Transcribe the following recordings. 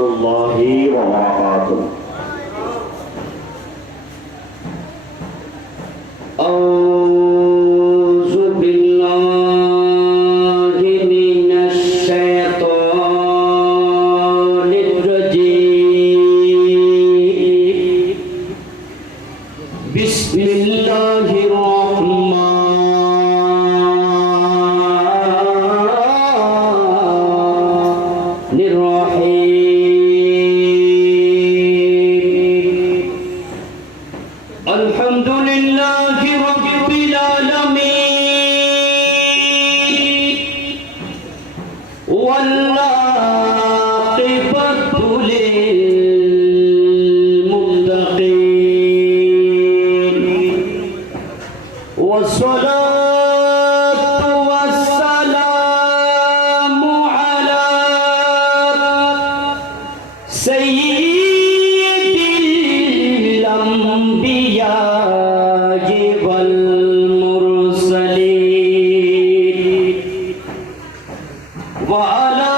الله وبركاته. أعوذ بالله من الشيطان الرجيم. بسم الله الرحمن الرحيم. الحمد لله رب العالمين والعاقبة للمتقين والصلاة والسلام على سيد الأنبياء والمرسلين وعلى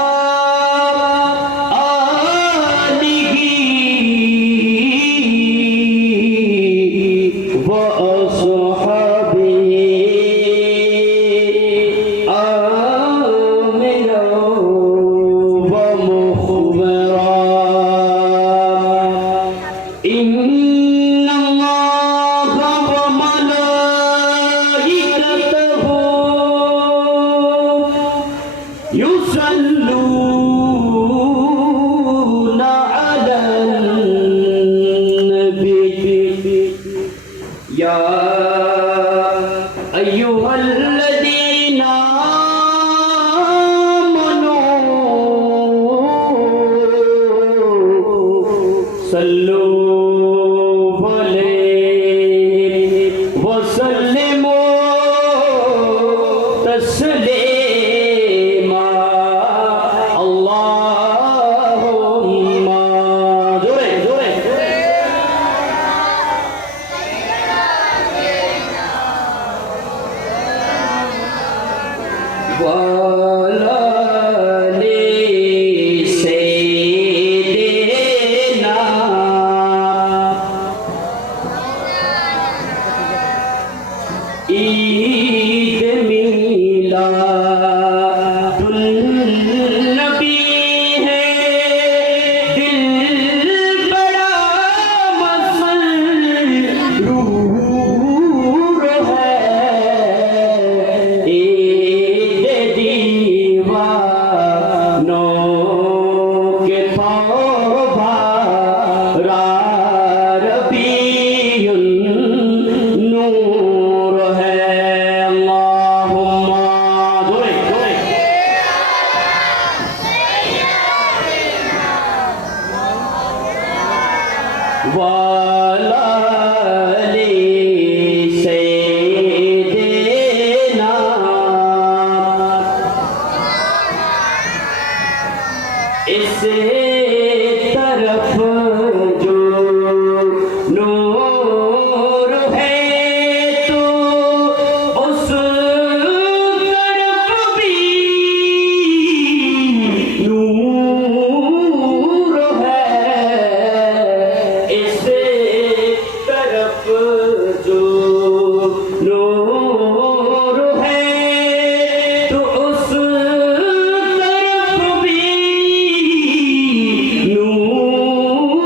آله وأصحابه آمنا ومخبرا. إن الله وملائكته يصلون على النبي يا أيها الذين آمنوا صلوا عليه وسلموا تسليما. اللهم وعلى آل سيدنا عيد मिलादुन्नबी है दिल बड़ा मसरूर है. ईद दीवानों के तौबा रबीउन नूर है. وعلى آل سيدنا इस तरफ जो नूर है तो उस तरफ भी नूर है. इस तरफ जो नूर है तो उस तरफ भी नूर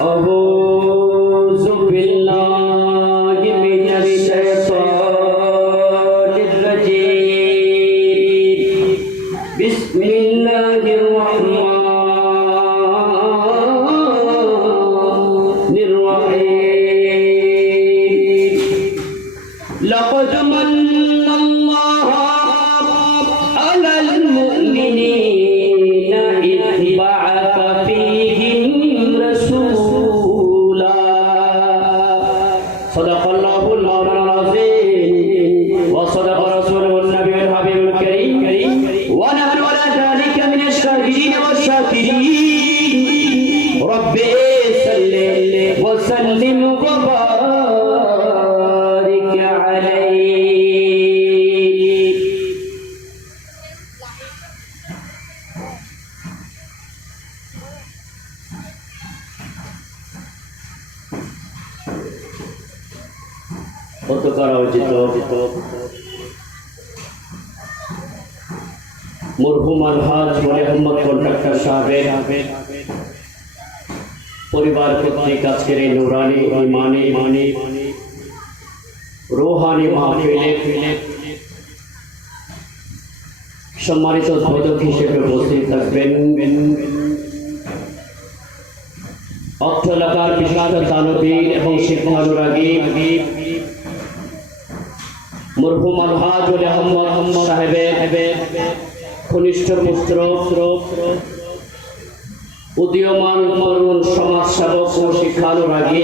أعوذ بالله من الشيطان الرجيم بسم الله الرحمن الرحيم لقد من الله على المؤمنين إذ بعث فيهم رسولا صدق الله المولى العظيم وصدق رسوله النبي الحبيب الكريم ونحن على ذلك من الشاهدين والشاكرين رب صل وسلم وبارك عليه কত করা উচিত মরহুম আলহাজ মোহাম্মদ কন্ট্রাক্টর সাহেবের পরিবার কর্তৃক আজকের এই নুরানি ইমানি রুহানি মাহফিলে সম্মানিত উদ্বোধক হিসেবে উপস্থিত থাকবেন অত্র এলাকার বিশিষ্ট দানবীর এবং শিক্ষানুরাগী মরহুম আলহাজ মোহাম্মদ সাহেবের কনিষ্ঠ পুত্র উদীয়মান তরুণ সমাজ সেবক ও শিক্ষানুরাগী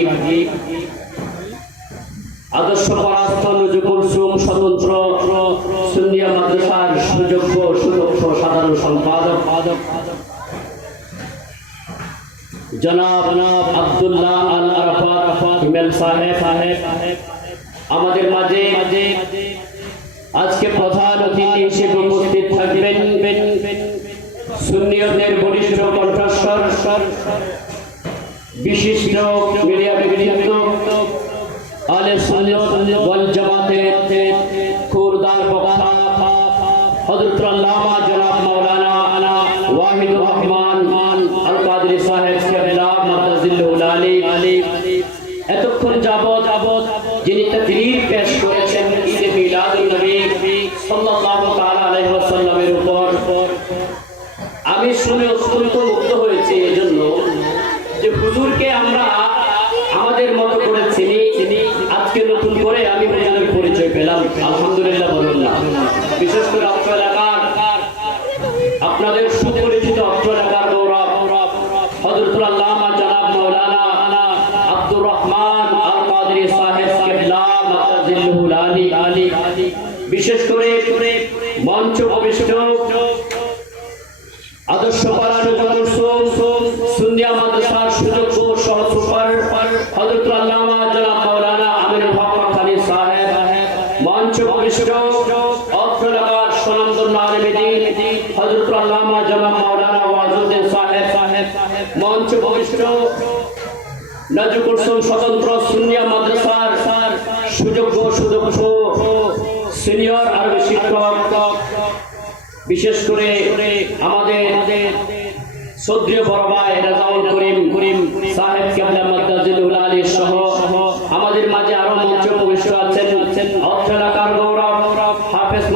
আদর্শ পরাস্ত নজরুল স্বতন্ত্র সুন্নিয়া মাদ্রাসার সুযোগ্য সুদক্ষ সাধারণ সম্পাদক জনাব আব্দুল্লাহ আল আরাফাত হিমেল সাহেব আমাদের মাঝে আজকে প্রধান অতিথি হিসেবে উপস্থিত থাকবেন সুন্নিয়তের বরিষ্ঠ কণ্ঠস্বর বিশিষ্ট মিডিয়া ব্যক্তিত্ব আলে সুন্নাত ওয়াল জামাতের খুরদার বক্তা হযরত আল্লামা জনাব মাওলানা ওয়াহিদুর রহমান আল কাদরি সাহেব কেবলা মাদ্দাজিল্লাহুল আলী এতক্ষণ যাবত যিনি তাকরীর পেশ করেছেন ঈদে মিলাদুন নবী সাল্লাল্লাহু তাআলা আলাইহি ওয়াসাল্লামের উপর আমি শুনে অত্যন্ত মুগ্ধ হয়েছি এজন্য যে হুজুরকে আমরা আমাদের মতো করে চিনি আজকে নতুন করে আমি হুজুরের পরিচয় পেলাম আলহামদুলিল্লাহ বলুন না বিশেষ করে অত্র এলাকার আপনাদের সুপরিচিত অত্র এলাকার গৌরব হযরত আল্লামা জনাব মাওলানা আব্দুর রহমান আল কাদরি সাহেব কেবলা মাদ্দাজিল্লাহুল আলী বিশেষ করে মঞ্চ উপবিষ্ট আদর্শ পারানুগমন সুন্নিয়া মাদ্রাসার সুযোগ্য সহসুপার হযরত আল্লামা জনাব মাওলানা আমিনুল হক খালি সাহেব মঞ্চ উপবিষ্ট অত্র এলাকার সুনামধন্য আলেম দ্বীন হযরত আল্লামা জনাব মাওলানা ওয়াজুদ্দিন সাহেব মঞ্চ উপবিষ্ট নজরুল স্বতন্ত্র সুন্নিয়া মাদ্রাসার সুযোগ্য সুদক্ষ সিনিয়র আরবি শিক্ষক বিশেষ করে আমাদের শ্রদ্ধেয় বড় ভাই রাজাউল করিম সাহেব কেবলা মাদ্দাজিল্লাহুল আলী সহ আমাদের মাঝে আরো মঞ্চ উপবিষ্ট আছেন অত্র এলাকার গৌরব হাফেজ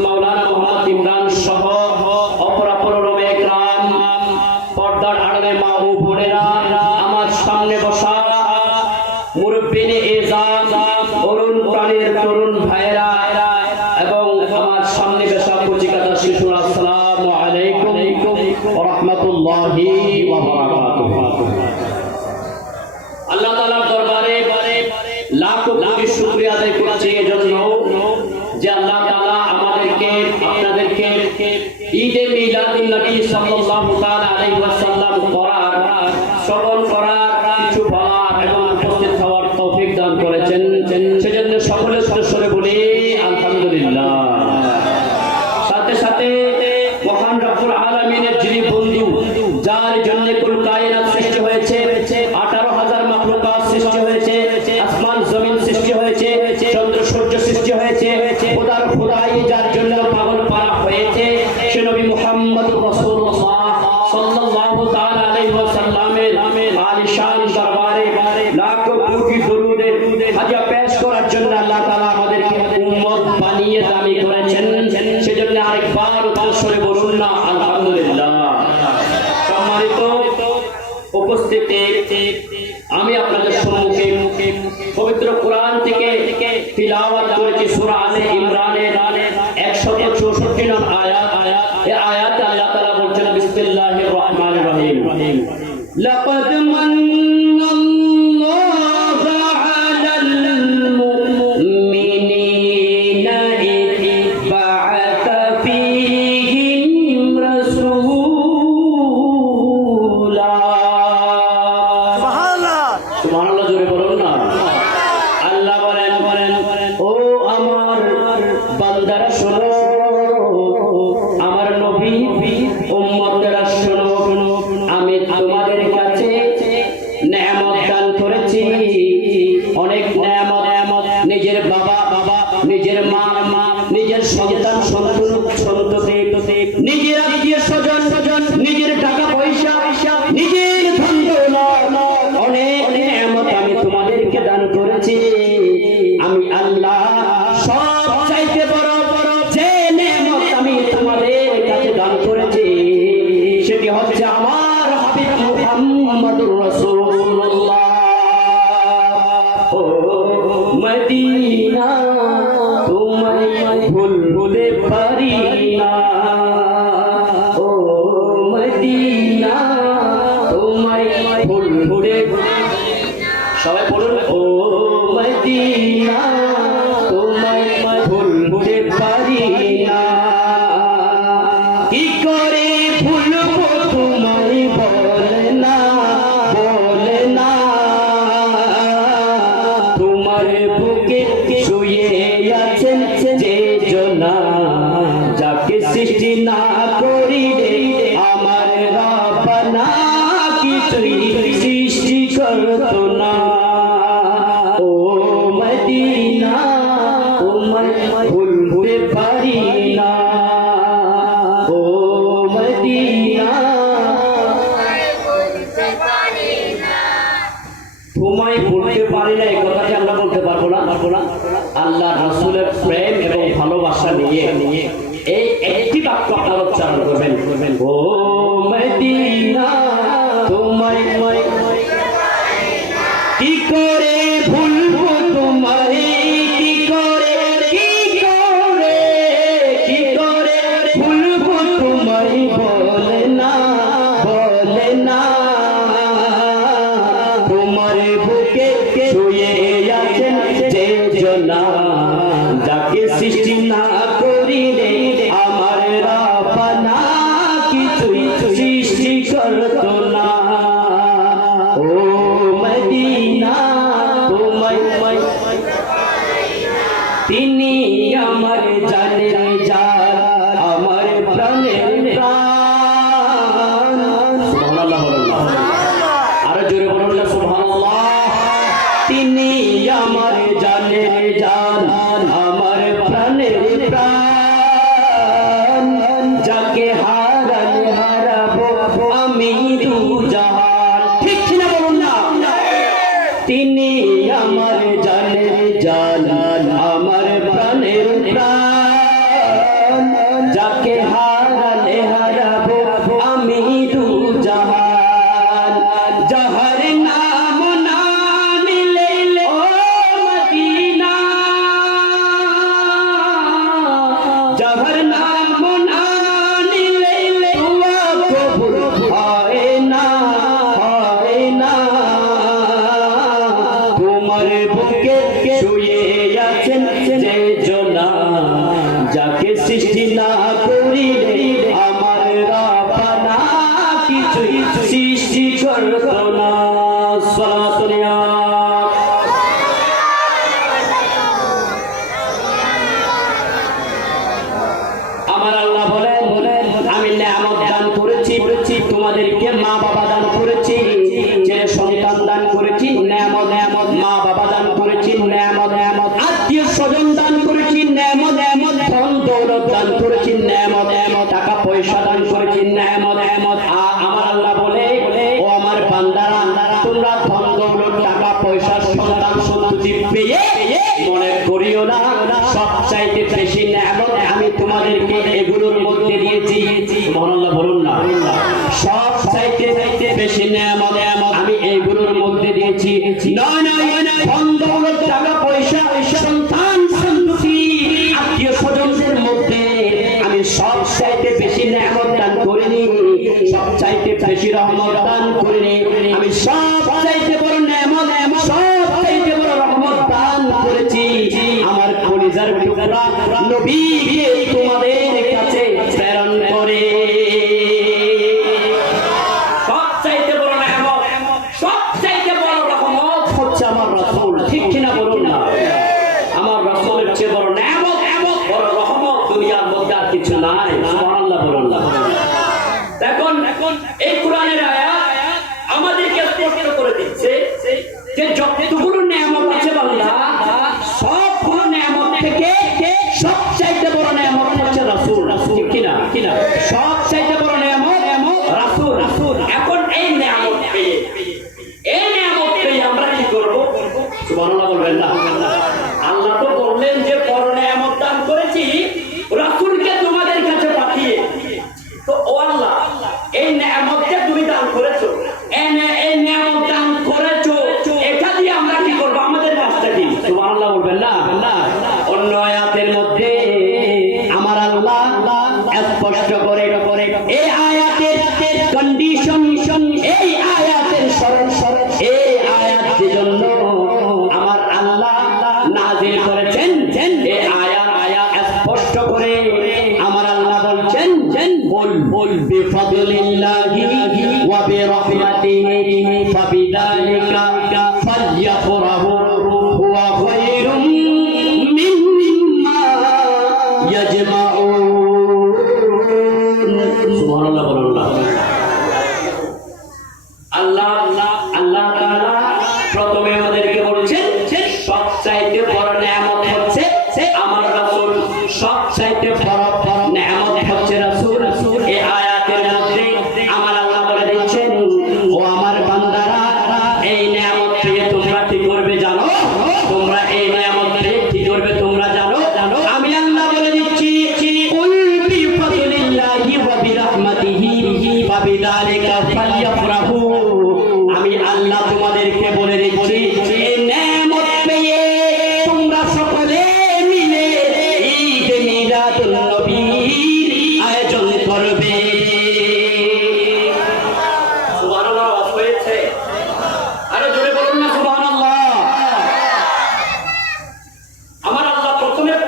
মাওলানা মোহাম্মদ ইমরান সহ অপরাপর রবে গ্রাম পর্দার আড়ালে মা ও বোনেরা আমার সামনে বসা মুরব্বিনে এজাজ অরুণ প্রাণীর তরুণ ভাইরা এবং আমার সামনে বসা কচিকাতা শিশুরা আসসালামু আলাইকুম ওয়া রাহমাতুল্লাহি ওয়া বারাকাতুহু আল্লাহ তাআলার দরবারে লাখো কোটি শুকরিয়া আদায় করছি এজন্য যে আল্লাহ তাআলা আমাদেরকে আপনাদেরকে ঈদে মিলাদুন নবী সাল্লাল্লাহু তাআলা আলাইহি ওয়াসাল্লাম করার শ্রবণ করার কিছু বলার এবং উপস্থিত হওয়ার তৌফিক দান করেছেন সেজন্য সকলের সদস্যরে বলি আলহামদুলিল্লাহ সাথে সাথে মহান রব্বুল আলামিনের যিনি বন্ধু যার জন্য কুল কায়নাত সৃষ্টি হয়েছে 18000 মাখলুকাত সৃষ্টি হয়েছে আসমান জমিন সৃষ্টি হয়েছে চন্দ্র সূর্য সৃষ্টি হয়েছে খোদার খোদাই যার জন্য পাগল পারা হয়েছে সে নবী মুহাম্মদ রাসূলুল্লাহ সাল্লাল্লাহু তাআলা আলাইহি ওয়াসাল্লাম নামের আলিশান দরবারে লাখো কোটি দরুদে হাদিয়া পেশ করার জন্য আল্লাহ তাআলা আমাদেরকে উম্মত বানিয়ে দামি করেছেন। সেজন্য আরেকবার উচ্চস্বরে বলুন না আলহামদুলিল্লাহ। সম্মানিত উপস্থিতি, আমি আপনাদের সম্মুখে পবিত্র কোরআন থেকে তিলাওয়াত করেছি সূরা আলে ইমরানের 164 নং আয়াত। এই আয়াতে আল্লাহ তাআলা বলছেন বিসমিল্লাহির রহমানির রহিম, লাকাদ মান্নাল্লাহু আলাল মুমিনিনা ইয বা'আথা ফীহিম রাসূলা। সুবহানাল্লাহ, জোরে বলুন না। আল্লাহ বলেন, ও আমার বান্দারা শোনো, আমার নবী উম্মতেরা শোনো, আমি তোমাদের কাছে নেয়ামত দান করেছি, অনেক নেয়ামত। নিজের বাবা, নিজের মা, নিজের সন্তান, সন্ততি, নিজের আত্মীয় স্বজন, নিজের টাকা পয়সা, নিজের ধন দৌলত, অনেক নেয়ামত আমি তোমাদেরকে দান করেছি। আমি আল্লাহ সব চাইতে বড় যে নেয়ামত আমি তোমাদের কাছে দান করেছি সেটি হচ্ছে আমার হাবিব মুহাম্মদুর রাসূলুল্লাহ। ও মদিনা তোমায় ভুলতে পারি না, ও মদিনা তোমায় ভুলতে, সবাই বলুন, ও মদিনা তোমায় ভুলতে পারি না। কি করে ভুলবো তোমায় বলে না, তোমার বুকে শুয়ে আছেন যে জনা, যাকে সৃষ্টি না করিলে আমার রাব্বানা কিছুই সৃষ্টি করতো না। ও মদিনা তোমায় ভুলতে পারি না, ও মদিনা তোমায় ভুলতে পারি না। এই কথাটি আমরা বলতে পারবো না। আল্লাহ রাসূলের প্রেম এবং ভালোবাসা নিয়ে এই একটি বাক্য আপনারা উচ্চারণ করবেন, ও মদিনা তোমায় কি করে ভুলবো তোমায়, কি করে ভুলবো তোমায় বলে না, তোমার বুকে শুয়ে আছেন যে জনা, যাকে সৃষ্টি না করিলে আমার রাব্বানা কিছুই সৃষ্টি করতো না। ও মদিনা তোমায় তিনি আমার জানের জান, আমার প্রাণের প্রাণ। সুবহানাল্লাহ, আরো জোরে বলুন না সুবহানাল্লাহ। তিনি আমার জানের জান, আমার প্রাণের প্রাণ, যাকে হারালে হারাবো আমি দু জাহান। ঠিক কিনা বলুন না। তিনি আমার জানের জান, আমার প্রাণের প্রাণ, যাকে হারালে হারাবো আমি দু জাহান। যাহার নাম না নিলে ও মদিনা, যাহার নাম না নিলে দুয়া কবুল হয় না। তোমার বুকে শুয়ে আছেন যে জনা, যাকে সৃষ্টি না করিলে আমার রাব্বানা কিছুই সৃষ্টি করতো না। সালাতুল ইয়া আমার আল্লাহ বলেন, আমি নেয়ামত দান করেছি তোমাদেরকে, মা বাবা দান করেছি, ছেলে সন্তান দান করেছি, নেয়ামত মা বাবা দান করেছি, নেয়ামত আত্মীয় স্বজন দান করেছি, নেয়ামত ধন দৌলত দান করেছি, নেয়ামত টাকা পয়সা দান করেছি, নেয়ামত। আমার আল্লাহ বলে, ও আমার বান্দা বেশি নেয়ামত আমি এইগুলোর মধ্যে দিয়েছি। নয় নয় ধন দৌলত টাকা পয়সা সন্তান সন্ততি আত্মীয় স্বজনদের মধ্যে আমি সব চাইতে বেশি নেয়ামত দান করিনি, সব চাইতে বেশি রহমত দান করিনি, আমি সব চাইতে বড় নেয়ামত সব চাইতে বড় রহমত দান করেছি আমার কলিজার টুকরা নবীকে তোমাদের কাছে প্রেরণ করে। সব চাইতে বড় নেয়ামত সব চাইতে বড় রহমত হচ্ছে আমার রাসূল, ঠিক কিনা বলুন না? আমার রাসূলের চেয়ে বড় নেয়ামত বড় রহমত দুনিয়ার মধ্যে আর কিছু নাই। সুবহানাল্লাহ বলুন না? এখন এই কোরআনের আয়াত আমাদেরকে স্পষ্ট করে দিচ্ছে যে যতগুলো নেয়ামত আছে বান্দা সবগুলো নেয়ামত থেকে সবচাইতে বড় নেয়ামত হচ্ছে রাসূল, ঠিক কিনা? সবচাইতে বড় নেয়ামত রাসূল। এখন এই নেয়ামত পেয়ে আমরা কি করব? সুবহানাল্লাহ বলবেন না? আল্লাহ তো বললেন যে বড় নেয়ামত দান করেছি রাসূলকে তোমাদের কাছে পাঠিয়ে। তো ও আল্লাহ, এই নেয়ামতটা তুমি দান করেছো, এই নেয়ামত দান করেছো, এটা দিয়ে আমরা কি করব? আমাদের কাজটা কি? সুবহানাল্লাহ বলবেন না? অন্য আয়াতের মধ্যে আমার আল্লাহ স্পষ্ট করে এই আয়াতের কন্ডিশন, এই আয়াতের শরণ, এই আয়াত জন্য আমার আল্লাহ নাযিল করেছেন। এই আয়াত স্পষ্ট করে আমার আল্লাহ বলছেন, বল বিফাদলিল্লাহি ওয়া বিরহমাতিহি ফাবিযালিকা ফালইফরাহু হুয়া খায়রুম মিম্মা ইয়াজমাউন। সুবহানাল্লাহ বলুন না? আল্লাহ তাআলা প্রথমে আমাদেরকে বলেছেন সবচাইতে বড় নেয়ামত হচ্ছে আমার রাসূল, সবচাইতে বড় নেয়ামত হচ্ছে রাসূল। এই আয়াতের মধ্যে আমার আল্লাহ বলে দিচ্ছেন, ও আমার বান্দারা, এই নেয়ামত পেয়ে তোমরা কি করবে জানো? তোমরা এই নেয়ামত পেয়ে কি করবে তোমরা জানো? আমি আল্লাহ বলে দিচ্ছি, কুল বিফাদলিল্লাহি ওয়া বিরহমাতিহি ফাবিযালিকা ফালইফরাহু। আমি আল্লাহ তোমাদেরকে বলে দিচ্ছি, এই নেয়ামত পেয়ে তোমরা সকলে মিলে ঈদ মিলাদুন নবীর আয়োজন করবে। সুবহানাল্লাহ হয়েছে? আরো জোরে বলুন না সুবহানাল্লাহ? আমার আল্লাহ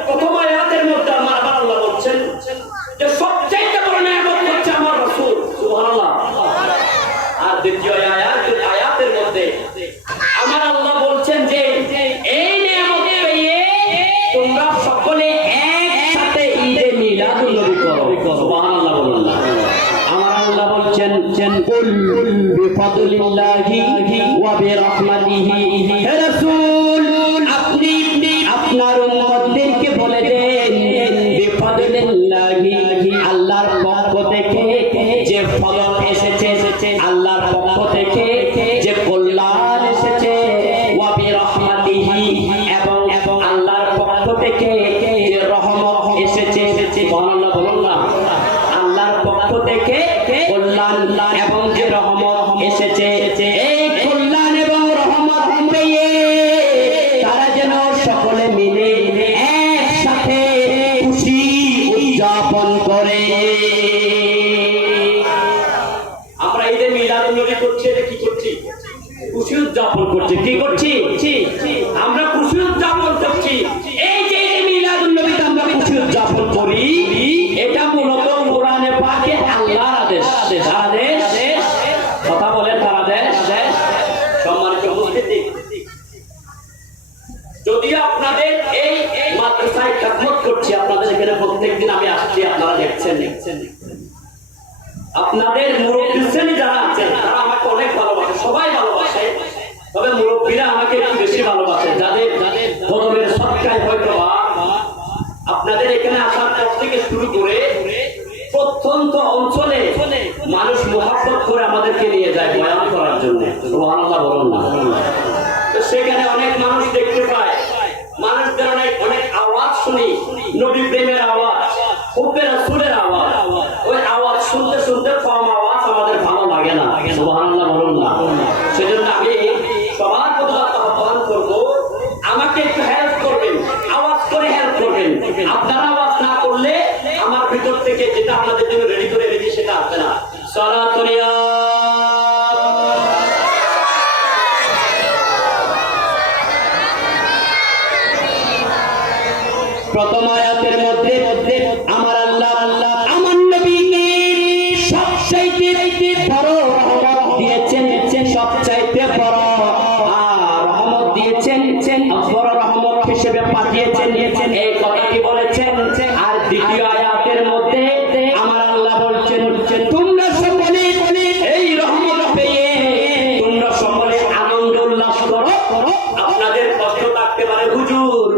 প্রথম আয়াতের মধ্যে আমার আল্লাহ বলছেন যে সবচাইতে বড় নেয়ামত হচ্ছে আমার রাসূল। সুবহানাল্লাহ। আর দ্বিতীয় আয়াতের মধ্যে আমার আল্লাহ বলছেন যে এই নেয়ামত পেয়ে তোমরা সকলে একসাথে ঈদে মিলাদুন নবী করো। সুবহানাল্লাহ বলুন না? আমার আল্লাহ বলছেন, কুল বিফাদলিল্লাহি ওয়া বিরহমাতিহি। হে রাসূল, আপনি আপনার উম্মতদেরকে বলে দেন, বিফাদলিল্লাহি, আল্লাহর পক্ষ থেকে যে ফলন এসেছে, আল্লাহর পক্ষ থেকে যে কল্যাণ এসেছে, ওয়া বিরহমাতিহি, এবং আল্লাহর পক্ষ থেকে যে রহমত এসেছে। সুবহানাল্লাহ বলুন না? আল্লাহর পক্ষ থেকে কল্যাণ এবং যে রহমত এসেছে, এই কল্যাণ এবং রহমত পেয়ে তারা যেন সকলে মিলে একসাথে খুশি উদযাপন করে। আমরা ঈদে মিলাদুন নবী করছি, এটা কি করছি? খুশি উদযাপন করছি। কি করছি? আমরা খুশি উদযাপন করছি। এই যে মিলাদুন নবীতে আমরা খুশি উদযাপন করি, এটা মূলত কোরআনে পাকে আল্লাহর আদেশ। কথা বলেন, তার আদেশ। সম্মানিত উপস্থিতি, যদিও আপনাদের এই মাদ্রাসায় খেদমত করছি, আপনাদের এখানে প্রত্যেকদিন আমি আসছি, আপনারা দেখছেন। আপনাদের মুরব্বী শ্রেণী যারা আছে তারা আমাকে অনেক ভালোবাসে, সবাই ভালোবাসে, তবে মুরব্বীরা আমাকে একটু বেশি ভালোবাসে, যাদের ধর্মের সৎকায় হয়তো আপনাদের এখানে আসার পর থেকে শুরু করে প্রত্যন্ত অঞ্চলে মানুষ মুহাব্বত করে আমাদেরকে নিয়ে যায় বয়ান করার জন্য। সুবহানাল্লাহ বলুন না? সেখানে অনেক মানুষ দেখতে পায়, মানুষদের অনেক আওয়াজ শুনি, নবী প্রেমের আওয়াজ, হুব্বে রাসূলের আওয়াজ। ওই আওয়াজ শুনতে শুনতে কম আওয়াজ আমাদের ভালো লাগে না। সুবহানাল্লাহ সুবহানাল্লাহ বলুন না। সেজন্য আমি সবার প্রতি আহ্বান করব, আমাকে একটু হেল্প করবেন, আওয়াজ করে হেল্প করবেন। আপনারা আওয়াজ না করলে আমার ভিতর থেকে যেটা আপনাদের জন্য রেডি করে রেখেছি সেটা আসবে না। সালাতুন ইয়া প্রথম আয়াতের মধ্যে আমার আল্লাহ আমার নবীকে সবচাইতে বড় রহমত দিয়েছেন, সবচাইতে বড় রহমত দিয়েছেন, বড় রহমত হিসেবে পাঠিয়েছেন, এই কথাটি বলেছেন। আর দ্বিতীয় আয়াতের মধ্যে আমার আল্লাহ বলছেন, তোমরা সকলে এই রহমত পেয়ে তোমরা সকলে আনন্দ উল্লাস করো। আপনাদের কষ্ট থাকতে পারে হুজুর,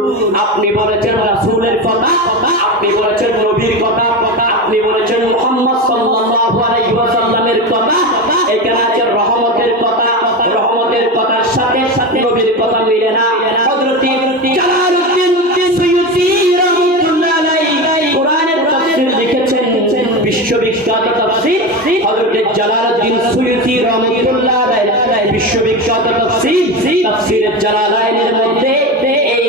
আপনি বলেছেন রাসূলের কথা, আপনি বলেছেন নবীর কথা, আপনি বলেছেন মুহাম্মদ সাল্লাল্লাহু আলাইহি ওয়াসাল্লামের কথা, এখানে আছে রহমতের কথা। রহমতের কথার সাথে নবীর কথা মিলে না। হযরত জালালউদ্দিন সুয়ুতী রাহমাতুল্লাহ আলাইহি কোরআনের তাফসীর লিখেছেন, বিশ্ববিখ্যাত তাফসীর হযরত জালালউদ্দিন সুয়ুতী রাহমাতুল্লাহ আলাইহি বিশ্ববিখ্যাত তাফসীর তাফসীরের জালালাইনের মধ্যে এই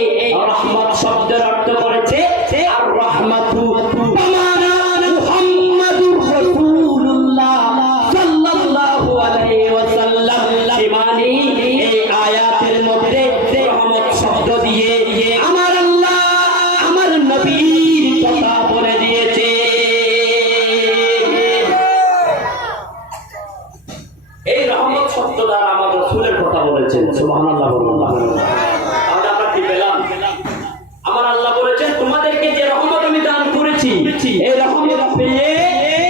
রহমত শব্দের অর্থ করেছে আর রহমাতু বামানা মুহাম্মাদুর রাসূলুল্লাহ সাল্লাল্লাহু আলাইহি ওয়াসাল্লাম। মানে এই আয়াতের মধ্যে রহমত শব্দ দিয়ে আমার আল্লাহ আমার নবীর কথা বলে দিয়েছে। এই রহমত শব্দ দ্বারা আমার রাসূলের কথা বলেছেন। সুবহানাল্লাহ বলুন। তাহলে আমরা কি পেলাম? আমার আল্লাহ বলেছেন, তোমাদেরকে যে রহমত আমি দান করেছি, এই রহমত পেয়ে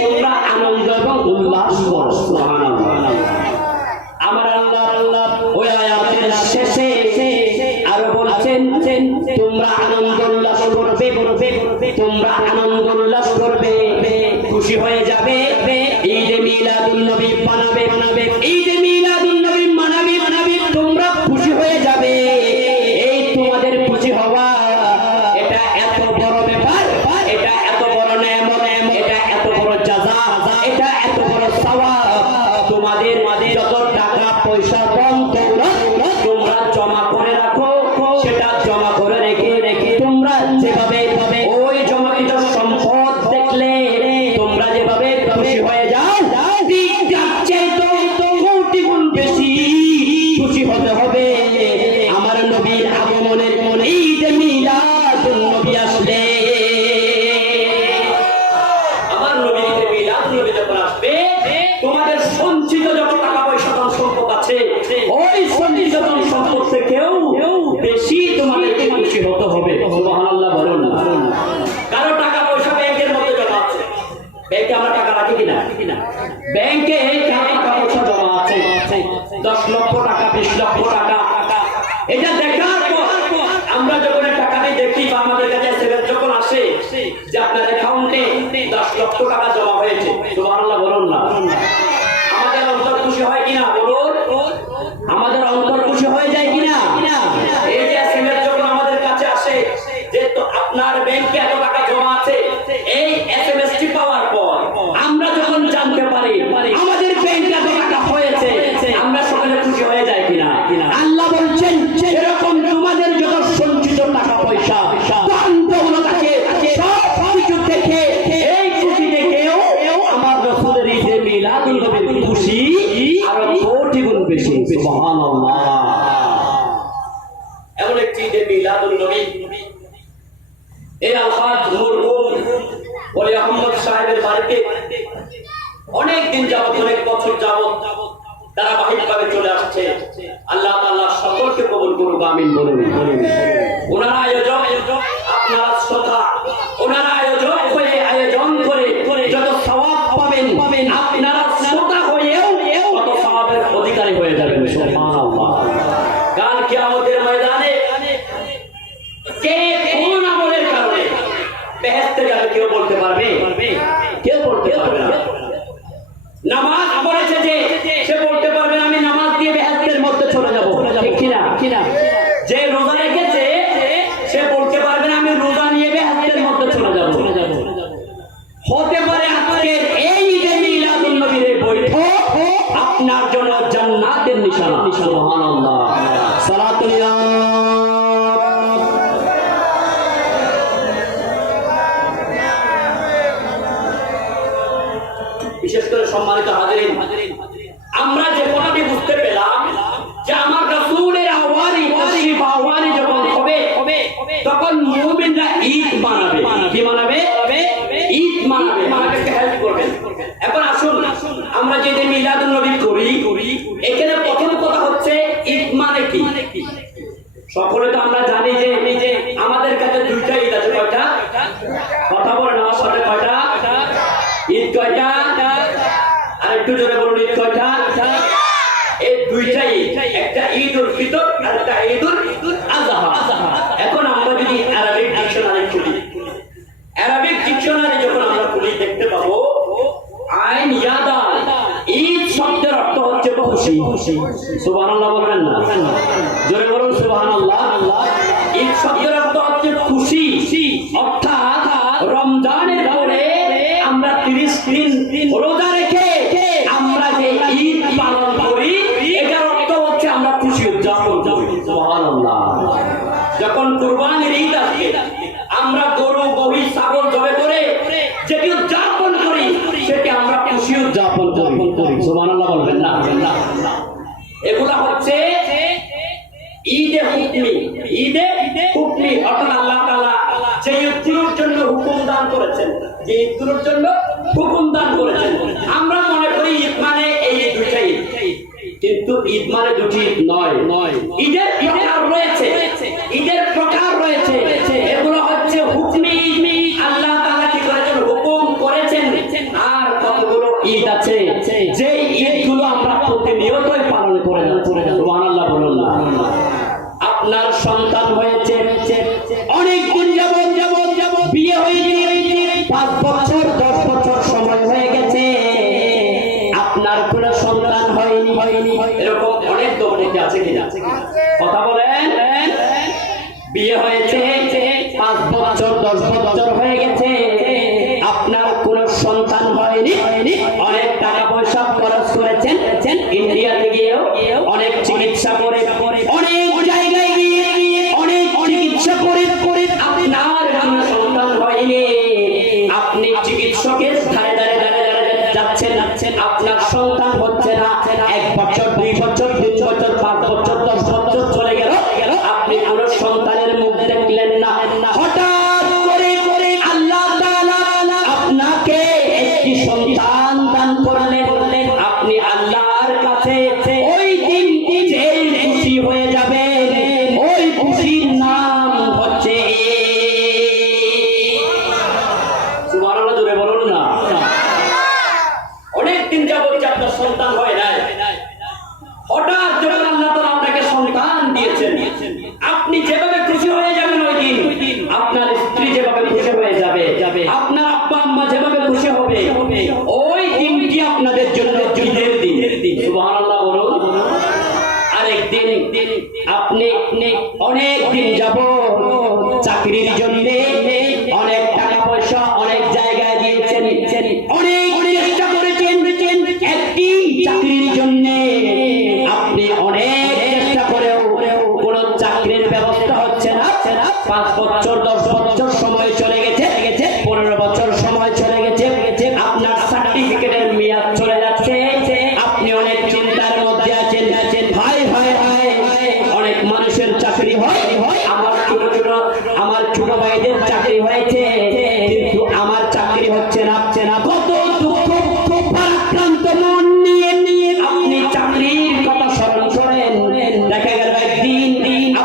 তোমরা আনন্দ এবং উল্লাস করো। সুবহানাল্লাহ। আমার আল্লাহ ওই আয়াতের শেষে আরো বলছেন, তোমরা আনন্দ উল্লাস করবে, তোমরা আনন্দ উল্লাস করবে, খুশি হয়ে যাবে, ঈদে মিলাদুন নবী মানাবে, ঈদে মিলাদুন নবী মানাবে, তোমরা খুশি হয়ে যাবে। এই তোমাদের খুশি হওয়া এটা এত বড় ব্যাপার, এটা এত বড় নেয়ামত, এটা এত বড় জাযা, এটা এত বড় সওয়াব। তোমাদের যত টাকা পয়সা কম তোমরা জমা করে রাখো, সেটা জমা করে রেখে তোমরা যেভাবে ওই জমাকৃত সম্পদ দেখলে তোমরা যেভাবে খুশি হয়ে যাও, কোটি গুণ বেশি খুশি হতে হবে আমার নবীর আগমনের ঈদে মিলাদুন নবী আসলে। আমার নবীর ঈদে মিলাদুন নবী যখন আসবে, তোমাদের সঞ্চিত যত টাকা পয়সা ধন সম্পদ আছে, ওই সঞ্চিত ধন সম্পদ থেকেও বেশি তোমাদেরকে খুশি হতে হবে। সুবহানাল্লাহ বলুন। কারো টাকা পয়সা ব্যাংকের মধ্যে জমা আছে, ব্যাংকে আমরা টাকা রাখি কিনা? ব্যাংকে টাকা পয়সা জমা আছে 10 লক্ষ টাকা, 20 লক্ষ টাকা। এটা দেখার পর আমরা যখন টাকাটি দেখি বা আমাদের কাছে এসএমএস যখন আসে যে আপনার অ্যাকাউন্টে 10 লক্ষ টাকা জমা হয়েছে, সুবহানাল্লাহ বলুন না। আমাদের অন্তর খুশি হয় কিনা বলুন? আমাদের অন্তর খুশি হয়ে যায় কিনা? এই যে এসএমএস যখন আমাদের কাছে আসে যে তো আপনার ব্যাংকে এত টাকা জমা আছে, এই এসএমএসটি পাওয়ার পর আমরা যখন জানতে পারি আমাদের ব্যাংকে এত টাকা হয়েছে, আমরা সকলে খুশি হয়ে যায় কিনা? আল্লাহ বলছেন, এরকম তোমাদের যত সঞ্চিত টাকা পয়সা সবকিছু দেখে এই খুশি দেখেও আমার রাসূলের ঈদে মিলাদুন নবীর খুশি আরো কোটি গুণ বেশি। সুবহানাল্লাহ। এমন একটি ঈদে মিলাদুন নবী এই আলহাজ মরহুম ওলি আহমদ সাহেবের বাড়িতে অনেক দিন যাবত, অনেক বছর যাবত ধারাবাহিকভাবে চলে আসছে। আল্লাহ তাআলা সকলকে কবুল করুক, আমিন বলুন। ওনারা আয়োজক, আপনারা শ্রোতা, ওনারা আয়োজক হয়ে আয়োজন করে যত সওয়াব পাবেন, আপনারা শ্রোতা হয়েও তত সওয়াবের অধিকারী হয়ে যাবেন। সুবহানাল্লাহ। কাল কিয়ামতের ময়দানে কে কোন আমলের কারণে বেহেশতে যাবে কেউ বলতে পারবে? কেউ বলতে পারবে না। নামাজ পড়েছে যে সে বলতে পারবে আমি নামাজ দিয়ে বেহেশতের মধ্যে চলে যাব, ঠিক কিনা? যে রোজা রেখেছে সে বলতে পারবে আমি রোজা নিয়ে বেহেশতের জান্নাতের নিশানা। সুবহানাল্লাহ। সালাতুল ইয়া বিশেষ করে সম্মানিত হাজিরিন, আমরা যে কথাটি বুঝতে পেলাম যে আমার রাসূলের আওয়ারি তাশরীফ আওয়ারি যখন হবে তখন মুমিনরা ঈদ মানাবে। কি মানাবে? ঈদ মানাবে। আমাদেরকে হেল্প করবেন। এখন আসুন আমরা যে মিলাদুন নবী করি, এখানে প্রথম কথা হচ্ছে ঈদ মানে কি? সকলে তো আমরা জানি যে আমাদের কাছে দুইটা ঈদ আছে। কয়টা? কথা বলেন আমার সাথে। কয়টা ঈদ? কয়টা? আর একটু জোরে বলুন, ঈদ কয়টা? এই দুইটাই, একটা ঈদুল ফিতর আর একটা ঈদুল আযহা। এখন আমরা যদি আরবিক ডিকশনারি খুলি, আরবিক ডিকশনারি যখন আমরা খুলি দেখতে পাবো আইন ইয়াদা, ঈদ শব্দের অর্থ হচ্ছে খুশি। সুবহানাল্লাহ বলবেন না? জোরে বলুন সুবহানাল্লাহ। ঈদ শব্দের অর্থ হচ্ছে খুশি, অর্থাৎ রমজানের পরে আমরা 30 দিন রোজা রেখে আমরা যে ঈদ পালন করি, এটার অর্থ হচ্ছে আমরা খুশি উদযাপন করি। সুবহানাল্লাহ। যখন কুরবানির ঈদ আসে আমরা গরু, মহিষ, ছাগল জবে করে যেটি উদযাপন করি সেটি আমরা খুশি উদযাপন করি। সুবহানাল্লাহ বলবেন না? এগুলা হচ্ছে ঈদে হুকমি। ঈদে হুকমি অর্থাৎ আল্লাহ তাআলা যে ঈদগুলোর জন্য হুকুম দান করেছেন, যে ঈদগুলোর জন্য হুকুম দান করেছেন। আমরা মনে করি ঈদ মানে এই দুইটাই, কিন্তু ঈদ মানে দুটি নয়। ঈদের প্রকার রয়েছে, ঈদের প্রকার রয়েছে। এগুলো হচ্ছে হুকমি। আল্লাহ তাআলা কি করেছেন? হুকুম করেছেন। আর কতগুলো ঈদ আছে যে ঈদগুলো আমরা প্রতিনিয়তই পালন করে যাচ্ছি। সুবহানাল্লাহ বলুন না? আপনার সন্তান হয়েছে, অনেক দিন যাবত বিয়ে হয়েছে, 5 বছর 10 বছর সময় হয়ে গেছে, আপনার কোনো সন্তান হয়নি। এরকম অনেক দম্পতি আছে কিনা? কথা বলেন। বিয়ে হয়েছে 5 বছর 10 বছর হয়ে গেছে, আপনার কোনো সন্তান হয়নি। অনেক টাকা পয়সা খরচ করেছেন, ইন্ডিয়াতে গিয়েও অনেক চিকিৎসা করে, অনেক জায়গায় গিয়ে অনেক চিকিৎসা করে আপনার কোনো সন্তান হয়নি। আপনি চিকিৎসকের ধারে যাচ্ছেন, আপনার সন্তান হচ্ছে না। 1 বছর 2 বছর 3 বছর 5 বছর 10 বছর চলে গেল, আপনি কোনো সন্তানের মুখ দেখলেন না। হঠাৎ করে আল্লাহ তাআলা আপনাকে একটি সন্তান দান করলেন। আপনি আল্লাহর কাছে ওই দিন যে খুশি হয়ে যাবে, ওই খুশির নাম হচ্ছে সুবহানাল্লাহ। জোরে বলুন না? অনেক দিন যাবত আপনার সন্তান হয় নাই, হঠাৎ যখন আল্লাহ তাআলা আপনাকে সন্তান দিয়েছেন, আপনি যেভাবে খুশি হয়ে যাবেন ওই দিন, আপনার স্ত্রী যেভাবে খুশি হয়ে যাবে, আপনার আব্বা আম্মা যেভাবে খুশি হবে, ওই দিনটি আপনাদের জন্য ঈদের দিন। সুবহানাল্লাহ বলুন। আরেকদিন আপনি অনেক দিন যাবত চাকরির জন্য অনেক টাকা পয়সা অনেক জায়গায় দিয়েছেন, অনেক চেষ্টা করেছেন একটি চাকরির জন্য, আপনি অনেক চেষ্টা করেও কোন চাকরির ব্যবস্থা হচ্ছে না। 5 বছর 10 বছর সময় চলে গেছে, 15 বছর সময় চলে গেছে, আপনার সার্টিফিকেটের মেয়াদ চলে যাচ্ছে, আপনি অনেক চিন্তার মধ্যে আছেন। ভাই অনেক মানুষের চাকরি হয়, আমার ছোট ভাইদের চাকরি হয়েছে, কিন্তু আমার চাকরি হচ্ছে না। কত দুঃখ ভারাক্রান্ত মন নিয়ে আপনি চাকরির কথা স্মরণ করেন। দেখা গেল একদিন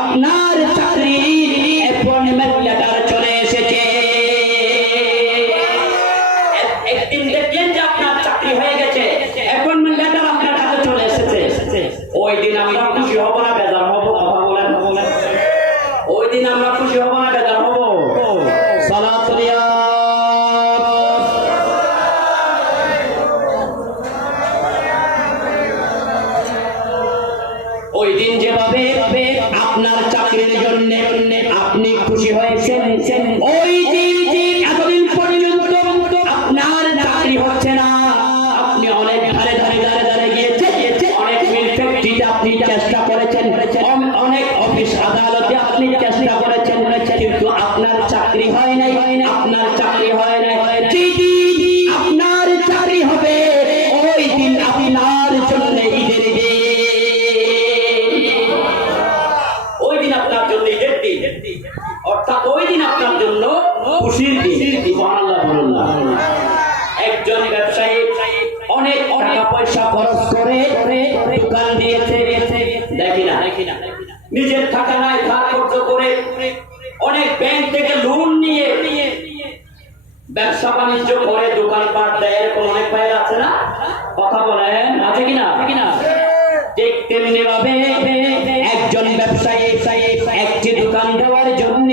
আপনার চাকরির অ্যাপয়েন্টমেন্ট লেটার চলে এসেছে। একদিন দেখলেন যে আপনার চাকরি হয়ে গেছে, অ্যাপয়েন্টমেন্ট লেটার আপনার কাছে চলে এসেছে। ওই দিন আমরা খুশি হব না বেজার হব? কথা বলেন। ওই দিন আমরা খুশি হব না বেজার হব? সালাতুল ইয়া ওই দিন যেভাবে আপনার চাকরির জন্য আপনি খুশি হয়েছেন, ওই দিন এতদিন পর্যন্ত আপনার চাকরি হচ্ছে না, আপনি অনেক ধারে গিয়েছেন, অনেক আপনি চেষ্টা করেছেন, অনেক অফিস আদালতে আপনি চেষ্টা করেছেন, কিন্তু আপনার চাকরি হয় নাই, আপনার চাকরি হয় নাই। যেদিন আপনার চাকরি হবে ওই দিন আপনার জন্য ঈদের দিন, ওই দিন আপনার জন্য ঈদের দিন, অর্থাৎ ওই দিন আপনার জন্য খুশির দিন। সুবহানাল্লাহ বলুন না। একজন ব্যবসায়ী অনেক টাকা পয়সা খরচ করে দোকান দিয়েছে, দেখি না নিজের টাকা নাই, ধার কর্জ করে অনেক ব্যাংক থেকে লোন নিয়ে ব্যবসা বাণিজ্য করে দোকানপাট দেয়। এরকম অনেক ভাইয়ের আছে না? কথা বলেন, আছে কিনা? ঠিক তেমনি ভাবে একজন ব্যবসায়ী একটি দোকান দেওয়ার জন্য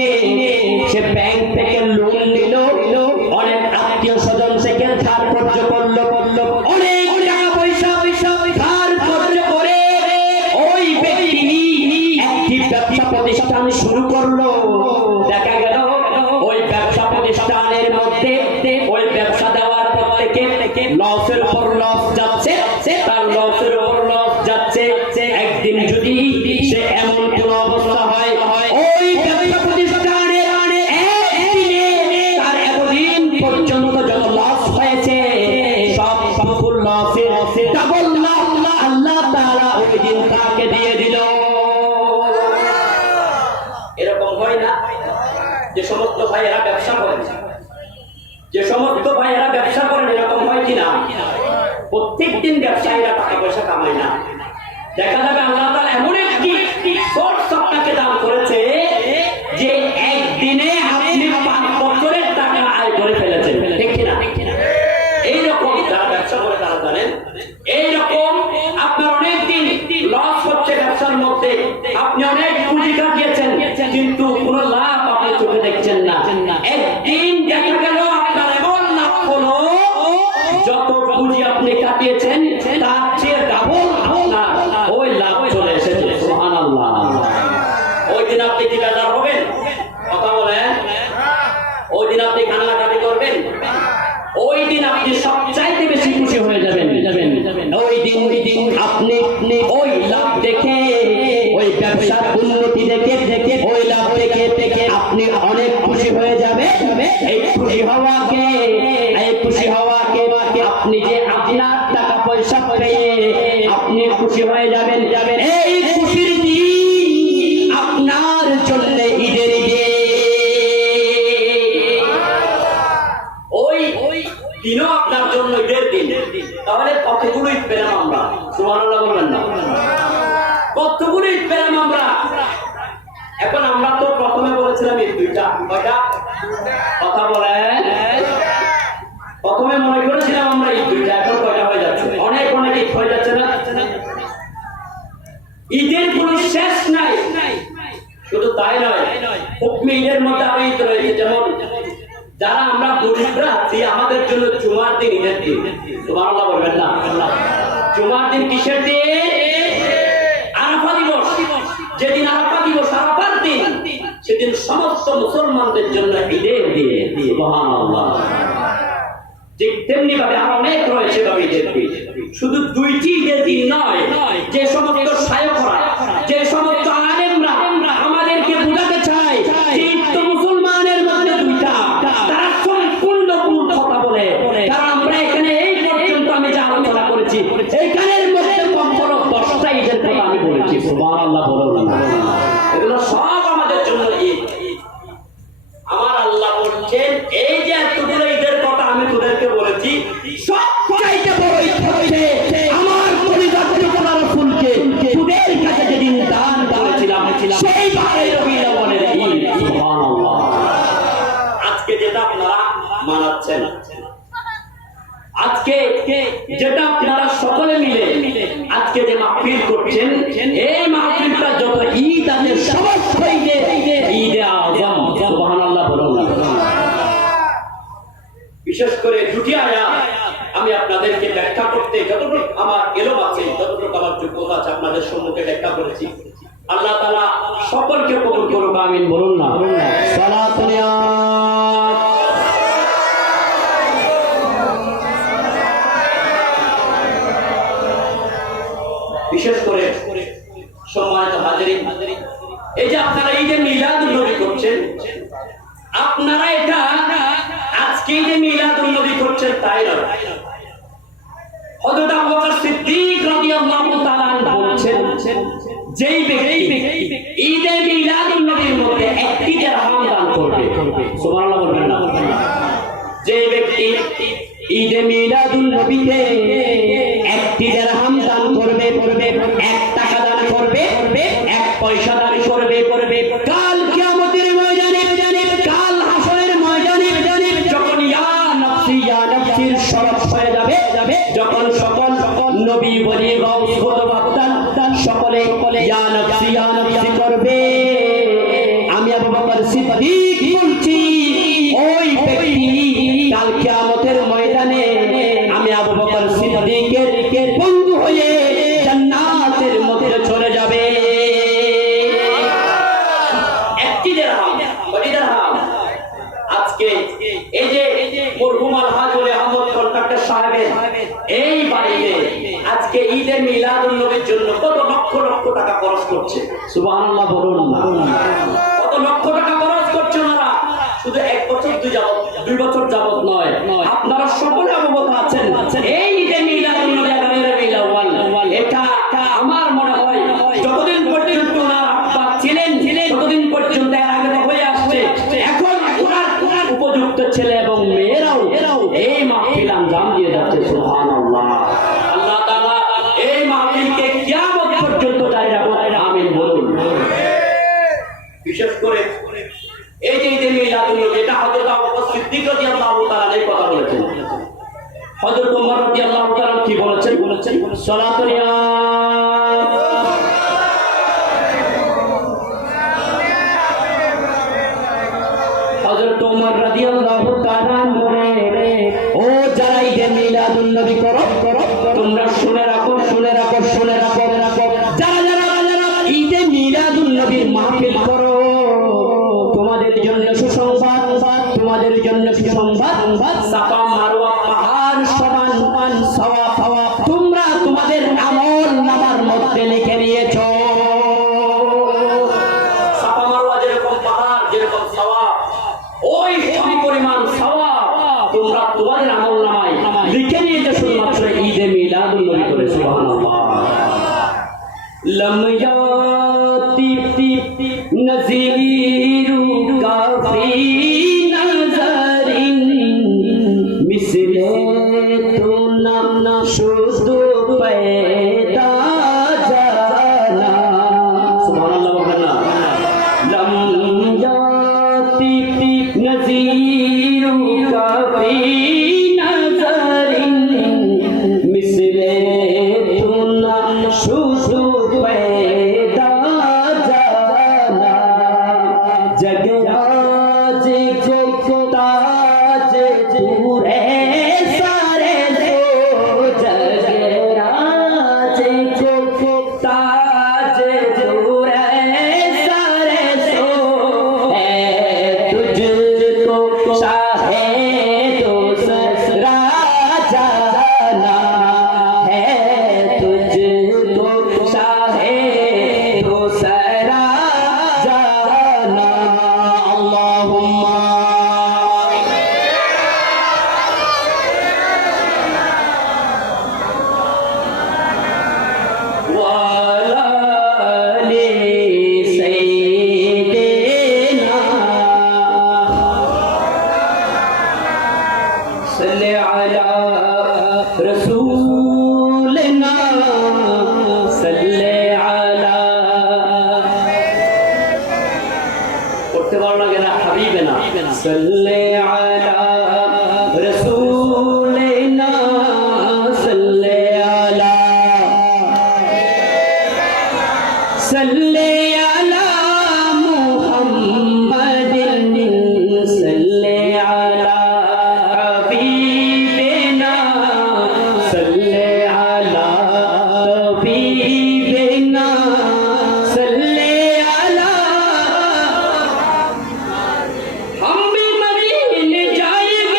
সে ব্যাংক থেকে লোন নিল, অনেক আত্মীয় স্বজন থেকে ধার কর্জ করলো, অনেক টাকা পয়সা ধার কর্জ করে ওই ব্যক্তি একটি ব্যবসা প্রতিষ্ঠান শুরু করলো। দেখা গেল ওই ব্যবসা প্রতিষ্ঠানের মধ্যে ওই ব্যবসা দেওয়ার পর থেকে লসের উপর লস যাচ্ছে, তার লসের উপর লস যাচ্ছে। একদিন যদি সে এমন কোন অবস্থা হয় ওই ব্যবসা প্রতিষ্ঠানের একদিনে তার এতদিন পর্যন্ত যত লস হয়েছে সব সকল লসের ডাবল আল্লাহ তাআলা ওই দিন তাকে দিয়ে দিল। এরকম হয় না? যে সমস্ত ভাইয়েরা ব্যবসা করেন, যে সমস্ত ভাইয়েরা ব্যবসা করেন, এরকম হয় কিনা? প্রত্যেক দিন ব্যবসায়ীরা টাকা পয়সা কামায় না। দেখা যাবে আল্লাহ তাআলা এমন একটি সোর্স আপনাকে দান করেছে যে একদিনে আপনি 5 বছরের টাকা আয় করে ফেলেছেন, ঠিক কিনা? এইরকম যারা ব্যবসা করে তারা জানেন, এইরকম আপনার অনেক দিন লস হচ্ছে ব্যবসার মধ্যে, আপনি অনেক পুঁজি কাটিয়েছেন কিন্তু কোনো লাভ আপনি চোখে দেখছেন না। একদিন দেখা গেল আপনার এমন লাভ হলো যত পুঁজি আপনি কাটিয়েছেন তার চেয়ে ডাবল আপনার ওই লাভ চলে এসেছে। সুবহানাল্লাহ। ওই দিন আপনি কি বেজার হবেন? কথা বলেন। ওই দিন আপনি কান্নাকাটি করবেন? ওই দিন আপনি সবচাইতে বেশি খুশি হয়ে যাবেন। ওই দিন আপনি ওই লাভ দেখে, ওই ব্যবসার উন্নতি দেখে ওই লাভ দেখে আপনি অনেক খুশি হয়ে যাবেন। এই খুশি হওয়াকে আপনি যে আপনার টাকা পয়সা পেয়ে আপনি খুশি হয়ে যাবেন, এই খুশির দিন আপনার জন্য ঈদের দিন। ওই দিনও আপনার জন্য ঈদের দিন। তাহলে কতগুলো ঈদ পেলাম আমরা? সুবহানাল্লাহ বলবেন না? কতগুলো ঈদ পেলাম আমরা? এখন আমরা তো প্রথমে বলেছিলাম ঈদ দুইটা, কয়টা? কথা বলেন। প্রথমে মনে করেছিলাম আমরা ঈদ দুইটা, এখন কয়টা হয়ে যাচ্ছে? অনেক ঈদ হয়ে যাচ্ছে না? ঈদের কোনো শেষ নাই। শুধু তাই নয়, হুকমি ঈদের মধ্যে আরো ঈদ রয়েছে। যেমন যারা আমরা গরিবরা আছি, আমাদের জন্য জুমার দিন ঈদের দিন। সুবহানাল্লাহ বলবেন না? জুমার দিন কিসের দিন? আরাফা দিবস। যেদিন আরাফা দিবস, আরাফার দিন, সেদিন সমস্ত মুসলমানদের জন্য ঈদের দিন। সুবহানাল্লাহ। ঠিক তেমনি ভাবে আরো অনেক রয়েছে ঈদের দিন। শুধু দুইটি ঈদের দিন নয়, যে সমস্ত শায়খরা, যে সমস্ত আলেমরা আমাদেরকে বোঝাতে চায় ঈদ তো মুসলমানের মধ্যে দুইটা, তারা সম্পূর্ণ ভুল কথা বলে। কারণ আমরা এখানে এই পর্যন্ত আমি যা আলোচনা করেছি, এখানের মধ্যে কখনো 10টা ঈদের কথা আমি বলেছি। সুবহানাল্লাহ বলুন না? এগুলো সব আমাদের জন্য ঈদ। আমার আল্লাহ বলছেন এই যে এতগুলো ঈদের কথা আমি তোদেরকে বলেছি, সবচাইতে বড় ঈদ হচ্ছে আমার পরিবার থেকে রাসূলকে তোদের কাছে যেদিন দান করেছিলাম সেই বারের রবিউল আউয়ালের ঈদ। সুবহানাল্লাহ। আজকে যেটা আপনারা মানাচ্ছেন, আজকে যেটা আপনারা সকলে মিলে আজকে যে মাহফিল করছেন, এই মাহফিলটা যত ঈদ আছে সমস্ত ঈদে আযম। সুবহানাল্লাহ বলুন। বিশেষ করে দুটি আয়াত আমি আপনাদেরকে ব্যাখ্যা করতে যতটুকু আমার এলম আছে, যতটুকু আমার যোগ্যতা আছে আপনাদের সম্মুখে ব্যাখ্যা করেছি। আল্লাহ তাআলা সকলকে কবুল করুক, আমিন বলুন না? সালাতুন ইয়া বিশেষ করে সম্মানিত হাজিরিন, এই যে আপনারা ঈদে মিলাদুন নবী করছেন, আপনারা এটা আজকে ঈদে মিলাদুন নবী করছেন তাই নয়। হযরত আবু বকর সিদ্দিক রাদিয়াল্লাহু তাআলা আনহু বলছেন, যেই ব্যক্তি ঈদে মিলাদুন নবীর মধ্যে একটি দিরহাম দান করবে, সুবহানাল্লাহ বলবেন না, যে ব্যক্তি ঈদে মিলাদুন নবীতে একটি দিরহাম দান করবে, 1 টাকা দান করবে, 1 পয়সা দান করবে, কাল কিয়ামতের ময়দানে, কাল হাসরের ময়দানে যখন ইয়া নফসির শরফ হয়ে যাবে, যখন সকল নবী বলি গাউস বাগদাদ সকলে ইয়া নফসি করবে, আমি আবু বকর সিদ্দিক বলছি, ওই ব্যক্তি কাল কিয়ামতের ময়দানে আমি আবু বকর সিদ্দিকের বন্ধু হয়ে জান্নাতের মধ্যে চলে যাবে। একটি দিরহাম, কয়টি দিরহাম? আজকে এই যে মরহুম আলহাজ ওলি আহমদ কন্ট্রাক্টর সাহেবের এই বাড়িতে আজকে ঈদে মিলাদুন নবীর জন্য কত লক্ষ লক্ষ টাকা খরচ করছে, সুবহানাল্লাহ বলুন না, কত লক্ষ টাকা খরচ করছে ওনারা, শুধু 1 বছর 2 বছর যাবত নয়, আপনারা সকলে অবগত আছেন এই ঈদে মিলাদুন নবী এটা আমার মনে হয় যতদিন পর্যন্ত ওনার আব্বা ছিলেন ততদিন পর্যন্ত এর আগে হয়ে আসছে, এখন ওনার উপযুক্ত ছেলে এবং মেয়েরাও এই মাহফিল আঞ্জাম দিয়ে যাচ্ছে, সুবহানাল্লাহ। আল্লাহ তাআলা এই মাহফিলকে কিয়ামত পর্যন্ত জারি রাখুন, আমিন বলুন। বিশেষ করে এই যে ঈদে মিলাদুন নবী, এটা হযরত আবু বকর সিদ্দিক রাদিয়াল্লাহু তাআলা এই কথা বলেছেন। হযরত ওমর রাদিয়াল্লাহু তাআলা কি বলেছেন? সালাতুল ইয়া হযরত ওমর রাদিয়াল্লাহু তাআলা বলে, ও যারা ঈদে মিলাদুন নবী করো, তোমরা শুনে রাখো, যারা ঈদে মিলাদুন নবীর মাহফিল করো, তোমাদের জন্য সুসংবাদ, সাফা মারওয়া পাহাড় সমান সওয়াব তোমরা তোমাদের আমল নামার মধ্যে লিখে নিয়েছো। সাফা মারওয়া যেরকম পাহাড়, যেরকম সওয়াব, ওই পরিমাণ সওয়াব তোমরা তোমাদের আমল নামায় লিখে নিয়েছো শুধুমাত্র ঈদে মিলাদুন নবী করে, সুবহানাল্লাহ। লম ইয়াতি নযীরু কাফি নজরিন মিসলে তু না শুধু পয়দা জানা, সুবহানাল্লাহ বলেন না। লম ইয়াতি নযীরু কাফি নজরিন মিসলে তু না শুধু পয়দা জানা, জগরাজ কো তাজ পুরে সারে দো, জগরাজ কো ताज पूरे सारे सो है, तुझको शाहे दूसरा जाना है, तुझको शाहे दूसरा जाना। अल्लाहुम्मा सल्ले अला रसूलिना सल्ले अला सल्ले अला मुहम्मदिन सल्ले अला हबीबिना सल्ले अला हबीबिना सल्ले अला। हम भी मदीने जाएंगे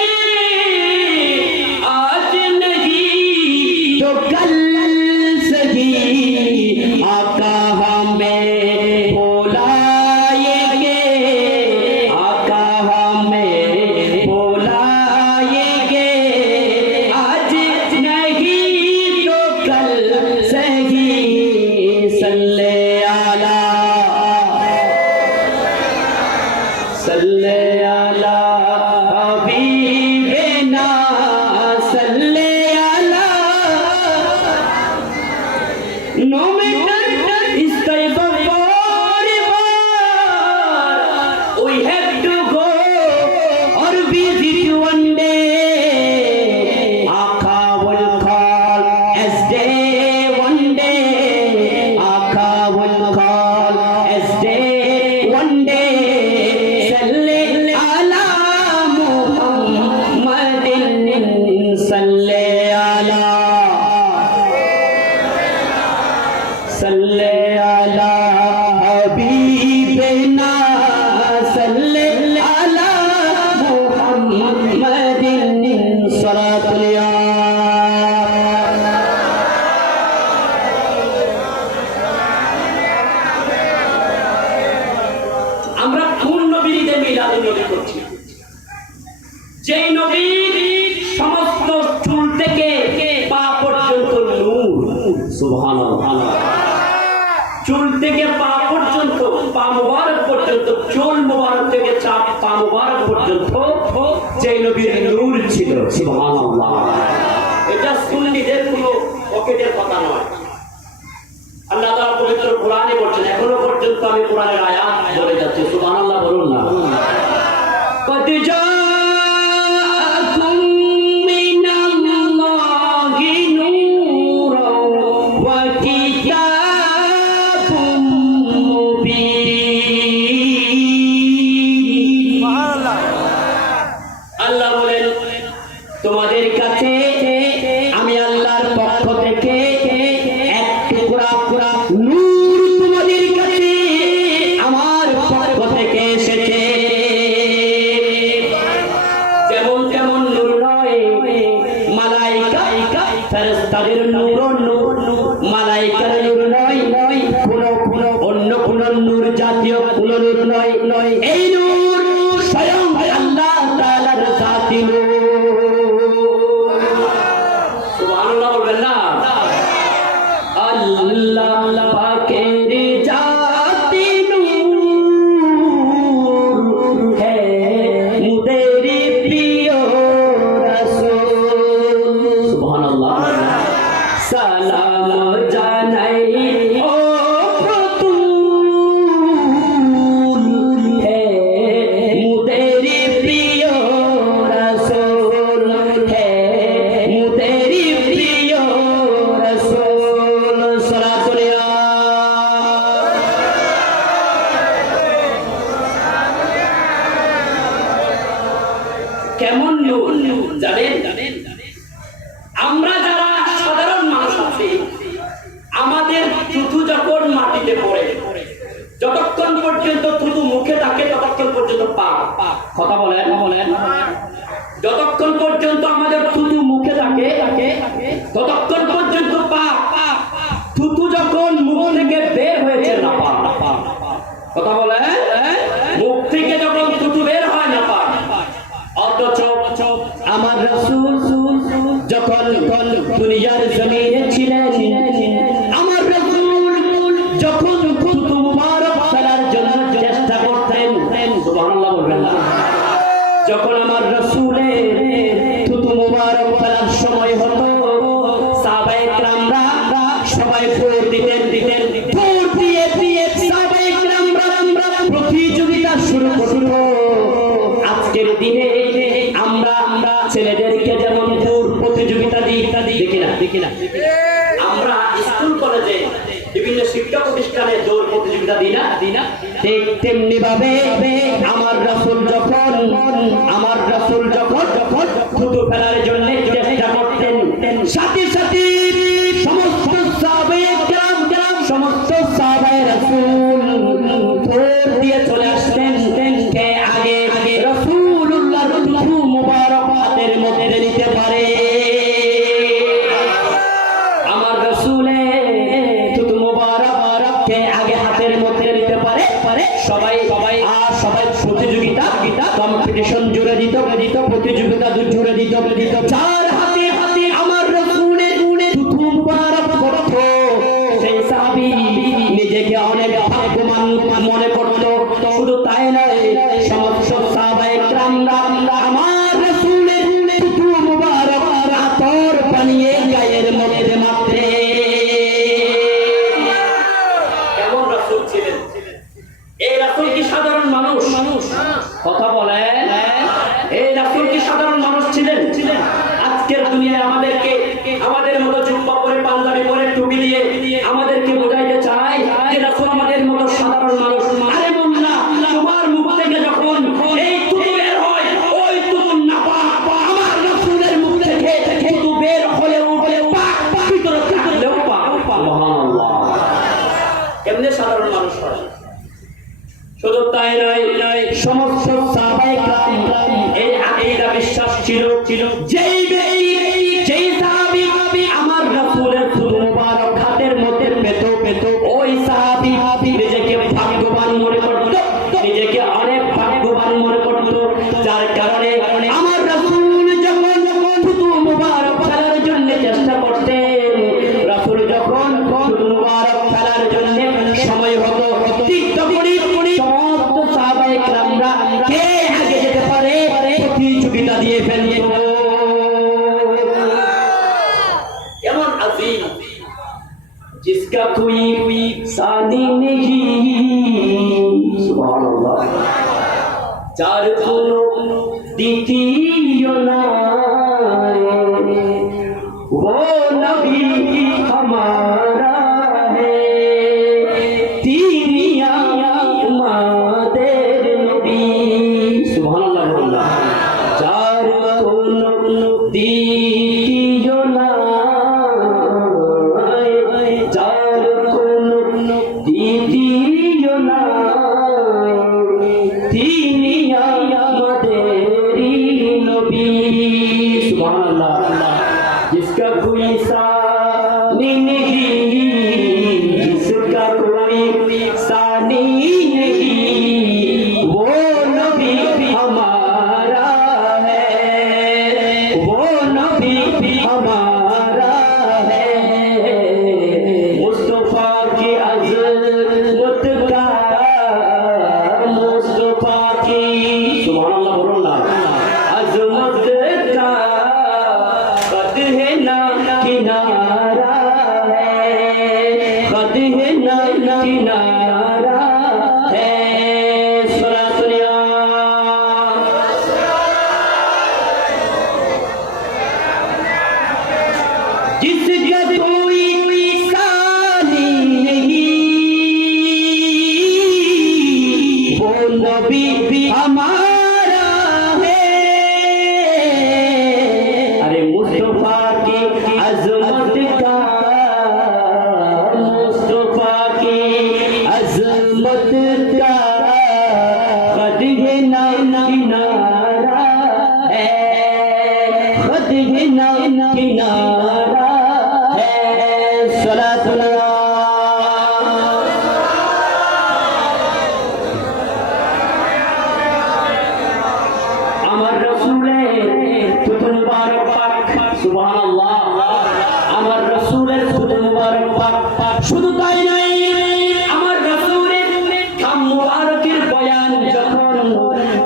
No matter is type of we have to go or visit one day. Aka will call as day one day. Aka will call as day one day. Salli ala Muhammadin, salli ala, salli ala Habibina. আমরা কোন নবীর ঈদে মিলাদুন্নবী করছি? যেই নবীর সমস্ত চুল থেকে পা পর্যন্ত নূর। সুবহানাল্লাহ। চুল থেকে পা পর্যন্ত, পা মুবারক পর্যন্ত, চুল মুবারক থেকে পা মুবারক পর্যন্ত যেই নবীর নূর ছিল। সুবহানাল্লাহ। এটা সুন্নিদের কোনো পকেটের কথা নয়। আল্লাহ তাআলা পবিত্র কোরআনে বলেন, এখনো পর্যন্ত আমি কোরআনের আয়াত বলে যাচ্ছি। সুবহানাল্লাহ বলুন না। কদ জাআকুম মিনাল্লাহি নূরুন ওয়া কিতাবুম মুবিন। আল্লাহ বলেন, তোমাদের কাছে আমি আল্লাহর পক্ষ থেকে এক টুকরা নূর তোমাদের কাছে আমার পক্ষ থেকে এসেছে। যেমন তেমন নূর নয়, মালাইকা ফেরেশতাদের নূর, মালাইকার নূর নয়, অন্য কোন নূর জাতীয় কোন নূর নয়। এই নূর স্বয়ং আল্লাহ তাআলার জাতি নূর। সুবহানাল্লাহ বলবেন না? আল্লাহ পাকের জাতি নূর হে মুদের প্রিয় রাসূল। সুবহানাল্লাহ। সালাম জানাই ও প্রতুল হে মুদের প্রিয় রাসূল, হে মুদের প্রিয় রাসূল। সালাতুল্লাহ। কেমন নূর জানেন? আমরা যারা সাধারণ মানুষ আছি, আমাদের থুতু যখন মাটিতে পড়ে, যতক্ষণ পর্যন্ত থুতু মুখে থাকে ততক্ষণ পর্যন্ত পাপ। কথা বলেন, যতক্ষণ পর্যন্ত আমাদের থুতু মুখে থাকে ততক্ষণ পর্যন্ত পাপ। থুতু যখন মুখ থেকে বের হয়েছে না পাপ। কথা বলেন, মুখ থেকে যখন থুতু বের হয় না পাপ। অথচ আমার রাসূল যখন দুনিয়ার জমিনে ছিলেন, আমার রাসূল যখন থুতু মুবারক ফেলার জন্য চেষ্টা করতেন, সুবহানাল্লাহ বলবেন না? যখন আমার রাসূলের থুতু মুবারক ফেলার সময় হতো, সাহাবায়ে কেরামরা সবাই দৌড় দিতেন। দৌড় দিয়ে সাহাবায়ে কেরামরা প্রতিযোগিতা শুরু করত। আজকের দিনে আমরা ছেলেদেরকে যেমন দৌড় প্রতিযোগিতা দিই, দেখি না? আমরা স্কুল কলেজে বিভিন্ন শিক্ষা প্রতিষ্ঠানে দৌড় প্রতিযোগিতা দিই না? ঠিক তেমনি ভাবে আমার রাসূল যখন থুতু ফেলার জন্য চেষ্টা করতেন, সাথে সাথে সমস্ত সাহাবায়ে কেরাম, সমস্ত সাহাবায়ে রাসূল দৌড় দিয়ে চলে আসতেন। কে আগে রাসূলুল্লাহর থুতু মুবারক হাতের মধ্যে নিতে পারে। আমার রাসূলের থুতু মুবারক কে আগে হাতের মধ্যে নিতে পারে, সবাই প্রতিযোগিতা কম্পিটিশন জুড়ে দিত, প্রতিযোগিতা জুড়ে দিত। চার হাতে আমার রাসূলের থুতু মুবারক করত। সেই সাহাবী নিজেকে অনেক ভাগ্যবান মনে করত। শুধু তাই নয়, সমস্ত সাহাবায়ে কেরামরা আমার রাসূলের থুতু মুবারক আতর বানিয়ে গায়ের মধ্যে মাখতে। কথা বলেন। এই রাসূল কি সাধারণ মানুষ ছিলেন? আজকের দুনিয়ায় আমাদেরকে আমাদের মতো জুব্বা পরে পাঞ্জাবি পরে টুপি দিয়ে আমাদেরকে বোঝাইতে চায় যে রাসূল আমাদের মতো সাধারণ মানুষ। আরে মোল্লা, তোমার মুখ থেকে যখন এই তুতু বের হয়, ওই তুতু নাপাক আমার রাসূলের মুখ থেকে তুতু বের হলেও পাক, ভিতরে থাকলেও পাক। সুবহানাল্লাহ। কেমনে সাধারণ মানুষ হয়? শুধু তাই নয়, সমস্ত সাহাবায়ে কেরাম এই আকীদা বিশ্বাস ছিল যেই সাহাবী আমার রাসূলের থুতু মুবারক হাতের মধ্যে পেত ওই সাহাবী নিজেকে ভাগ্যবান মনে করত, নিজেকে অনেক ভাগ্যবান মনে করত। যার কারণে আমার রাসূল যখন থুতু মুবারক ফেলার জন্য চেষ্টা করতেন, রাসূল যখন থুতু মুবারক ফেলার জন্য সময় হতো, ঠিক তখনই সমস্ত সাহাবায়ে কেরামরা কে আগে যেতে পারে প্রতিযোগিতা দিয়ে ফেলত। এমন আযীম जिसका कोई सानी नहीं, सुभानअल्लाह, चार कोनो द्वितीय नाय, वो नबी हमारा है, तीनिया मादेर नबी, सुभानअल्लाह, चार कोनो द्वितीय नाय, चार कोनो द्वितीय नाय, तीनिया मादेरी नबी, सुभानअल्लाह, जिसका कोई सानी नहीं, जिसका कोई सानी नहीं, वो नबी हमारा है, वो नबी हमारा है, मुस्तफा की अज़मत का, मुस्तफा की, सुभानअल्लाह बोलो ना, अज़मत का कद है ना किनारा है, कद है ना किनारा है। सुना सुनिया जिसका कोई सानी नहीं, वो नबी हमारा है। अरे मुस्तफा की अज़मत का, मुस्तफा की अज़मत का कद है ना किनारा है, कद है ना किनारा है। सलातुल्लाह আমার রাসূলের থুতু মুবারক পাক, সুবহানাল্লাহ, আমার রাসূলের থুতু মুবারক পাক। শুধু তাই নয়, আমার রাসূলের খাম মুবারকের বয়ান যখন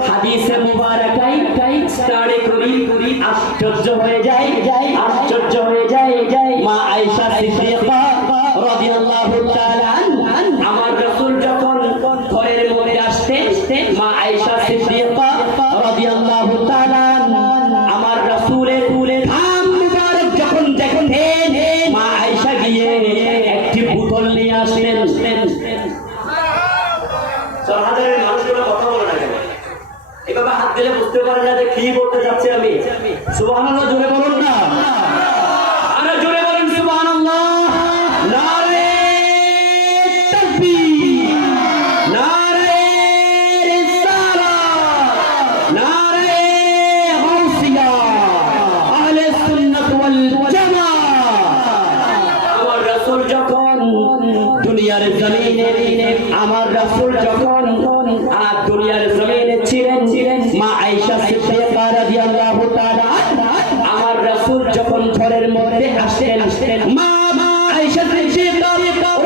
হাদিসে মুবারাকাই স্টাডি করি আশ্চর্য হয়ে যায়, আশ্চর্য হয়ে যায়। মা আয়েশা সিদ্দিকা রাদিয়াল্লাহু তাআলা আমার রাসূল যখন ঘরের মধ্যে আসতেন, মা আয়েশা সিদ্দিকা রাদিয়াল্লাহু তাআলা আমার রাসূলের খাম মুবারক যখন দেখতেন, মা আয়েশা গিয়ে একটি বোতল নিয়ে আসলেন। সরহাদের মানুষগুলো কথা বলে না কেন? এভাবে হাত দিলে বুঝতে পারে না যে কি বলতে যাচ্ছি আমি। সুবহানাল্লাহ জোরে বলুন না, আরে জোরে বলুন সুবহানাল্লাহ। নারে তাকবীর, নারে রিসালাত, নারে গাউসিয়া, আহলে সুন্নাত ওয়াল জামাত। আমার রাসূল যখন দুনিয়ার জমিনে, আমার রাসূল যখন দুনিয়ার জমিনে ছিলেন, মা আয়েশা সিদ্দিকা রাদিয়াল্লাহু তাআলা আমার রাসূল যখন ঘরের মধ্যে আসতেন, মা আয়েশা সিদ্দিকা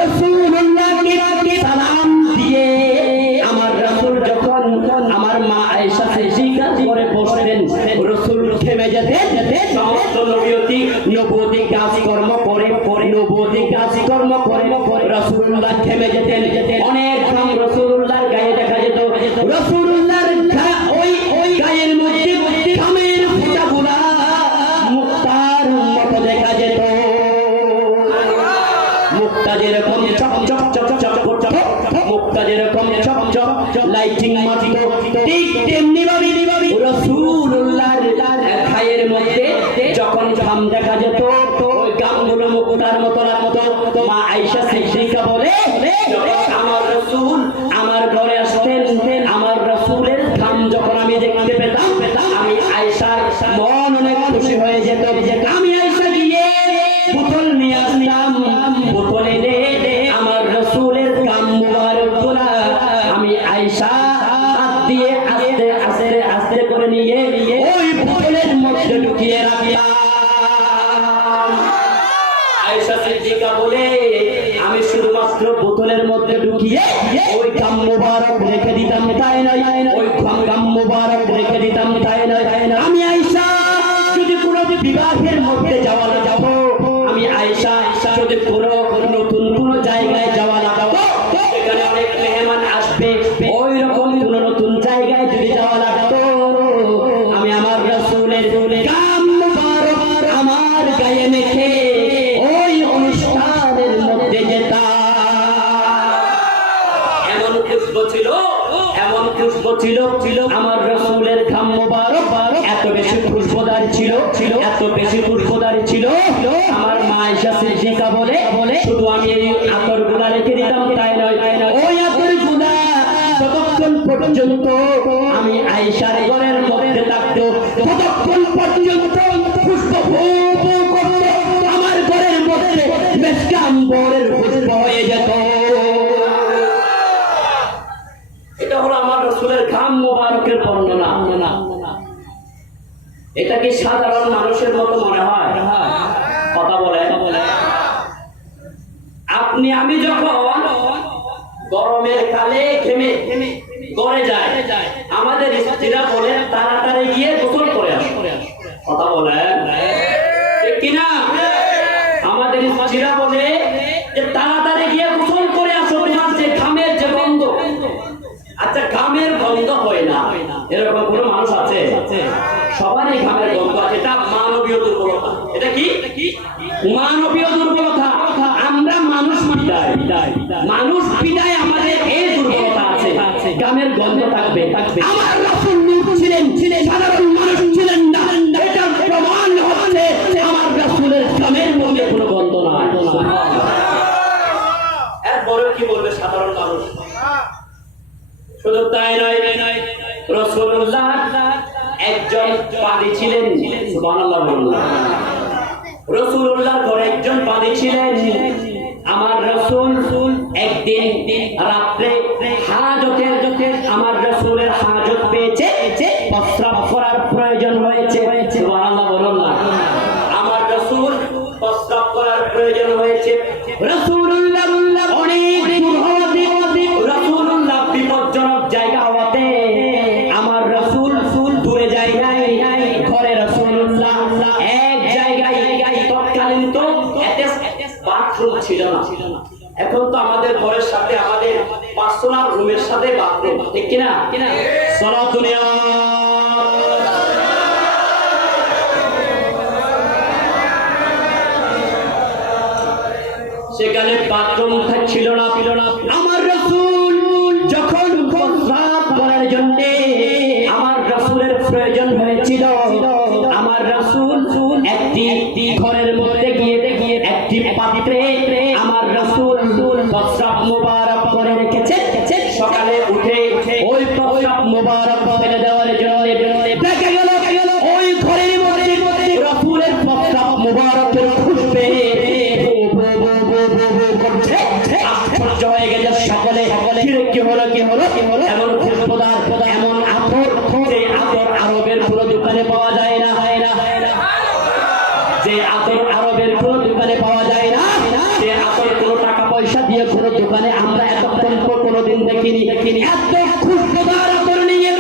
রাসূলুল্লাহকে সালাম দিয়ে আমার রাসূল যখন আমার মা আয়েশা সিদ্দিকা করে বসতেন, রাসূল থেমে যেতেন, সমস্ত নবুয়তি কাজকর্ম করে নবুয়তি কাজকর্ম করে রাসূলুল্লাহ থেমে যেতেন। অনেক রাসূলুল্লাহর গায়ে দেখা যেত, রাসূলুল্লাহর মধ্যে ঢুকিয়ে ওই গাম মুবারক রেখে দিতাম, তাই নয়? ওই গাম মুবারক রেখে দিতাম, তাই নয়? আমি আয়েশা যদি কোনো বিবাহের মধ্যে যাওয়া যাব, আমি আয়েশা যদি কোনো নতুন কোনো জায়গায় যাওয়া লাগবো, সেখানে অনেক মেহমান আসবে, ওই রকম কোনো নতুন জায়গায় যদি যাওয়া লাগতো, আমি আমার রাসূলের গাম মুবারক আমার গায়ে মেখে ওই অনুষ্ঠানের মধ্যে যেতাম। এমন খুশবু ছিল, এমন খুশবু ছিল আমার রাসূলের গাম মুবারক, এত বেশি খুশবুদার ছিল, এত বেশি খুশবুদার ছিল। আমার মা আয়েশা সিদ্দিকা বলে শুধু আমি এই আতরগুলা রেখে দিতাম, তাই নয়? ওই আতরগুলা যতক্ষণ পর্যন্ত আমি আয়েশার ঘরের মধ্যে থাকতো, ততক্ষণ পর্যন্ত খুশবু করতে আমার ঘরের মধ্যে মেশকা আম্বরের খুশবু হয়ে যেত। এটা হলো আমার রাসূলের গাম মুবারকের বর্ণনা। এটা কি সাধারণ মানুষের মতো মনে হয়? কথা বলে আপনি আমি যখন গরমের কালে ঘেমে ঘরে যায়, আমাদের স্ত্রীরা বলে তাড়াতাড়ি গিয়ে গোসল করে আসো। কথা বলে ঠিক কিনা? আমাদের স্ত্রীরা বলে যে তাড়াতাড়ি গিয়ে গোসল করে আসো, তোমার যে ঘামের যে গন্ধ। আচ্ছা, ঘামের গন্ধ হয় না এরকম কোন মানুষ আছে? সবারই ঘামের গন্ধ আছে। এটা মানবীয় দুর্বলতা। এটা কি মানবীয় দুর্বলতা? আমরা মানুষ পিতায় আমাদের এই দুর্বলতা আছে, ঘামের গন্ধ থাকবে। আমার রাসূল ছিলেন সাধারণ মানুষ ছিলেন না, এটা প্রমাণ হচ্ছে আমার রাসূলের ঘামের মধ্যে কোনো গন্ধ নাই। এরপরে কি বলবে সাধারণ মানুষ? শুধু তাই নয়, রাসূলুল্লাহ একজন পাদী ছিলেন। সুবহানাল্লাহ বলুন। রাসূলুল্লাহর ঘরে একজন পাদী ছিলেন। আমার রাসূল একদিন রাতে হাজতের আমার রাসূলের হাজত পেয়েছে, প্রস্রাব করার প্রয়োজন হয়েছে। সুবহানাল্লাহ বলুন। আমার রাসূল প্রস্রাব করার প্রয়োজন হয়েছে। রাসূলুল্লাহ অনেক দূর হওয়াতে, রাসূলুল্লাহ বিপজ্জনক জায়গা হওয়াতে আমার রাসূল দূরে যায় নাই। ঘরে রাসূলুল্লাহ এক জায়গায়, তৎকালীন তো বাথরুম ছিল না। এখন তো আমাদের ঘরের সাথে আমাদের পার্সোনাল রুমের সাথে বাথরুম, ঠিক কিনা? সালাত দুনিয়া সেখানে বাথরুম ছিল না। আমার রাসূল যখন প্রস্রাব করার জন্য আমার রাসূলের প্রয়োজন হয়েছিল, আমার রাসূল একটি ঘরের মধ্যে গিয়ে একটি পাত্রে আমার রাসূল প্রস্রাব মুবারক করে রেখেছে। সকালে উঠে ওই প্রস্রাব মুবারক ফেলে দেওয়ার জন্য দেখা গেল ওই ঘরের মধ্যে রাসূলের প্রস্রাব মুবারকের খুশবে আশ্চর্য হয়ে গেছে সকলে। কি হলো এমন খুশবুদার এমন আতর, যে আতর আরবের কোনো দোকানে পাওয়া যায় না, যে আতর আরবের কোনো দোকানে পাওয়া যায় না, যে আতর কোনো টাকা পয়সা দিয়ে কোনো দোকানে আমরা এতক্ষণ কোনোদিন দেখিনি। এত খুশবুদার আতর নিয়ে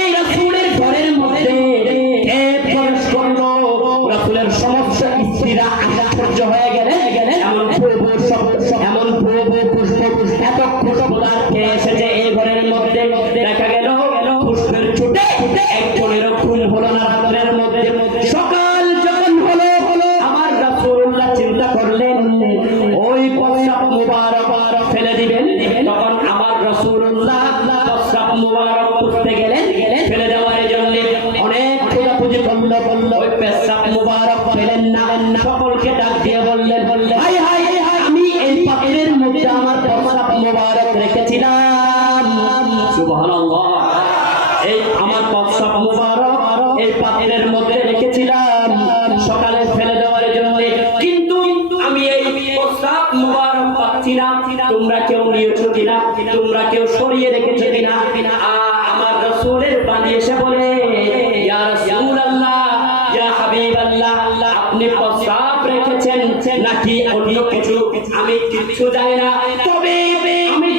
এই রাসূলের ঘরের মধ্যে কে প্রবেশ করলো? রাসূলের সমস্ত স্ত্রীরা আশ্চর্য হয়ে গেলেন। এমন এত খুশবুদার কে এসেছে এই ঘরের মধ্যে? দেখা গেল খুশবুর ছুটে একজনেরও খুন হলো না রাতের মধ্যে। সকাল যখন হলো আমার রাসূলুল্লাহ চিন্তা করলেন ওই প্রস্রাব মুবারক ফেলে দিবেন। তখন আমার রাসূলুল্লাহ প্রস্রাব মুবারক করতে গেলেন, ফেলে দেওয়ার জন্য অনেক খোঁজাখুঁজি করল, ওই প্রস্রাব মুবারক ফেলেন না। সকলকে ডাক দিয়ে বললেন, হাই হাই আমি এই পাত্রের মধ্যে আমার প্রস্রাব মুবারক রেখেছিলাম। সুবহানাল্লাহ, এই আমার প্রস্রাব মুবারক এই পাত্রের মধ্যে রেখেছিলাম সকালে ফেলে দেওয়ার জন্য, কিন্তু আমি এই প্রস্রাব মুবারক পাচ্ছি না। তোমরা কেউ নিয়েছো কিনা? তোমরা কেউ সরিয়ে রেখেছো কিনা? আমার রাসূলের বাণী এসে বলে, ইয়া রাসূলুল্লাহ, ইয়া হাবিবাল্লাহ, আপনি প্রস্রাব রেখেছেন নাকি অন্য কিছু আমি কিচ্ছু জানি না, তবে আমি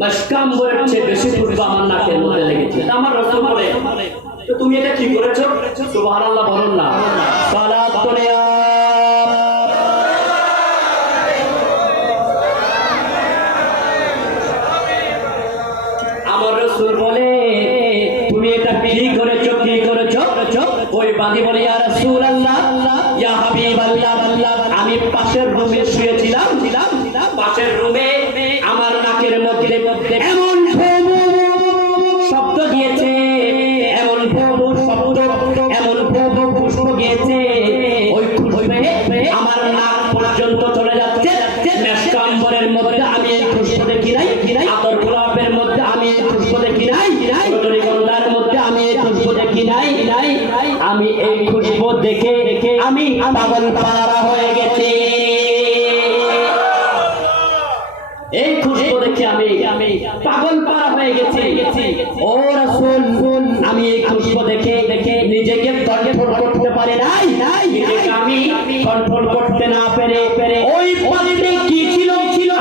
মস্কাম্বরের চেয়ে বেশি খুশবু আমার নাকের মধ্যে লেগেছে। আমার রাসূল বলে, তো তুমি এটা কি করেছো? সুবহানাল্লাহ বলুন না। সালাত করে আমার রাসূল বলে, তুমি এটা কি করেছো? কি করেছো? ওই বাঁধি বলে, ইয়া রাসূলুল্লাহ, ইয়া হাবিবাল্লাহ, আমি পাশের রুমে শুয়েছিলাম, পাশের রুমে আমার নাকের মধ্যে এমন শব্দ গিয়েছে, এমন শব্দ, এমন পুষ্প গিয়েছে, ওই খুশবে আমার নাক পর্যন্ত চলে যাচ্ছে। মেশকাম্বরের মধ্যে আমি এই খুশবু দেখি নাই, আতর গোলাপের মধ্যে আমি এই খুশবু দেখি নাই, রজনীগন্ধার মধ্যে আমি এই খুশবু দেখি নাই। আমি এই খুশবু দেখে আমি পাগল পারা হয়ে গেছি। এই খুশবু দেখে আমি পাগল পারা হয়ে গেছি। ও রাসূল, আমি এই খুশবু দেখে নিজেকে কন্ট্রোল করতে পারি নাই, নিজেকে আমি কন্ট্রোল করতে না পেরে ওই পাত্রে কি ছিল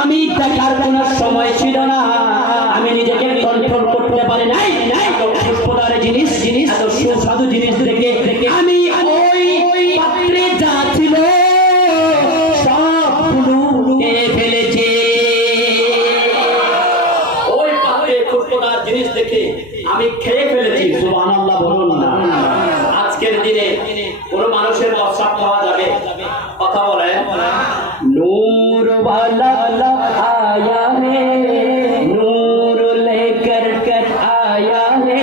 আমি দেখার কোনো সময় ছিল না। আমি নিজেকে কন্ট্রোল করতে পারি নাই। খুশবুদার জিনিস, এত সুস্বাদু জিনিস দেখে আমি ওই পাত্রে যা ছিল সবগুলো খেয়ে ফেলেছি। ওই পাত্রে খুশবুদার জিনিস দেখে আমি খেয়ে ফেলেছি। সুবহানাল্লাহ বলুন না। আজকের দিনে কোন মানুষের প্রস্রাব পাওয়া যাবে? কথা বলেন। নূর वाला आया है, नूर लेकर कर आया है,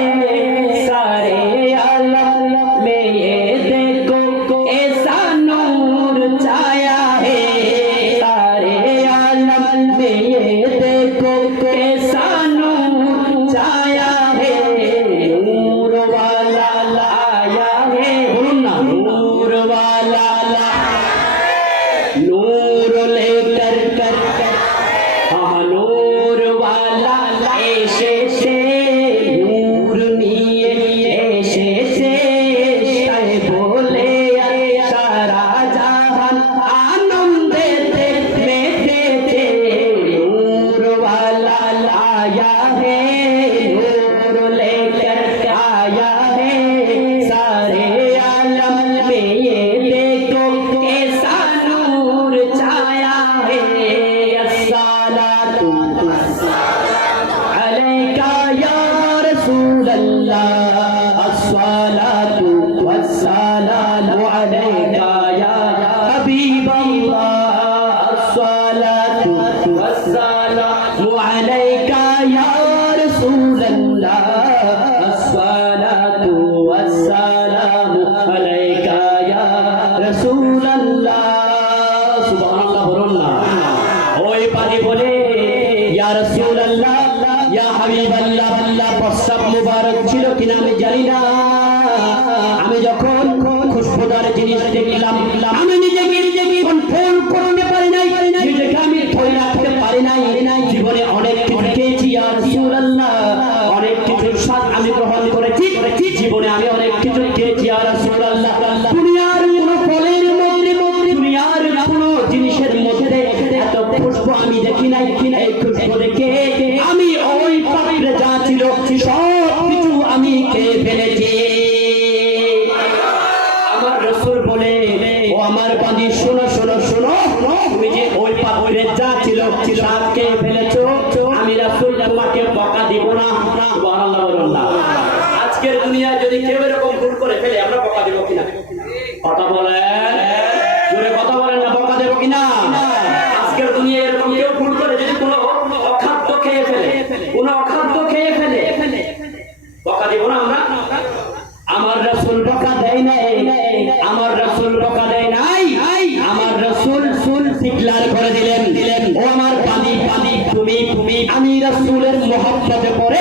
सारे आलम में ये देखो ऐसा नूर छाया है, सारे आलम में ये देखो ऐसा नूर छाया है, नूर वाला आया है, बोलूं ना, नूर वाला नूर लेकर कर हाँ नूर वाला ऐसे से नूर निये ऐसे से शाय बोले सारा जहान आनंदे थे बैठे थे, नूर वाला आया है, नूर लेकर आया है, सारे आलम में ये देखो ऐसा नूर छाया है। अस्सलातु अलैका या रसूल अल्लाह, अस्सलातु वस्सलामु अलैका या हबीब अल्लाह, अस्सलातु वस्सलामु अलैका या रसूल अल्लाह, अस्सलातु वस्सलामु अलैका या रसूल अल्लाह। সুবহানাল্লাহ বলুন না। ওই পানি বলে, ইয়া রাসূলুল্লাহ, ইয়া হাবিবাল্লাহ, প্রস্রাব মুবারক ছিল কিনা আমি জানি না। আমি যখন খুশবুদার জিনিস দেখলাম আমি নিজেকে কন্ট্রোল করতে পারি নাই, নিজেকে আমি ধরে রাখতে পারি নাই। জীবনে অনেক কিছু খেয়েছি ইয়া রাসূলুল্লাহ, অনেক কিছু স্বাদ আমি গ্রহণ করেছি, জীবনে আমি অনেক কিছু খেয়েছি ইয়া রাসূলুল্লাহ। দুনিয়ার কোন ফলের মধ্যে, দুনিয়ার কোন জিনিসের মধ্যে এত খুশবু আমি দেখি নাই। এই খুশবু দেখে আমি ওই পাত্রে যা ছিল সব কিছু আমি খেয়ে ফেলেছি। আমার রাসূল বলে, ও আমার বাঁধি শোনো শোনো শোনো, তুমি যে ওই পাত্রে যা ছিল সব খেয়ে ফেলেছো, আমি রাসূল তোমাকে বকা দিব না। সুবহানাল্লাহ বলুন না। আজকের দুনিয়ায় যদি কেউ এরকম ভুল করে ফেলে আমরা বকা দেব কিনা? কথা বলেন, জোরে কথা বলেন না, বকা দেব কিনা? আজকের দুনিয়ায় এরকম কেউ ভুল করে যদি কোনো অখাদ্য খেয়ে ফেলে, কোনো অখাদ্য খেয়ে ফেলে, বকা দেব না আমরা? আমার রাসূল বকা দেয় নাই, আমার রাসূল বকা দেয় নাই। আমার রাসূল ডিক্লার করে দিলেন, ও আমার পানি তুমি আমি রাসূলের মহব্বতে পড়ে,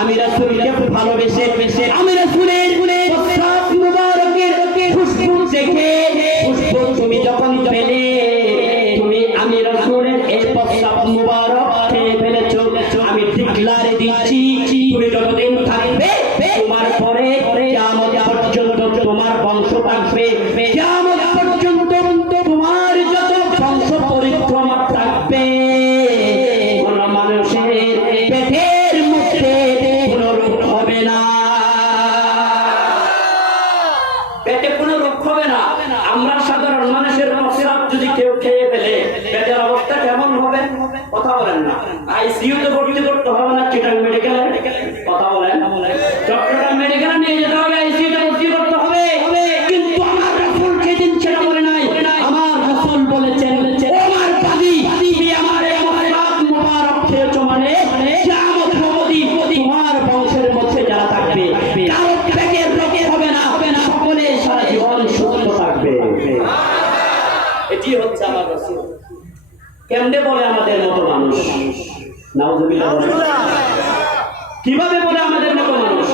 আমি রাসূলকে ভালোবেসে আমি রাসূলের প্রস্রাব মুবারকের খুশবু দেখে, খুশবু তুমি যখন পেলে, তুমি আমি রাসূলের এই প্রস্রাব মুবারক খেয়ে ফেলেছো। আমি ডিক্লার দিচ্ছি, তুমি যতদিন থাকবে তোমার পরে কিয়ামত পর্যন্ত তোমার বংশ থাকবে, কিয়ামত পর্যন্ত তোমার যত বংশ পরিক্রমা থাকবে, কোন মানুষের ফেলে বেটার অবস্থা কেমন হবে? কথা বলেন না। আইসিইউতে ভর্তি করতে হবে না চিটাং মেডিকেলে? কথা বলেন। চট্টগ্রাম মেডিকেলে নিয়ে যেতে হবে, আইসিইউতে ভর্তি করতে হবে। কিন্তু আমার রাসূল সেদিন সেটা বলে নাই। আমার রাসূল বলেছেন, আমার পানি আমার মুবারক মুবারক খেয়েছো মানে কিয়ামত অবধি তোমার বংশের মধ্যে যারা থাকবে কারো পেটের রোগ হবে না, সকলে সারা জীবন সুস্থ থাকবে। এটি হচ্ছে আমার রাসূল। কেমনে বলে আমাদের মতো মানুষ? নাউজুবিল্লাহ। কিভাবে বলে আমাদের মতো মানুষ?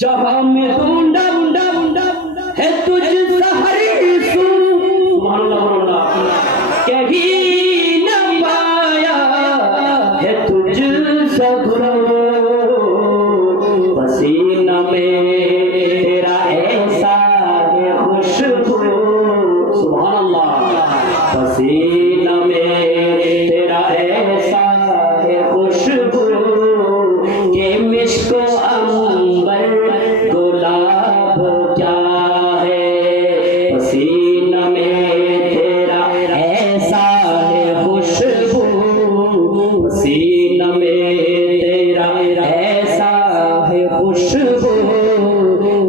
जहाँ में ढूंढा ढूंढा ढूंढा है तुझसे हरीसू, कहीं न पाया है तुझसे गुरो, पसीना में तेरा ऐसा है खुशबू, सुभान अल्लाह, पसीना में तेरा ऐसा है खुशबू के मिस्को अंबर गुलाब क्या है, पसीना में तेरा ऐसा है खुशबू, पसीना में तेरा ऐसा है खुशबू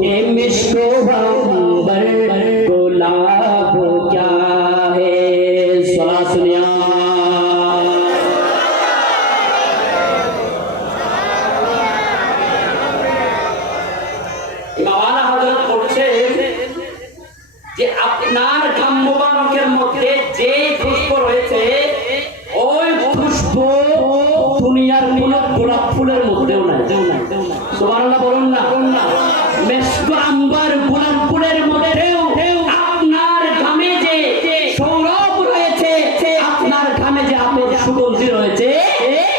के मिस्को अंबर गुलाब क्या है। सला सुनिया মাওলানা হযরত বলছে যে আপনার ঘাম মুবারকের মধ্যে যে খুশবু রয়েছে ওই খুশবু দুনিয়ার কোন গোলাপ ফুলের মধ্যেও নাই। সুবহানাল্লাহ বলুন না। মেশক আম্বার গোলাপ ফুলের মধ্যেও আপনার ঘামে যে সৌরভ রয়েছে, আপনার ঘামে যে আপনার সুগন্ধি রয়েছে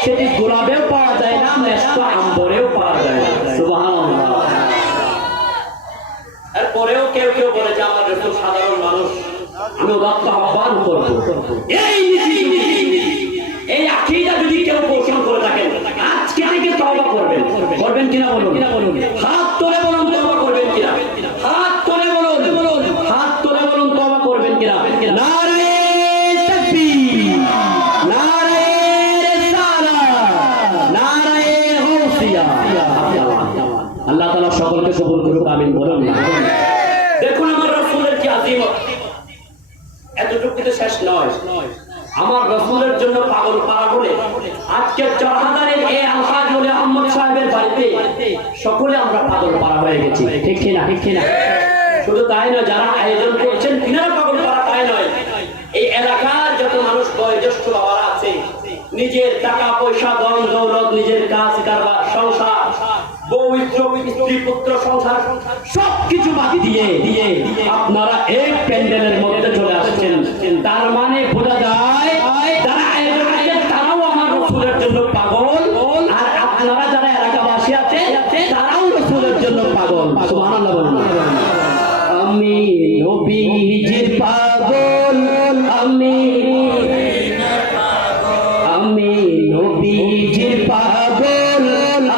সেটি গোলাপেও পাওয়া যায় না, মেশক আম্বরেও পাওয়া যায় না। সুবহানাল্লাহ। এরপরেও কেউ কেউ বলে যে আমার রাসূল সাধারণ মানুষ, আমি উদাত্ত আহ্বান করবো এই নীতি এই আকীদা যদি কেউ পোষণ করে থাকেন আজকে থেকে তওবা করবেন। করবেন কিনা বলুন? হাত তুলে বলুন তওবা করবেন কিনা? হাত তুলে বলুন, হাত তুলে বলুন তওবা করবেন কিনা? নারে তাকবীর, নারে রিসালাত, নারে গাউসিয়া। আল্লাহ তাআলা সকলকে কবুল করুক, আমিন বলুন না। দেখুন আমার রাসূলের কি আযীমত, এতটুকু তো শেষ নয়। আমার রাসূলের জন্য পাগল পারা বলে আজকে চরহাদারের এই আলহাজ ওলি আহমদ সাহেবের বাড়িতে সকলে আমরা পাগল পারা হয়ে গেছি। ঠিক কি না? ঠিক কি না? শুধু তাই নয়, যারা আয়োজন করছেন তিনারা পাগল পারা তাই নয়, এই এলাকার যত মানুষ বয়োজ্যেষ্ঠ বাবারা আছে নিজের টাকা পয়সা ধন দৌলত নিজের কাজ কারবার সংসার পবিত্র স্ত্রী পুত্র সংসার সবকিছু বাদ দিয়ে আপনারা এই প্যান্ডেলের মধ্যে চলে আসছেন। তার মানে বোঝা যায় যারা আয়োজন করেছেন তারাও আমার রাসূলের জন্য পাগল, আর আপনারা যারা এলাকাবাসী আছে তারাও রাসূলের জন্য পাগল। সুবহানাল্লাহ বলুন। আমি নবীজির পাগল, আমি নবীজির পাগল,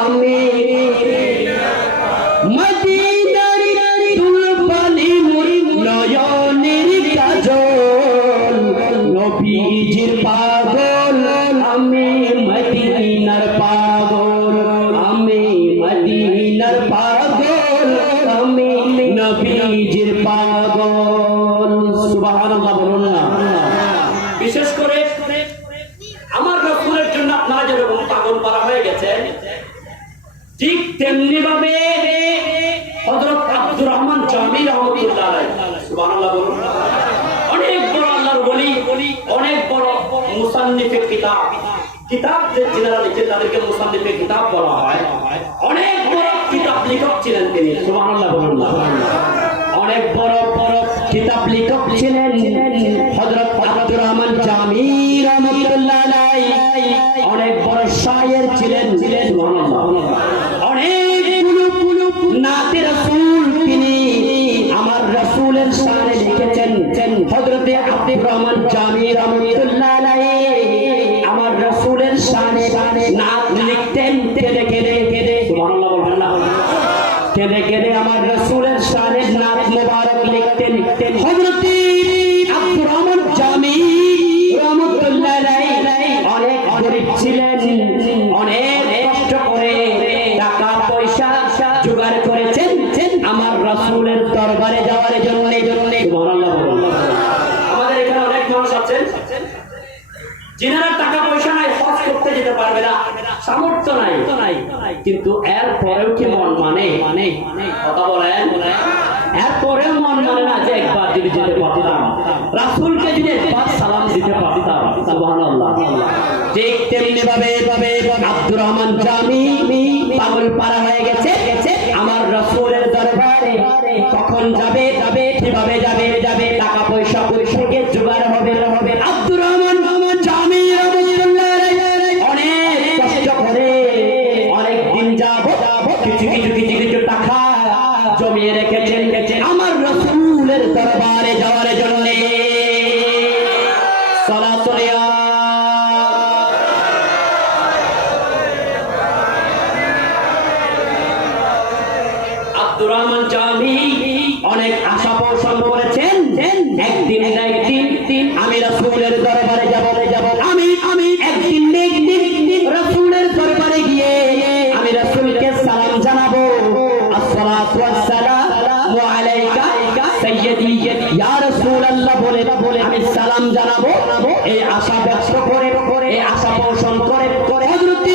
আমি মদিনার তুলপানি নয়নের কাজল, নবীজির পাগল, আমি মদিনার পাগল, আমি মদিনার পাগল, আমি নবীজির পাগল। সুবহানাল্লাহ বলুন না। বিশেষ করে আমার রাসূলের জন্য আপনারা যেরকম পাগল পারা হয়ে গেছে, ঠিক তেমনি ভাবে হযরত আব্দুর রহমান জামি রাহমাতুল্লাহ আলাইহি, সুবহানাল্লাহ বলুন, অনেক বড় আল্লাহর ওলি, অনেক বড় মুসান্নিফে কিতাব, কিতাব যে যারা লিখে তাদেরকে মুসান্নিফে কিতাব বলা হয়, অনেক বড় কিতাব লেখক ছিলেন তিনি। সুবহানাল্লাহ বলুন না। অনেক বড় বড় কিতাব লেখক ছিলেন হযরত আব্দুর রহমান জামি রাহমাতুল্লাহ আলাইহি, অনেক বড় শায়ের ছিলেন। সুবহানাল্লাহ। অনেকগুলো নাতে রাসূল তিনি আমার রাসূলের শানে লিখেছেন। হযরত আব্দুর রহমান জামি রাহমাতুল্লাহ আলাইহি আমার রাসূলের শানে নাত লিখতেন কেঁদে কেঁদে। সুবহানাল্লাহ বলবেন না? কেঁদে কেঁদে আমার রাসূলের শানে নাত মুবারক লিখতেন। হযরত যিনারা টাকা পয়সা নাই হজ করতে যেতে পারবে না, সামর্থ্য নাই, কিন্তু এর পরেও কি মন মানে কথা বলেন, এরপরেও মন মানে না যে একবার যদি যেতে পারতাম, রাসূলকে যদি একবার সালাম দিতে পারতাম। সুবহানাল্লাহ। ঠিক তেমনি ভাবে আব্দুর রহমান জামি পাগল পারা হয়ে গেছে আমার রাসূলের দরবারে। কখন যাবে, কিভাবে যাবে, টাকা পয়সা থেকে জোগাড় হবে। আব্দুর রহমান জামি রাহমাতুল্লাহ আলাইহি অনেক কষ্ট করে অনেক দিন যাবত কিছু টাকা জমিয়ে রেখেছেন আমার রাসূলের দরবারে যাওয়ার জন্য। সালাতু আলাইহি আব্দুর রহমান জামি অনেক আশা পোষণ করেছেন, একদিন আমি রাসূলের দরবারে যাব, আমি একদিন রাসূলের দরবারে গিয়ে আমি রাসূলকে সালাম জানাবো। আসসালাতু ওয়াসসালামু আলাইকা সাইয়্যিদি ইয়া রাসূলুল্লাহ বলে আমি সালাম জানাবো। এই আশা ব্যক্ত করে এই আশা পোষণ করে হযরত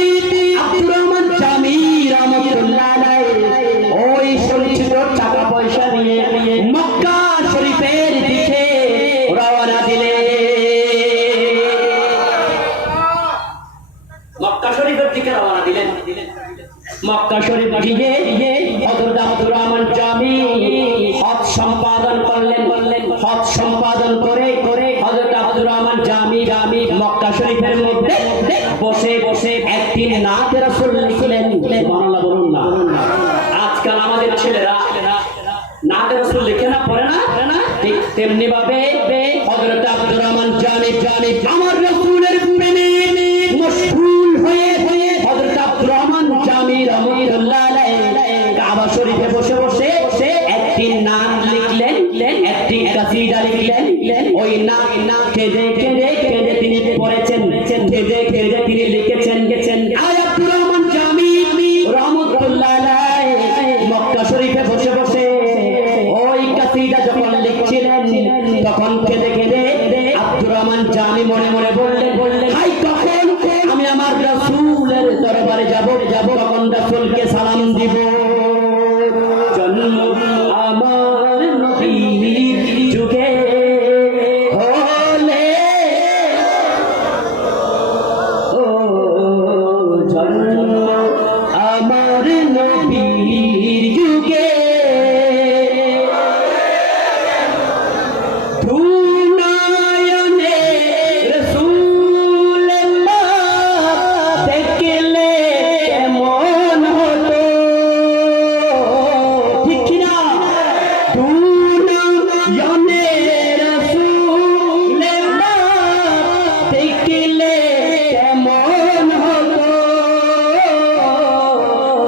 আব্দুর রহমান জামি রাহমাতুল্লাহ আলাইহি ওই সঞ্চিত টাকা পয়সা নিয়ে মক্কা শরীফের দিকে রওনা দিলেন। মক্কা শরীফের দিকে রওনা দিলেন। মক্কা শরীফ গিয়ে হযরত আব্দুর রহমান জামি হজ সম্পাদন করলেন। হজ সম্পাদন করে হযরত আব্দুর রহমান জামি মক্কা শরীফের মধ্যে বসে একদিন নাতে রাসূল লিখলেন। সুবহানাল্লাহ বলুন না। আজকাল আমাদের ছেলেরা নাতে রাসূল লিখে না, পড়ে না, ঠিক তেমনি ভাবে হযরত আব্দুর রহমান জামি আমার রাসূলের প্রেমে মশগুল হয়ে হযরত আব্দুর রহমান জামি রাহমাতুল্লাহ আলাইহি কাবা শরীফে বসে একটি নাম লিখলেন, একটি কাসিদা লিখলেন। ওই নাম কেঁদে তিনি পড়েছেন, কেঁদে তিনি লিখেছেন আয় আব্দুর রহমান জামি রাহমাতুল্লাহ আলাইহি মক্কা শরীফে বসে ওই কাসিদা যখন লিখছিলেন তখন কেঁদে আব্দুর রহমান জামি মনে বললেন হাই কখন আমি আমার রাসূলের দরবারে যাব, তখন রাসূলকে সালাম দিব। জন্ম আমার নবীর যুগে হলে ও জন্ম আমার নবীর যুগে দুনয়নে রাসূলুল্লাহ দেখলে মন হলো, ঠিক কি না? দুনয়নে রাসূলুল্লাহ দেখলে মন হলো,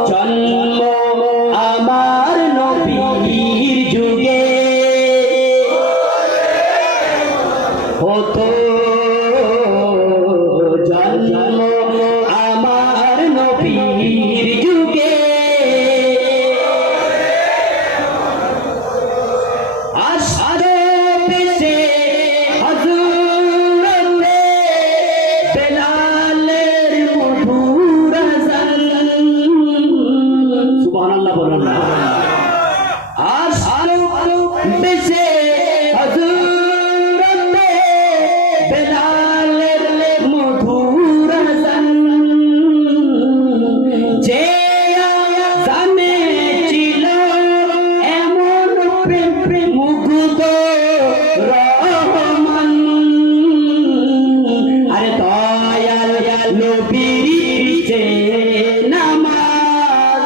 জন্ম আমার নবীর যুগে হতো, জন্ম আমার নবীর যুগে। আশারে পেছে হযরতে বেলালের মধুর আযান। সুবহানাল্লাহ বলুন না। আশারে পেছে হযরতে বেলালের মধুর আযান, যে আযানে ছিল এমন প্রেম মুগ্ধ রহমান। আরে দয়াল নবীর যে নামাজ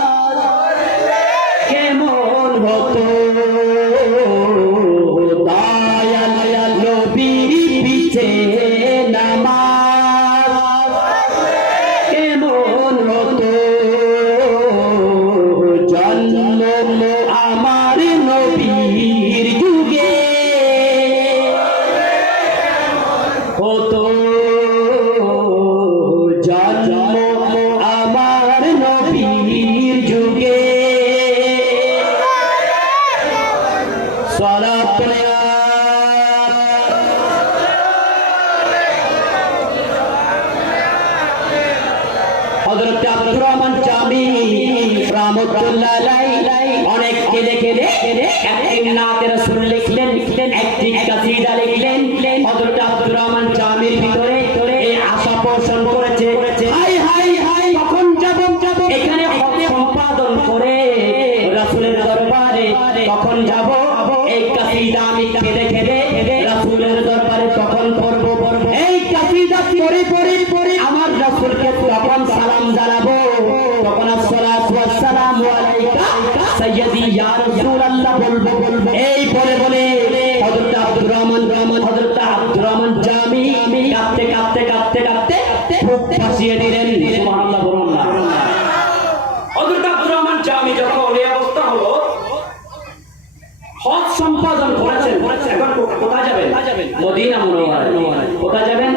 কেমন হতো, দয়াল নবীর পিছে নামাজ কেমন হতো, জন্ম আমার নবীর যুগে হতো, জন্ম আমার নবীর যুগে। সালাত রহমতুল্লাহ আলাইহি অনেক কেঁদে কেঁদে একদিন নাতে রাসূল লিখলেন একটি কাসিদা লিখলেন হযরত আব্দুর রহমান জামির ভিতরে এই আশা পোষণ করেছে হাই হাই হাই কখন যাব এখানে হক সম্পাদন করে রাসূলের দরবারে কখন যাব এই কাসিদা আমি কেঁদে কেঁদে রাসূলের দরবারে কখন পড়ব এই কাসিদা পড়ে আমার রাসূলকে তখন সালাম জানাবো তখন আসসালাতু ওয়াসসালামু আলাইকা সাইয়্যিদি ইয়া রাসূলুল্লাহ বলবো এই বলে হযরত আব্দুর রহমান জামি কাঁদতে খুব ফাঁসিয়ে দিলেন সুবহানাল্লাহ বলুন না হযরত আব্দুর রহমান জামি যখন এই অবস্থা হলো হজ সম্পাদন করেছেন এখন কোথায় যাবেন মদিনা মুনাওয়ারায় কোথায় যাবেন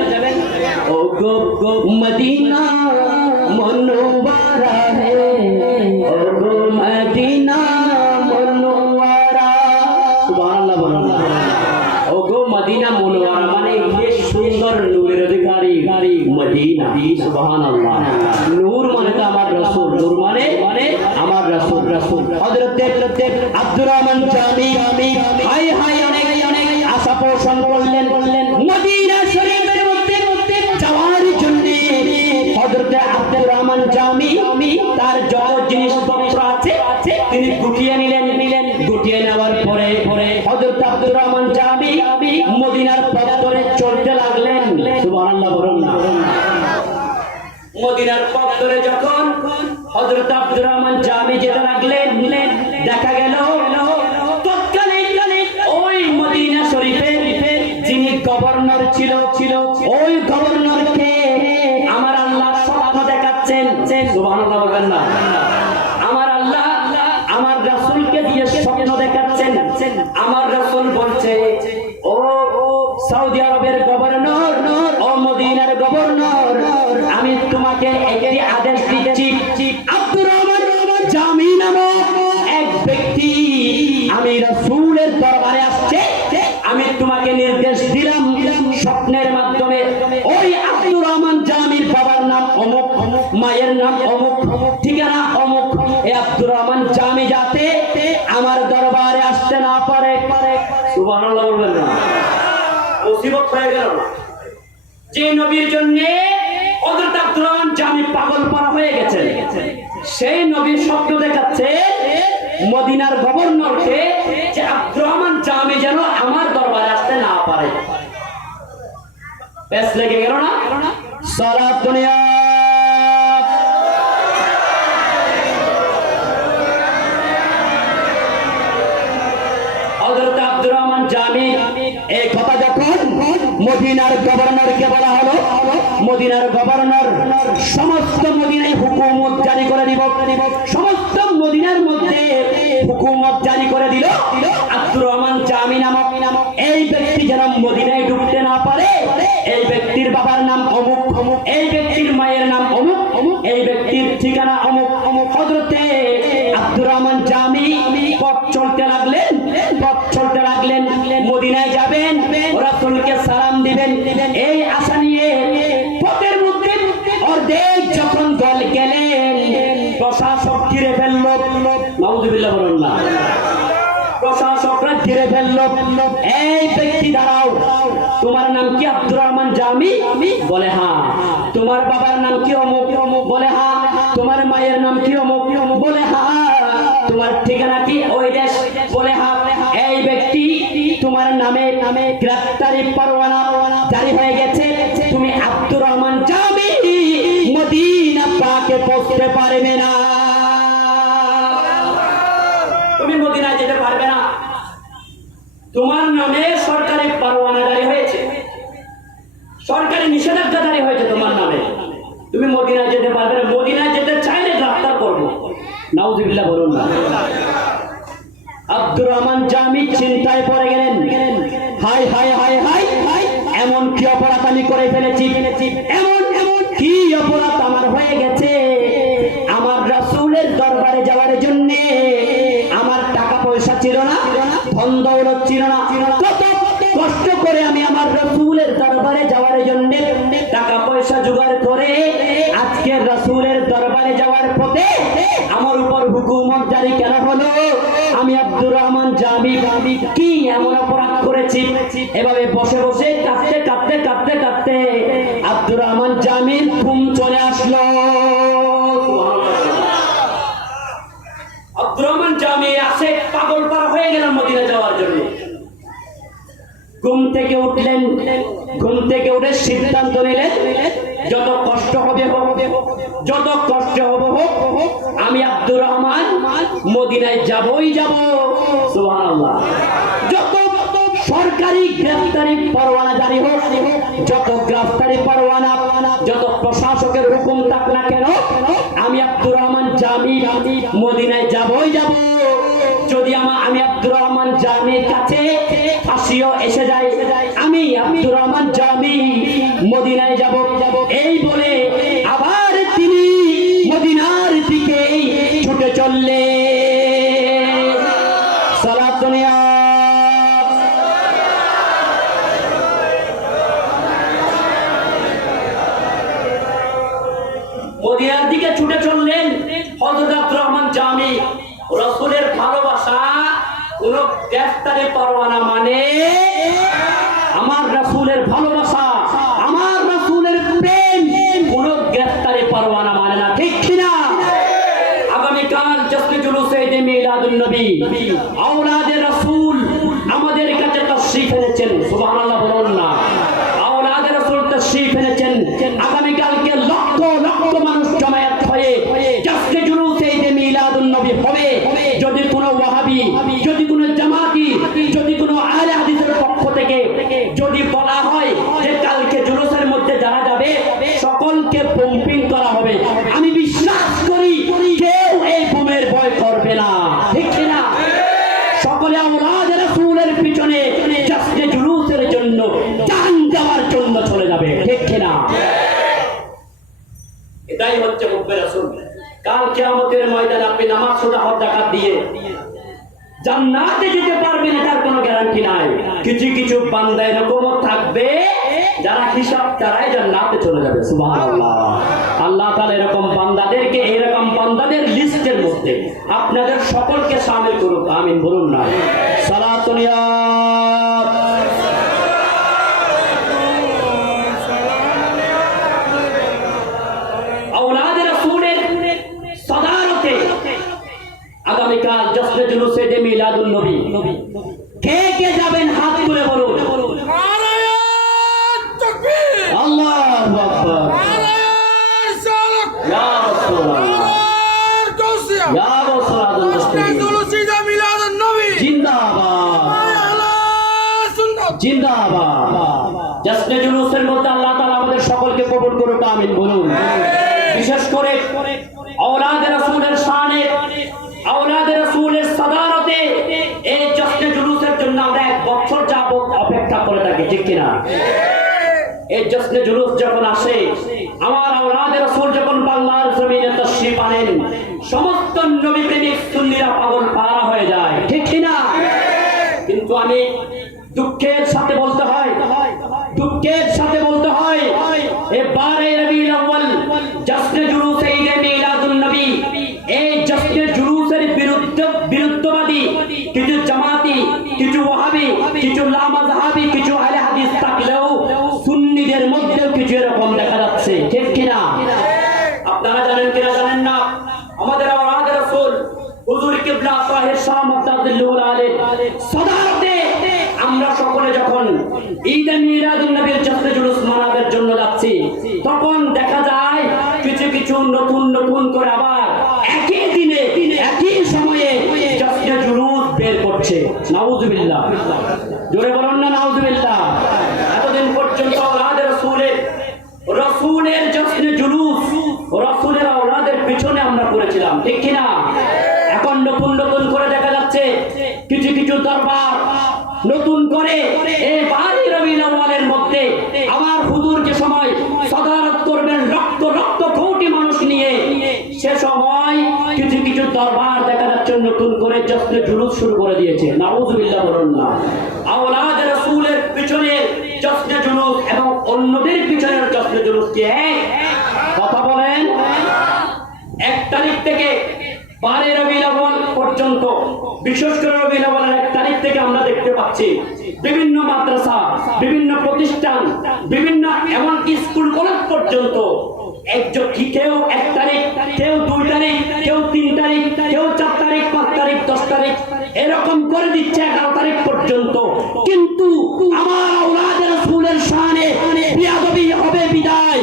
ও গো মদিনা মুনাওয়ারা হে ও গো মদিনা মুনাওয়ারা সুবহানাল্লাহ বলুন ও গো মদিনা মুনাওয়ারা মানে কি সুন্দর নূরের অধিকারী মদিনা সুবহানাল্লাহ নূর মানে তো আমার রাসূল নূর মানে আমার রাসূল হযরত আব্দুর রহমান জামি হাই হাই অনেক আশা পোষণ করলেন মদিনা শরীফের মধ্যে যাওয়ার জন্য হযরত আব্দুর রহমান জামি তার যত জিনিসপত্র আছে তিনি গুটিয়ে নিলেন গুটিয়ে নেওয়ার পরে হযরত আব্দুর রহমান জামি মদিনার পথ ধরে চলতে লাগলেন সুবহানাল্লাহ বলুন না মদিনার পথ ধরে যখন হযরত আব্দুর রহমান জামি যেতে লাগলেন দেখা গেল ওই মদিনা শরীফের যিনি গভর্নর ছিল ওই গভর্নরকে আমার আল্লাহ স্বপ্ন দেখাচ্ছেন সুবহানাল্লাহ বলবেন না আমার আল্লাহ আমার রাসূলকে দিয়ে স্বপ্ন দেখাচ্ছেন আমার রাসূল বলছে ও সৌদি আরবের গভর্নর ও মদিনার গভর্নর আমি তোমাকে একটি আদেশ দিচ্ছি আব্দুর রহমান জামি নামক এক ব্যক্তি আমি রাসূলের দরবারে আসছে আমি তোমাকে নির্দেশ দিলাম স্বপ্নের মাধ্যমে ওই আব্দুর রহমান জামির বাবার নাম অমুক মায়ের নাম অমুক ঠিকানা অমুক এই আব্দুর রহমান জামি যাতে আমার দরবারে আসতে না পারে সুবহানাল্লাহ বলবেন না মুসিবত হয়ে গেল না যে নবীর জন্য হযরত আব্দুর রহমান জামি পাগলপাড়া হয়ে গেছে সেই নবীর স্বপ্ন দেখাচ্ছে মদিনার গভর্নরকে যে আব্দুর রহমান জামি যেন আমার দরবারে আসতে না পারে বেশ লেগে গেল না সারা দুনিয়া হযরত আব্দুর রহমান জামি এই কথা যখন মদিনার গভর্নরকে বলা হলো মদিনার গভর্নর সমস্ত মদিনায় হুকুমত জারি করে দিব সমস্ত মদিনার মধ্যে হুকুমত জারি করে দিল আব্দুর রহমান জামি নামক এই ব্যক্তি যেন মদিনায় ঢুকতে না পারে এই ব্যক্তির বাবার নাম অমুক এই ব্যক্তির মায়ের নাম অমুক এই ব্যক্তির ঠিকানা অমুক হযরতে আব্দুর রহমান জামি পথ চলতে লাগলেন মদিনায় যাবেন রাসূলকে সালাম দিবেন এই আশা নিয়ে পথের মধ্যে অর্ধেক যখন দল গেলেন প্রশাসক ঘিরে ফেলল নাউযুবিল্লাহ বলুন না প্রশাসকরা ঘিরে ফেলল এই ব্যক্তি দাঁড়াও তোমার নাম কি আব্দুর রহমান জামি বলে হ্যাঁ তোমার বাবার নাম কি অমুক বলে হ্যাঁ তোমার মায়ের নাম কি অমুক বলে হ্যাঁ তোমার ঠিকানা কি ওই দেশ বলে হ্যাঁ এই ব্যক্তি তোমার নামে গ্রেফতারি পরোয়ানা জারি হয়ে গেছে তুমি আব্দুর রহমান জামি মদিনা পাকে পৌঁছতে পারবে না তুমি মদিনায় যেতে পারবে না তোমার নামে সরকারি পরোয়ানা জারি হয়েছে সরকারি নিষেধাজ্ঞা জারি হয়েছে তোমার নামে তুমি মদিনায় যেতে পারবে না মদিনায় যেতে চাইলে গ্রেফতার করবো নাউযুবিল্লাহ বলুন না আব্দুর রহমান জামি চিন্তায় পড়ে গেলেন হাই হাই হাই হাই এমন কি অপরাধ আমি করে ফেলেছি এমন কি অপরাধ আমার হয়ে গেছে আমার রাসূলের দরবারে যাওয়ার জন্য আমার টাকা পয়সা ছিল না ধন দৌলত ছিল না কত কষ্ট করে আমি আমার রাসূলের দরবারে যাওয়ার জন্য টাকা পয়সা জোগাড় করে আজকে রাসূলের দরবারে যাওয়ার পথে আমার উপর হুকুম এভাবে বসে বসে কাঁদতে কাঁদতে কাঁদতে কাঁদতে আব্দুর রহমান জামির ঘুম চলে আসলো। আব্দুর রহমান জামি আসে পাগল পার হয়ে গেলেন মদিনা যাওয়ার জন্য। ঘুম থেকে উঠলেন, ঘুম থেকে উঠে সিদ্ধান্ত নিলেন যত কষ্ট হবে হোক, যত কষ্ট হবে হোক, আমি আব্দুর রহমান মদিনায় যাবই যাব। সুবহানাল্লাহ। যত সরকারি গ্রেফতারি পরোয়ানা জারি হোক, যত গ্রেফতারি পরোয়ানা, যত প্রশাসকের হুকুম থাক না কেন, আমি আব্দুর রহমান জামি মদিনায় যাবই যাব। যদি আমি আব্দুর রহমান জামির কাছে ফাঁসিও এসে যায়, আমি আব্দুর রহমান জামি মদিনায় যাব। এই বলে আবার তিনি মদিনার দিকে ছুটে চললে। সালাত দুনিয়া মদিনার দিকে ছুটে চললেন হযরত আব্দুর রহমান জামি। রাসূলের ভালোবাসা কোন গ্রেফতারি পরোয়ানা মানে, আমার রাসূলের ভালোবাসা, আমার রাসূলের প্রেম কোন গ্রেফতারি পরোয়ানা মানে না, ঠিক কিনা? আগামীকাল জশ্নে জুলুসে ঈদে মিলাদুন নবী আওলাদে রাসূল আমাদের কাছে তাশরীফ এনেছেন। সুবহানাল্লাহ বলুন না। আওলাদে রাসূল তাশরীফ এনেছেন। আগামীকালকে লক্ষ লক্ষ মানুষ জমায়েত হয়ে জশ্নে জুলুসে ঈদে মিলাদুন নবী হবে। যদি কোনো ওয়াহাবি, যদি কোনো জামাতি, যদি কোনো আহলে হাদিসের পক্ষ থেকে যদি বলা হয় যে কালকে জুলুসের মধ্যে যারা যাবে সকলকে পম্পিং করা হবে, আমি বিশ্বাস করি কেউ এই বোমের ভয় করবে না, ঠিক না? সকলে আওলাদে রাসূলের পিছনে জশ্নে জুলুসের জন্য জান দেওয়ার জন্য চলে যাবে, ঠিক না? এটাই হচ্ছে হুব্বে রাসূল। কাল কিয়ামতের ময়দানে আপনি নামাজ রোজা হজ যাকাত দিয়ে জান্নাতে যেতে পারবেন, এটার কোনো গ্যারান্টি নাই। কিছু কিছু বান্দা এরকম থাকবে যারা হিসাব ছাড়াই জান্নাতে চলে যাবে। সুবহানাল্লাহ। আল্লাহ তাআলা এরকম বান্দাদেরকে, এরকম বান্দাদের লিস্টের মধ্যে আপনাদের সকলকে শামিল করুক, আমিন বলুন না। সালাতুন ইয়া আগামীকাল জশ্নে জুলুসে ঈদে মিলাদুন নবী কে কে যাবেন হাত তুলে বলুন। নারায়ে তাকবীর, আল্লাহু আকবার, নারায়ে রিসালাত, ইয়া রাসূলুল্লাহ, গাউসিয়া, ইয়া রাসূলুল্লাহ, জশ্নে জুলুসে ঈদে মিলাদুন নবী জিন্দাবাদ, আলা সুন্নাত জিন্দাবাদ। জশ্নে জুলুসের মধ্যে আল্লাহ তাআলা আমাদের সকলকে কবুল করুক, আমিন বলুন। বিশেষ করে আওলাদে রাসূলের শানে, আওলাদে রাসূলের সাদারতে এই জশ্নে জুলুসের জন্য আমরা 1 বছর যাবত অপেক্ষা করে থাকি, ঠিক কিনা? এই জশ্নে জুলুস যখন আসে, আমার আওলাদে রাসূল যখন বাংলার জমিনে তাশরীফ আনেন, সমস্ত নবী প্রেমিক সুন্নিরা পাগল পারা হয়ে যায়, ঠিক কিনা? কিন্তু আমি দুঃখের সাথে বলতে হয়, দুঃখের সাথে বলতে হয়, এই 12 রবিউল আউয়াল জশ্নে জুলুসে ঈদে মিলাদুন নবী, এই জশ্নে জুলুসের বিরুদ্ধবাদী কিছু জামাতি, কিছু ওয়াহাবি, কিছু লামাযহাবি, কিছু আহলে হাদিস থাকলেও সুন্নিদের মধ্যেও কিছু এরকম দেখা যাচ্ছে, ঠিক কিনা? আপনারা জানেন কিনা জানেন না, আমাদের আওলাদে রাসূল হুজুর কিবলা সাহেব শাহ মুহতাদিল্লাহ আলাইহি সাদাতে আমরা সকলে যখন ঈদে মিলাদুন নবীর জশ্নে জুলুস মানাবার জন্য যাচ্ছি, তখন দেখা যায় কিছু কিছু নতুন নতুন করে আবার একই দিনে একই সময়ে জশ্নে জুলুস বের করছে। নাউযুবিল্লাহ, জোরে বলুন না নাউযুবিল্লাহ। এতদিন পর্যন্ত আওলাদে রাসূলের জশ্নে জুলুস রাসূলের আওলাদের পিছনে আমরা করেছিলাম, ঠিক কিনা? এখন নতুন নতুন করে দেখা যাচ্ছে কিছু কিছু দরবার নতুন করে এই 12 রবিউল আউয়ালের মধ্যে আমার হুজুর যে সময় সাদারত করবেন লক্ষ লক্ষ কোটি মানুষ নিয়ে, সে সময় কিছু কিছু দরবার দেখা যাচ্ছে নতুন করে জশ্নে জুলুস শুরু করে দিয়েছে। নাউযুবিল্লাহ বলুন না। আওলাদে রাসূলের পিছনে জশ্নে জুলুস এবং অন্যদের পিছনের জশ্নে জুলুস কি এক? কথা বলেন। 1 তারিখ থেকে 12 রবিউল আউয়াল পর্যন্ত, বিশেষ করে রবিউল আউয়ালের 1 তারিখ থেকে আমরা দেখতে পাচ্ছি বিভিন্ন মাদ্রাসা, বিভিন্ন প্রতিষ্ঠান, বিভিন্ন এমনকি স্কুল কলেজ পর্যন্ত একজন কেউ 1 তারিখ, কেউ 2 তারিখ, কেউ 3 তারিখ, কেউ 4 তারিখ, 5 তারিখ, 10 তারিখ এরকম করে দিচ্ছে 11 তারিখ পর্যন্ত। কিন্তু আমার আওলাদে রাসূলের শানে বিয়াদবি হবে বিদায়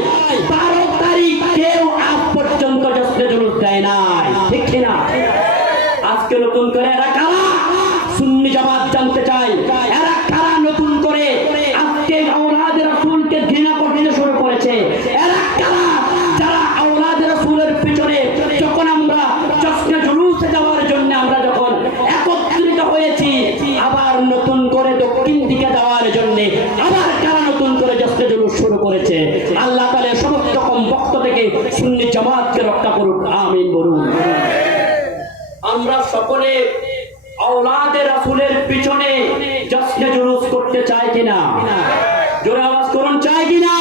12 তারিখ কেউ আজ পর্যন্ত জশ্নে জুলুস দেয় নাই, ঠিক কিনা? আজকে নতুন করে এরা কারা? সুন্নি জামাত জানতে চাই, এরা কারা নতুন করে আজকে আওলাদে রাসূলকে ঘৃণা করতে শুরু করেছে? এরা কারা যারা আওলাদে রাসূলের পিছনে যখন আমরা জশ্নে জুলুসে যাওয়ার জন্য আমরা যখন একত্রিত হয়েছি, আবার নতুন করে দক্ষিণ দিকে যাওয়ার জন্য আবার কারা নতুন করে জশ্নে জুলুস শুরু করেছে? আল্লাহ তাআলা সমস্ত রকম বক্ত থেকে সুন্নি জামাতকে রক্ষা করুক, আমিন বলুন। আমরা সকলে আওলাদে রাসূলের পিছনে জশ্নে জুলুস করতে চাই কিনা? জোরে আওয়াজ করুন, চাই কিনা?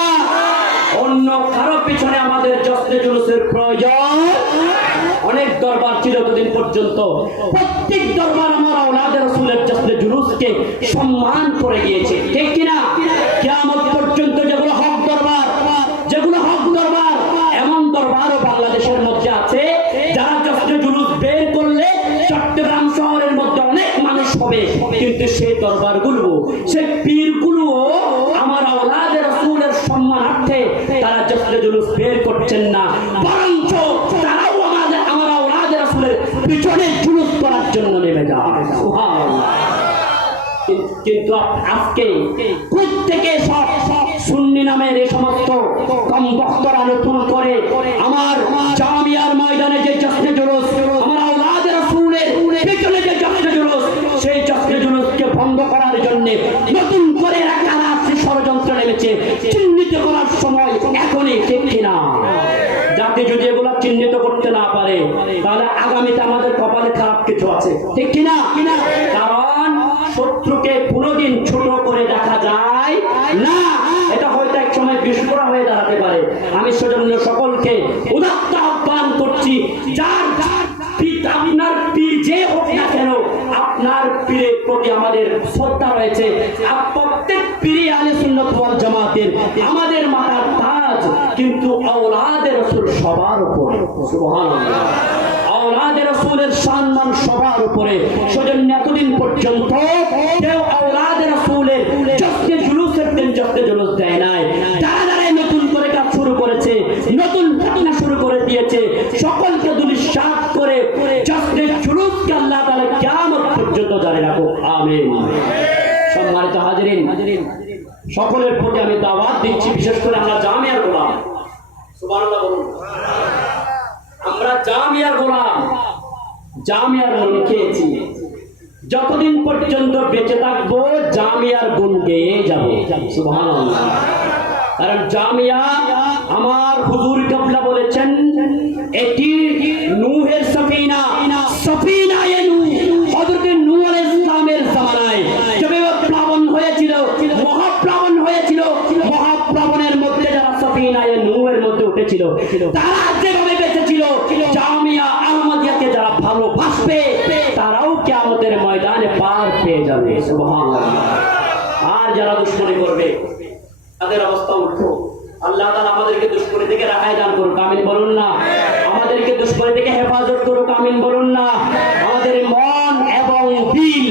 অন্য কারো পিছনে আমাদের জশ্নে জুলুসের প্রয়োজন? অনেক দরবার ছিল এতদিন পর্যন্ত, প্রত্যেক দরবার আমার আওলাদে রাসূলের জশ্নে জুলুসকে সম্মান করে গিয়েছে, ঠিক কিনা? কিয়ামত পর্যন্ত যেগুলো হক দরবার, এমন দরবারও বাংলাদেশের মধ্যে আছে যারা জশ্নে জুলুস বের করলে চট্টগ্রাম শহরের মধ্যে অনেক মানুষ হবে, কিন্তু সেই দরবারগুলো, সেই পীরগুলো আমার আওলাদে রাসূলের সম্মানার্থে তারা জশ্নে জুলুস বের করছেন না, বরঞ্চ তারাও আমার আওলাদে রাসূলের পিছনে জুলুস করার জন্য নেমে যায়। সুবহানাল্লাহ। কিন্তু আজকে প্রত্যেকে সব সুন্নি নামের এই সমস্ত কম বক্তরা নতুন করে আমার জামিয়ার ময়দানে যে জশ্নে জুলুস, আমার আওলাদে রাসূলের পিছনে যে জশ্নে জুলুস, সেই জশ্নে জুলুসকে বন্ধ করার জন্য নতুন করে এরা কারা ষড়যন্ত্র নেমেছে। চিহ্নিত করার সময় এখনই, ঠিক কিনা? যাতে যদি এগুলো চিহ্নিত করতে না পারে তাহলে আগামীতে আমাদের কপালে খারাপ কিছু আছে, ঠিক কিনা? কারণ শত্রুকে কোনোদিন ছোট করে দেখা যায় না, এটা হয়তো এক সময় বিস্ফোরণ হয়ে দাঁড়াতে পারে। আমি সেজন্য সকলকে উদাত্ত আহ্বান করছি, যার আপনার পীর যে হোক না কেন, আপনার পীরের প্রতি আমাদের শ্রদ্ধা রয়েছে। প্রত্যেক পীরে আহলে সুন্নাত ওয়াল জামাতের আমাদের মাথার তাজ, কিন্তু আওলাদে রাসূল সবার উপরে। সুবহানাল্লাহ। আওলাদে রাসূলের সম্মান সবার উপরে। সেজন্য এতদিন পর্যন্ত কেউ আওলাদে রাসূলের জশ্নে জুলুসের দিন জশ্নে জুলুস দেয় নাই। যারা নতুন করে কাজ শুরু করেছে, নতুন ঘটনা শুরু করে দিয়েছে, সকলকে দুলিশাত করে জশ্নে জুলুসকে আল্লাহ তাআলা কিয়ামত পর্যন্ত জারি রাখুক, আমিন। সম্মানিত হাজিরিন, সকলের প্রতি আমি দাওয়াত দিচ্ছি, বিশেষ করে আমরা জামিয়ার গোলাম। সুবহানাল্লাহ বলুন। আমরা জামিয়ার গোলাম, জামিয়ার গুণ খেয়েছি। যতদিন পর্যন্ত বেঁচে থাকবো জামিয়ার গুণ গেয়ে যাবো। সুবহানাল্লাহ। কারণ জামিয়া আমার হুজুর কিবলা বলেছেন এটি নূহের সফিনা, সফিনায়ে নূহ। হযরত নূহ আলাইহিস সালামের জামানায় যেভাবে প্লাবন হয়েছিল, মহাপ্লাবন হয়েছিল, মহাপ্লাবনের মধ্যে যারা সফিনায়ে নূহের মধ্যে উঠেছিল তারা যেভাবে বেঁচেছিল, জামিয়া আহমদিয়াকে যারা ভালোবাসবে তারাও কিয়ামতের ময়দানে পার পেয়ে যাবে। সুবহানাল্লাহ। আর যারা দুশমনি করবে তাদের অবস্থা উল্টো। আল্লাহ তাআলা আমাদেরকে দুশমনি থেকে রেহাই দান করুক, আমিন বলুন না। আমাদেরকে দুশমনি থেকে হেফাজত করুক, আমিন বলুন না। আমাদের মন এবং দিল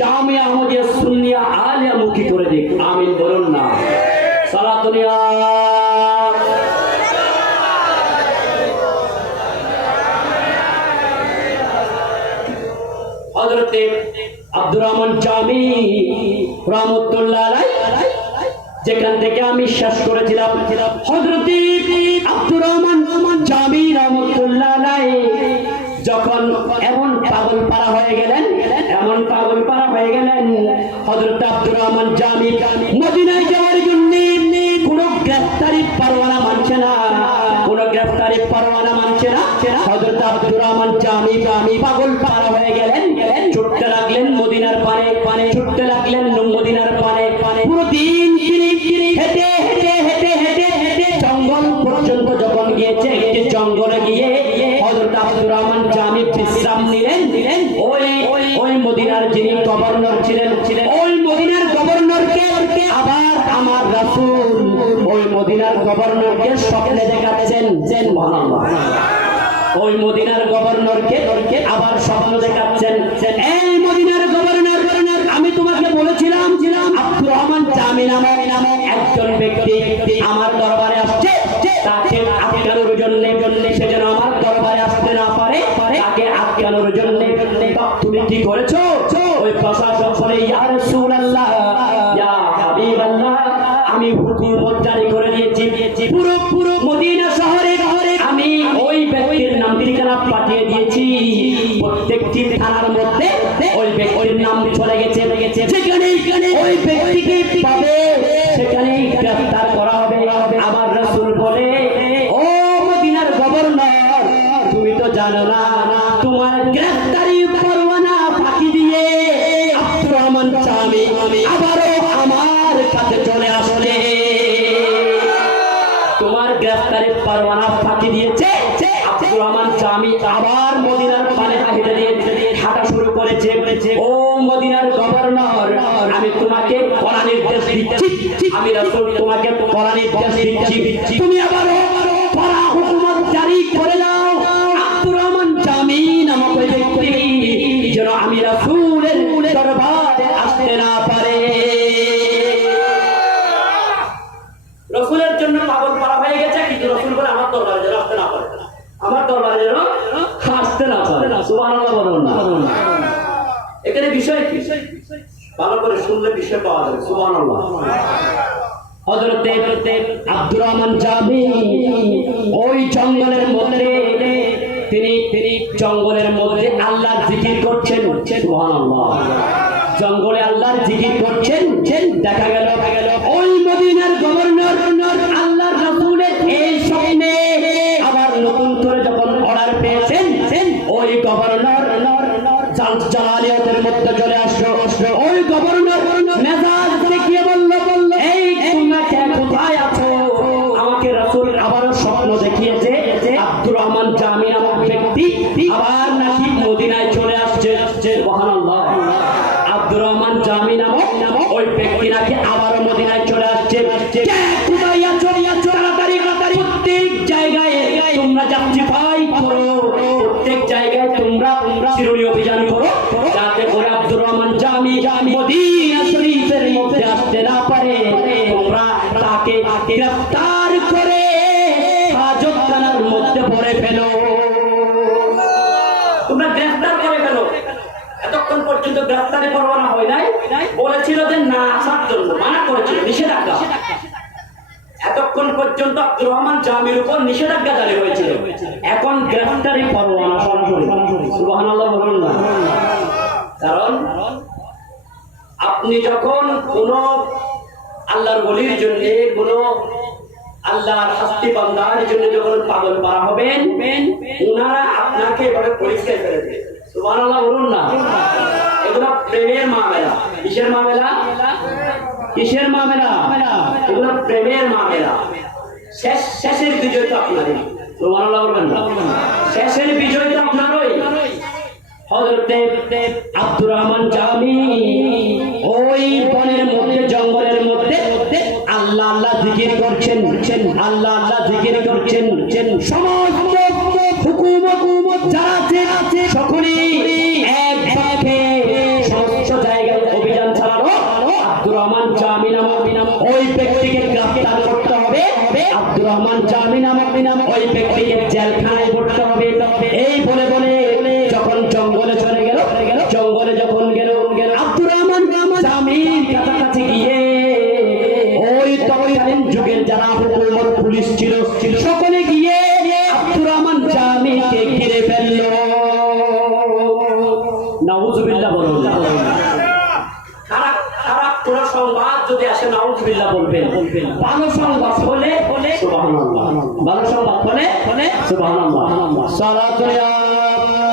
জামিয়া আহমদিয়া সুন্নিয়া আলিয়া মুখী করে দিক, আমিন বলুন না। সালাতুনিয়া হযরতে আব্দুর রহমান জামি রাহমাতুল্লাহ আলাইহি, যেখান থেকে আমি শেষ করেছিলাম, হযরতে আব্দুর রহমান জামি রাহমাতুল্লাহ আলাইহি যখন এমন পাগল পারা হয়ে গেলেন, এমন পাগল পারা হয়ে গেলেন, হযরত আব্দুর রহমান জামি মদিনায় যাওয়ার জন্য কোন গ্রেফতারি পরোয়ানা মানছে না, কোন গ্রেফতারি পরোয়ানা মানছে না। হযরত আব্দুর রহমান জামি পাগল পারা হয়ে গেলেন, ছুটতে লাগলেন মদিনার পানে, ছুটতে লাগলেন মদিনার পানে। পুরো দিন তিনি হেঁটে হেঁটে হেঁটে হেঁটে হেঁটে জঙ্গল পর্যন্ত যখন গিয়েছে, একটি জঙ্গলে গিয়ে হযরত আব্দুর রহমান জামি বিশ্রাম নিলেন। ওই মদিনার যিনি গভর্নর ছিলেন, ওই মদিনার গভর্নর মদিনার গভর্নরকে স্বপ্নে দেখাচ্ছেন। সুবহানাল্লাহ। ওই মদিনার গভর্নরকে আবার স্বপ্ন দেখাচ্ছেন। এই মদিনার গভর্নর, আমি তোমাকে বলেছিলাম আব্দুর রহমান জামি নামক একজন ব্যক্তি আমার দরবারে আসছে, তাকে আটকানোর জন্য সে যেন আমার দরবারে আসতে না পারে, তাকে আটকানোর জন্য তুমি কি করেছো? ওই প্রশাসন বলে, ইয়া রাসূলুল্লাহ, ইয়া হাবিবাল্লাহ, আমি হুকুমত জারি করে দিয়েছি পুরো মদিনা শহরে আমি ওই ব্যক্তির নাম ঠিকানা পাঠিয়ে দিয়েছি। প্রত্যেকটি থানার মধ্যে ওই ব্যক্তির নাম চলে গেছে, যেখানে ওই ব্যক্তিকে পাবে সেখানেই গ্রেফতার করা হবে। আমার রাসূল বলে, ও মদিনার গভর্নর, তুমি তো জানো না তোমার গ্রেফতারি পরোয়ানা ফাঁকি দিয়ে আব্দুর রহমান জামি আবারও আমার কাছে চলে আসলে। তোমার গ্রেফতারি পরোয়ানা ফাঁকি দিয়েছে আব্দুর রহমান জামি, আবার মদিনার পানে হাঁটা শুরু করেছে। ও মদিনার গভর্নর, আমি তোমাকে পড়া নির্দেশ দিচ্ছি, আমি রাসূল তোমাকে পড়া নির্দেশ দিচ্ছি, তুমি আবারও পড়া হুকুমত জারি করে দাও। আব্দুর রহমান জামি নামক ওই ব্যক্তি যেন আমি রাসূলের দরবারে আসতে না পারে। রাসূলের জন্য পাগল করা হয়ে গেছে, কিন্তু রাসূল বলে আমার দরবারে যেন আসতে না পারে, আমার দরবারে যেন আসতে না পারে। সুবহানাল্লাহ বলুন না। এখানে বিষয় কি ভালো করে শুনলে বিষয় পাওয়া যাবে। সুবহানাল্লাহ। হযরতে আব্দুর রহমান জামি ওই জঙ্গলের মধ্যে তিনি জঙ্গলের মধ্যে আল্লাহর জিকির করছেন। সুবহানাল্লাহ। জঙ্গলে আল্লাহর জিকির করছেন। দেখা গেল ওই মদিনার গভর্নর আল্লাহর রাসূলের এই স্বপ্নে আবার নতুন করে যখন অর্ডার পেয়েছেন, ওই গভর্নর জালালিয়াতের মধ্যে চলে আসলো। ওই গভর্নর মেজাজ দেখিয়ে বলল, এই তোমরা কোথায় আছো? আমাকে রাসূল আবারও স্বপ্ন দেখিয়েছে আব্দুর রহমান জামি নামক ব্যক্তি আবার নাকি মদিনায় চলে আসছে। সুবহানাল্লাহ। আব্দুর রহমান জামি নামক ওই ব্যক্তি নাকি আবারও মদিনায় চলে আসছে। কোথায় আছো? তাড়াতাড়ি প্রত্যেক জায়গায় তোমরা জাস্টিফাই করো, প্রত্যেক জায়গায় তোমরা শিরোনি অভিযান করো, যাতে করে আব্দুর রহমান জামি মদিনা শরীফের মধ্যে আসতে না পারে। তোমরা তাকে গ্রেফতার করে হাজতখানার মধ্যে ভরে ফেলো, তোমরা গ্রেফতার করে ফেলো। এতক্ষণ পর্যন্ত গ্রেফতারি পরোয়ানা হয় নাই, বলেছিল যে না আসার জন্য মানা করেছিল, নিষেধাজ্ঞা। এতক্ষণ পর্যন্ত আব্দুর রহমান জামির উপর নিষেধাজ্ঞা জারি হয়েছিল, এখন গ্রেফতারি পরোয়ানা সরাসরি। সুবহানাল্লাহ বলুন না। কারণ আপনি যখন কোন আল্লাহর ওলির জন্য, কোন আল্লাহর শাস্তি বান্দার জন্য যখন পাগল করা হবেন, ওনারা আপনাকে এভাবে পরিষ্কার করে দেবে। সুবহানাল্লাহ বলুন না। এগুলো প্রেমের মামলা। কিসের মামলা? কিসের মামলা? এগুলো প্রেমের মামলা। শেষের বিজয় তো আপনারই। সুবহানাল্লাহ বলবেন না। শেষের বিজয় তো আপনারই। হযরতে আব্দুর রহমান জামি ওই বনের মধ্যে, জঙ্গলের মধ্যে আল্লাহ আল্লাহ জিকির করছেন, আল্লাহ আল্লাহ জিকির করছেন। সমস্ত হুকুমত যারা আছে সকলেই এক পক্ষে সমস্ত জায়গায় অভিযান চালানো। আব্দুর রহমান জামি নামক ওই ব্যক্তিকে গ্রেফতার করতে হবে, আব্দুর রহমান জামি নামক ওই ব্যক্তিকে জেলখানায় পড়তে হবে। এই বলে যখন জঙ্গলে চলে গেল, জঙ্গলে যখন গেল আব্দুর রহমান জামির কাছাকাছি গিয়ে ওই তৎকালীন যুগের যারা হুকুমত পুলিশ ছিল সকলে গিয়ে আব্দুর রহমান জামিকে ঘিরে ফেলল। নাউজুবিল্লাহ বলুন। খারাপ কোন সংবাদ যদি আসে নাউজুবিল্লাহ বলবেন। ভালো সংবাদ হলে সুবহানাল্লাহ, ভালো সংবাদ হলে সুবহানাল্লাহ। সালাতু ইয়া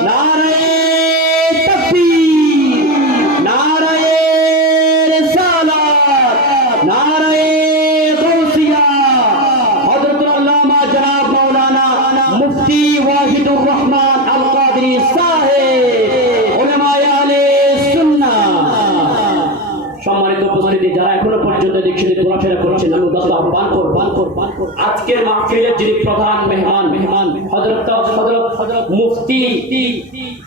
নারায়ে তাকবীর, নারায়ে রিসালাত, নারায়ে গাউসিয়া। হযরত আল্লামা জনাব মাওলানা মুফতি ওয়াহিদুর রহমান আল কাদরি সাহেব, উলামায়ে আহলে সুন্নাহ। সম্মানিত উপস্থিতি, যারা এখনো পর্যন্ত দীক্ষিত ঘোরাফেরা করছেন আমি আহ্বান করব আজকের মাহফিলের যিনি প্রধান মেহমান হযরত মুফতি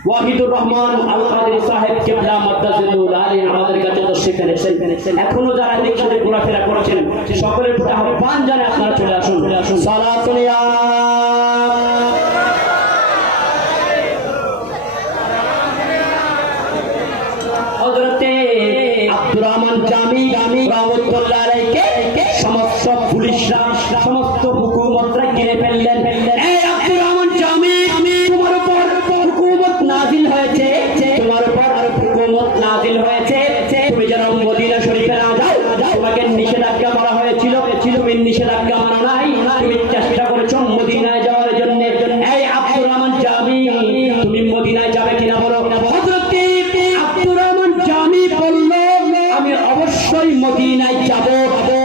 ওয়াহিদুর রহমান আল কাদেরী সাহেব কিবলা মাদ্দাজিলুল আলী আমাদের কাছে তশরিফ এনেছেন। এখনো যারা এদিক সেদিক ঘোরাফেরা করছেন সকলের প্রতি আহ্বান জানাই আপনারা চলে আসুন। সালাতুন ইয়া হযরতে আব্দুর রহমান জামি রাহমাতুল্লাহ আলাইহিকে সমস্ত পুলিশরা সমস্ত হুকুমতরা ঘিরে ফেললেন। এই আব্দুর রহমান জামি তোমার উপর হুকুমত নাজিল হয়েছে, তোমার উপর হুকুমত নাজিল হয়েছে, তুমি যেন মদিনা শরীফে না যাও। তোমাকে নিষেধাজ্ঞা করা হয়েছিল, তুমি নিষেধাজ্ঞা মানো নাই, তুমি চেষ্টা করেছো মদিনায় যাওয়ার জন্য। এই আব্দুর রহমান জামি তুমি মদিনায় যাবে কিনা বলো। হযরতে আব্দুর রহমান জামি বলল আমি অবশ্যই মদিনায় যাব।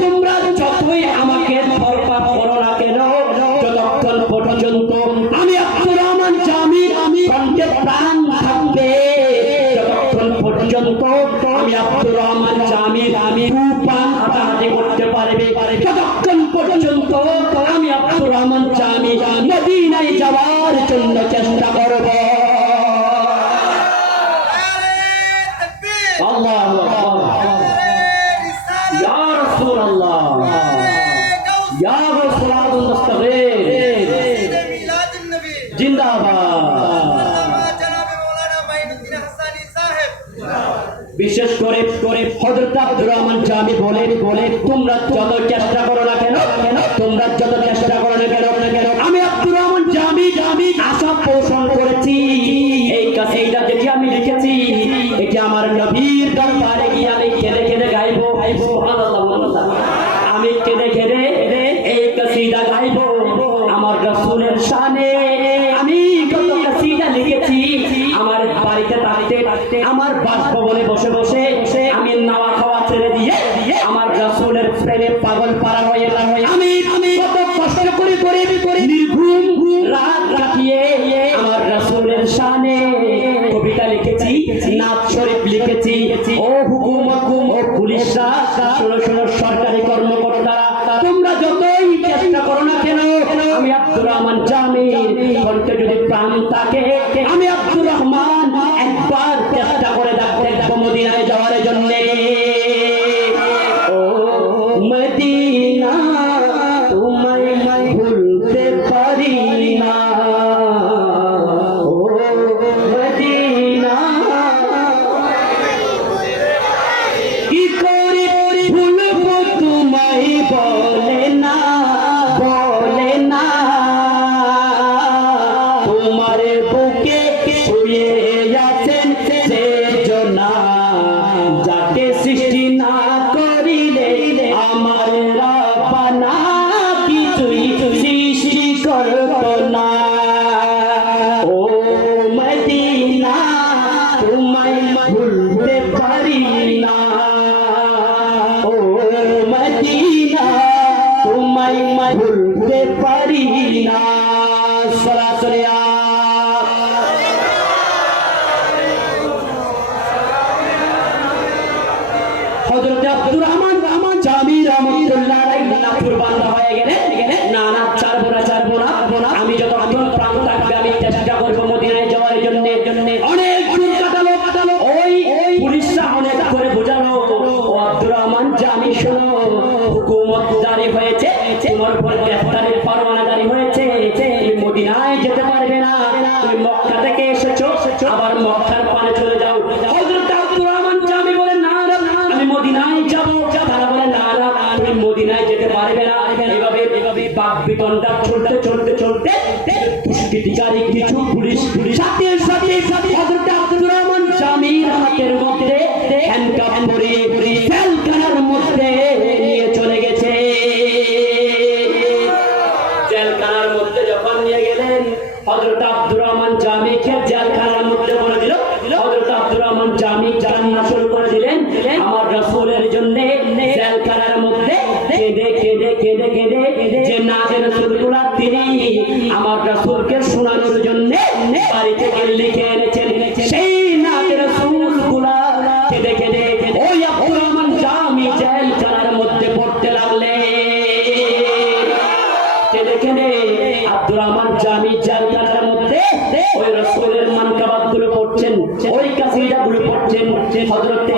তোমরা যতই আমাকে ধরপাত করো না কেন, যতক্ষণ পর্যন্ত আমি আব্দুর রহমান জামি কণ্ঠে প্রাণ থাকবে, যতক্ষণ পর্যন্ত আমি আব্দুর রহমান জামি প্রাণ হাঁটাহাঁটি করতে পারবে, ততক্ষণ পর্যন্ত আমি আব্দুর রহমান জামি মদিনায় যাওয়ার জন্য চেষ্টা করব। আল্লাহু আকবার। ইয়া রাসূলুল্লাহ, ইয়া রাসূলুল মুস্তাগীর, জিন্দাবাদ। বিশেষ করে হযরত আব্দুর রহমান জামি বলে তোমরা যত চেষ্টা করো না কেন, তোমরা যত চেষ্টা করো না কেন, আমি আব্দুর রহমান জামি আশা পোষণ করেছি এইটা যেটি আমি লিখেছি এটি আমার নবীর দরবারে গিয়ে আমি কেঁদে কেঁদে গাইবো। সুবহানাল্লাহ, আমি কেঁদে কেঁদে এই কসিদা গাইবো আমার রাসূলের শানে। আমি কত কসিদা লিখেছি আমার বাড়িতে থাকতে, আমার বাসভবনে বসে বসে আমি নাওয়া খাওয়া ছেড়ে দিয়ে আমার রাসূলের প্রেমে পাগল পারা হয়ে আমি কত কষ্ট করে নির্ঘুম রাত কাটিয়ে আমার রাসূলের শানে কবিতা লিখেছি, নাত শরীফ লিখেছি। ও হুকুমত, ও পুলিশরা, শোনো সরকারি কর্মকর্তারা, তোমরা যতই চেষ্টা করো না কেন, আমি আব্দুর রহমান জামির কণ্ঠে যদি প্রাণ থাকে, আমি আব্দুর রহমান একবার চেষ্টা করে দেখবো মদিনায় যাওয়ার জন্য। ও মদিনা তোমায় ভুলতে পারি না, ও মদিনা কি করে ভুলবো তোমায়, বলে না তোমার বুকে শুয়ে আছেন সে জনা, যাকে সৃষ্টি না করিলে আমার রাব্বানা কিছুই সৃষ্টি করতো না। ও মদিনা তোমায় ভুলতে পারি না, ও মদিনা তোমায় ভুলতে পারি না। সরাসরি হযরত আব্দুর রহমান জামি রাহমাতুল্লাহ আলাইহি কুরবান হয়ে গেলেন। না ছাড়বো না, আমি যতক্ষণ প্রাণ থাকবে আমি চেষ্টা করবো মদিনায় যাওয়ার জন্য। অনেক দূর কাটালো, ওই পুলিশরা অনেক করে বোঝালো, ও আব্দুর রহমান জামি শোনো, হুকুমত জারি হয়েছে, তোমার উপর গ্রেফতারের পরোয়ানা জারি হয়েছে, তুমি মদিনায় যেতে পারবে না, তুমি মক্কা থেকে এসেছো, আবার মক্কার পানে চলে যাও। হযরত আব্দুর রহমান জামি বলে না আমি মদিনায় যাবো, তারা বলে না তুমি মদিনায় যেতে পারবে না। এভাবে বাক বিতণ্ডা চলতে দুষ্কৃতিকারী কিছু পুলিশ সাথে হযরত আব্দুর রহমান জামির হাতের মধ্যে হ্যান্ডকাপ পরিয়ে জেলখানার মধ্যে নিয়ে চলে গেছে। জেলখানার মধ্যে যখন নিয়ে গেলেন, হযরত আব্দুর রহমান জামিকে জেলখানার মধ্যে বলে দিল। হযরত আব্দুর রহমান জামি কান্না শুরু করে দিলেন আমার রাসূলের জন্য। জেলখানার মধ্যে কেঁদে যে নাতে রাসূলুল্লাহ তিনি আমার রাসূলকে শোনানোর জন্য বাড়ি থেকে লিখে এনেছেন, সেই নাতে রাসূলুল্লাহ কেঁদে ওই আব্দুর রহমান জামি জেলখানার মধ্যে পড়তে লাগলে দেখেনে আব্দুর রহমান জামি জালখানার মধ্যে ওই রাসূলের মানকাবাতগুলো পড়ছেন, ওই কাসিদাগুলো পড়ছেন। হযরতে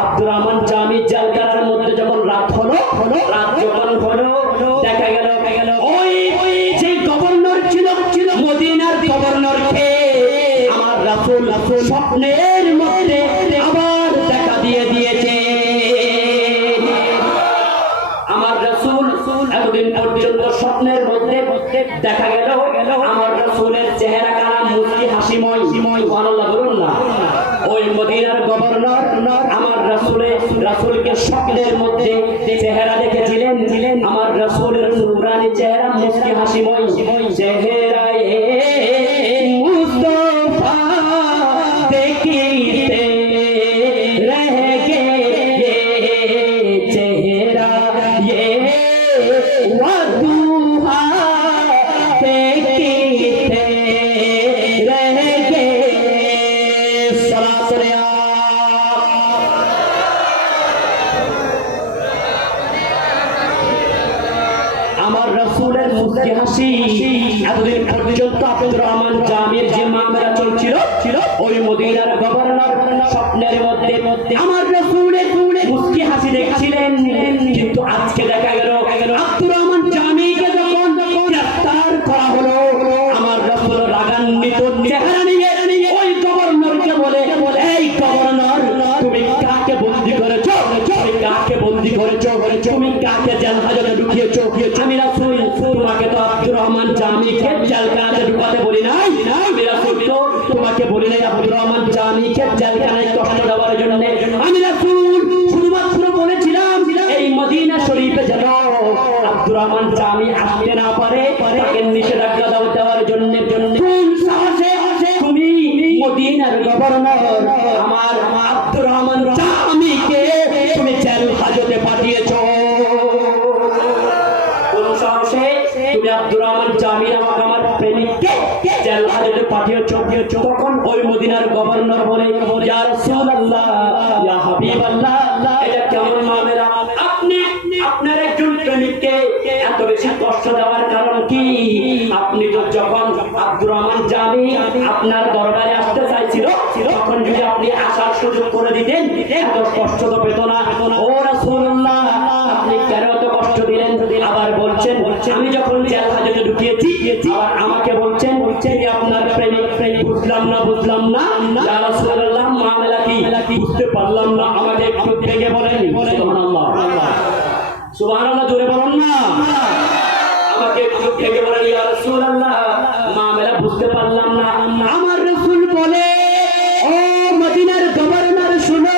আব্দুর রহমান জামি জালখানার মধ্যে যখন রাত হলো, রাত যখন হলো দেখা গেল ওই যে গভর্নর ছিল মদিনার গভর্নর কে আমার রাসূল স্বপ্নের মধ্যে আবার দেখা দিয়েছে। আমার রাসূল এতদিন পর্যন্ত স্বপ্নের মধ্যে দেখা গেল আমার রাসূলের চেহারা কানা মুস্কি হাসিময়, সুবহানাল্লাহ বলুন না। ওই মদিনার গভর্নর আমার রাসূলকে স্বপ্নের মধ্যে চেহারা দেখেছিলেন, আমার রাসূলের নূরানি চেহারা মুস্কি হাসিময় চেহারায় মুস্তাফা দেখিতে রহ গে চেহারা ये वदुहा देखते रह गे सलात আমার রাসূলের মুখে হাসি এতদিন পর্যন্ত আব্দুর রহমান জামির যে মামলা চলছিল ওই মদিনার গভর্নর স্বপ্নের মধ্যে আমার রাসূলের মুখে হাসি দেখছিলেন, কিন্তু আজকে দেখা গেল আব্দুর রহমান জামিকে যখন গ্রেফতার করা হলো আমার রাসূল রাগান্বিত চেহারা নিয়ে ওই গভর্নরকে বলে, এই গভর্নর তুমি কাকে বন্দী করেছো, কাকে বন্দী করেছো, তুমি কাকে জেল হাজতে ঢুকিয়েছো? আমি রাসূল তোমাকে তো আব্দুর রহমান জামিকে জেলখানায় ঢুকাতে বলি নাই, আমি রাসূল তো তোমাকে বলি নাই আব্দুর রহমান জামিকে জেলখানায় কষ্ট দেওয়ার জন্য। আমি রাসূল শুধুমাত্র বলেছিলাম এই মদিনা শরীফে যেন আব্দুর রহমান জামি আসতে না পারে, তাকে নিষেধাজ্ঞা দেওয়ার জন্য। কোন সাহসে তুমি মদিনার গভর্নর আমার আব্দুর রহমান জামিকে তুমি জেল হাজতে পাঠিয়েছো? কোন সাহসে তুমি আব্দুর রহমান জামি আমার প্রেমিককে জেল হাজতে পাঠিয়েছো? তখন ওই মদিনার গভর্নর বলে, ইয়া রাসূলুল্লাহ, ইয়া হাবিবাল্লাহ, এটা কেমন মামলা? আপনি আপনার একজন প্রেমিককে এত বেশি কষ্ট দেওয়ার কারণ কি? আপনি তো যখন আব্দুর রহমান জামি আপনার দরবারে আসতে চাইছিল তখন যদি আপনি আসার সুযোগ করে দিতেন এত কষ্ট তো পেত না। ও রাসূলুল্লাহ, আপনি কেন এত কষ্ট দিলেন? আবার বলছেন আমি যখন জেল হাজতে ঢুকিয়েছি আবার আমাকে বলছেন আপনার প্রেমিক। বুঝলাম না ইয়া রাসূলুল্লাহ, মামলা কি বুঝতে পারলাম না, আমাকে একটু ভেঙে বলেন। সুবহানাল্লাহ, সুবহানাল্লাহ জোরে বলুন না, আমাকে একটু ভেঙে বলেন ইয়া রাসূলুল্লাহ, মামলা বুঝতে পারলাম না। আমার রাসূল বলে, ও মদিনার গভর্নর শুনো,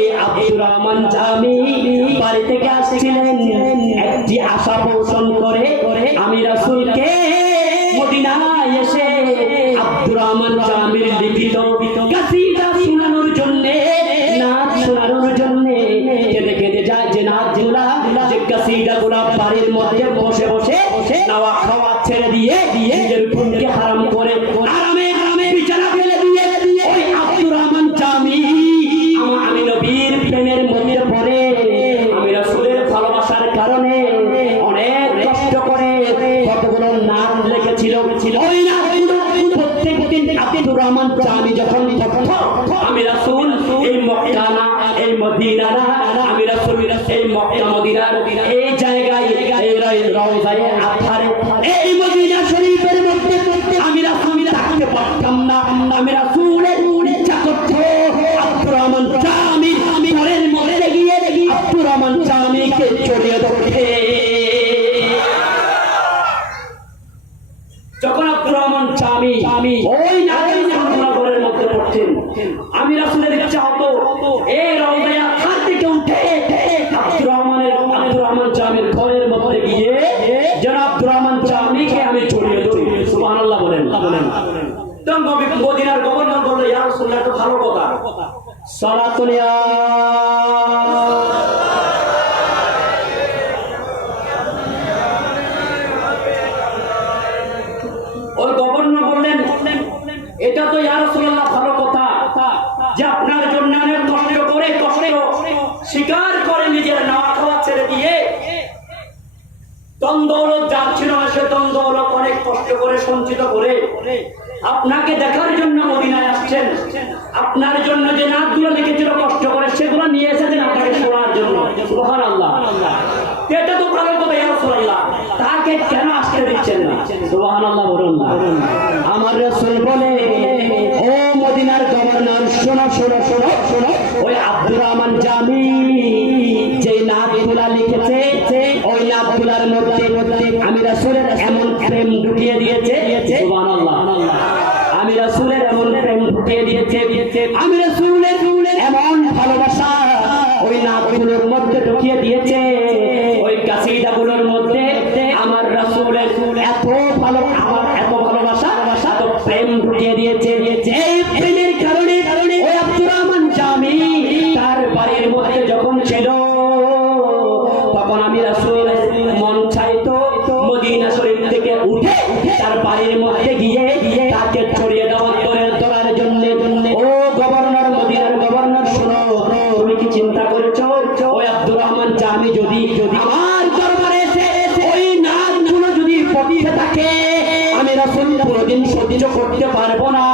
এই আব্দুর রহমান জামি বাড়ি থেকে আসছিলেন একটি আশা পোষণ করে আমি রাসূলকে মদিনায় এসে আব্দুর রহমান জামির লিখিত কাসিদা শোনানোর জন্য, নাচ শোনানোর জন্য কেঁদে যায় যে নাচগুলা, যে কাসিদাগুলা বাড়ির মধ্যে বসে নাওয়া খাওয়া ছেড়ে দিয়ে নিজের ঘুমকে হারাম করে আরামে বিছানা ফেলে দিয়ে ওই আব্দুর রহমান জামি আমি নবীর প্রেমের মধ্যে পড়ে আমি রাসূলের ভালোবাসার কারণে অনেক কষ্ট করে কতগুলো নাম লিখেছিল। ওই নামগুলো প্রত্যেকদিন আব্দুর রহমান জামি যখন আমি রাসূল এই মক্কা না এই মদিনা না, আমি রাসূল এই মক্কা মদিনার এই জায়গায় এই রওজায়ে আতহারে এই মদিনা শরীফের মধ্যে আমি রাসূল থাকতে পারতাম না। আমি রাসূলের ইচ্ছা করতে আব্দুর রহমান জামি ঘরের মধ্যে গিয়ে আব্দুর রহমান জামিকে জড়িয়ে ধরতে। যখন আব্দুর রহমান জামি ওই ঘরের মধ্যে পড়ছেন, আমি রাসূলের ইচ্ছা হতো এই রওজায়ে আতহার থেকে উঠে আব্দুর রহমান জামির ঘরের মধ্যে গিয়ে যেন আব্দুর রহমান জামিকে আমি জড়িয়ে ধরি। সুবহানাল্লাহ বলেন। তখন মদিনার গভর্নর বলল, ইয়া রাসূলুল্লাহ, তো ভালো কথা, সালাতুন ইয়া ওই গভর্নর বললেন, এটা তো ইয়া রাসূলুল্লাহ ভালো কথা যে আপনার জন্য অনেক কষ্ট করে কষ্ট স্বীকার করে নিজের নেওয়া খাওয়া ছেড়ে দিয়ে দ্বন্দ্বলত যার ছিল না সে দ্বন্দ্বলত অনেক কষ্ট করে সঞ্চিত করে আপনাকে দেখার জন্য মদিনায় আসছেন। আপনার জন্য যে নাতগুলো লিখেছিল কষ্ট করে সেগুলো নিয়ে এসেছেন আপনাকে শোনার জন্য। সুবহানাল্লাহ, এটা তো ভালো কথা ইয়া রাসূলুল্লাহ, তাকে কেন আসতে দিচ্ছেন না? সুবহানাল্লাহ বলুন না। আমার রাসূল বলে, ও মদিনার গভর্নর, শোনো শোনো শোনো শোনো, ওই আব্দুর রহমান জামি যে নাতগুলা লিখেছে ওই নাতগুলার মধ্যে আমি রাসূলের এমন প্রেম ঢুকিয়ে দিয়েছে। সুবহানাল্লাহ, আমি রাসূলের এমন প্রেম ঢুকিয়ে দিয়েছে, আমি রাসূলের এমন ভালোবাসা ওই নাতগুলোর মধ্যে ঢুকিয়ে দিয়েছে, ওই কাসিদাগুলোর মধ্যে আমার রাসূলের এত ভালো, আমার এত ভালোবাসা, এত প্রেম ঢুকিয়ে দিয়েছে। এই প্রেমের কারণে ওই আব্দুর রহমান জামি তার বাড়ির মধ্যে যখন ছিল তখন আমি রাসূলের মন চাইতো মদিনা শরীফ থেকে উঠে তার বাড়ির মধ্যে গিয়ে তাকে ছড়িয়ে ধরার জন্য। ও গভর্নর, মদিনার গভর্নর, শোনো, তুমি কি চিন্তা করেছো ওই আব্দুর রহমান জামি যদি আমার দরবারে এসে ওই নাতগুলো যদি পড়তে থাকে, আমি রাসূল কোনদিন সহ্য করতে পারবো না।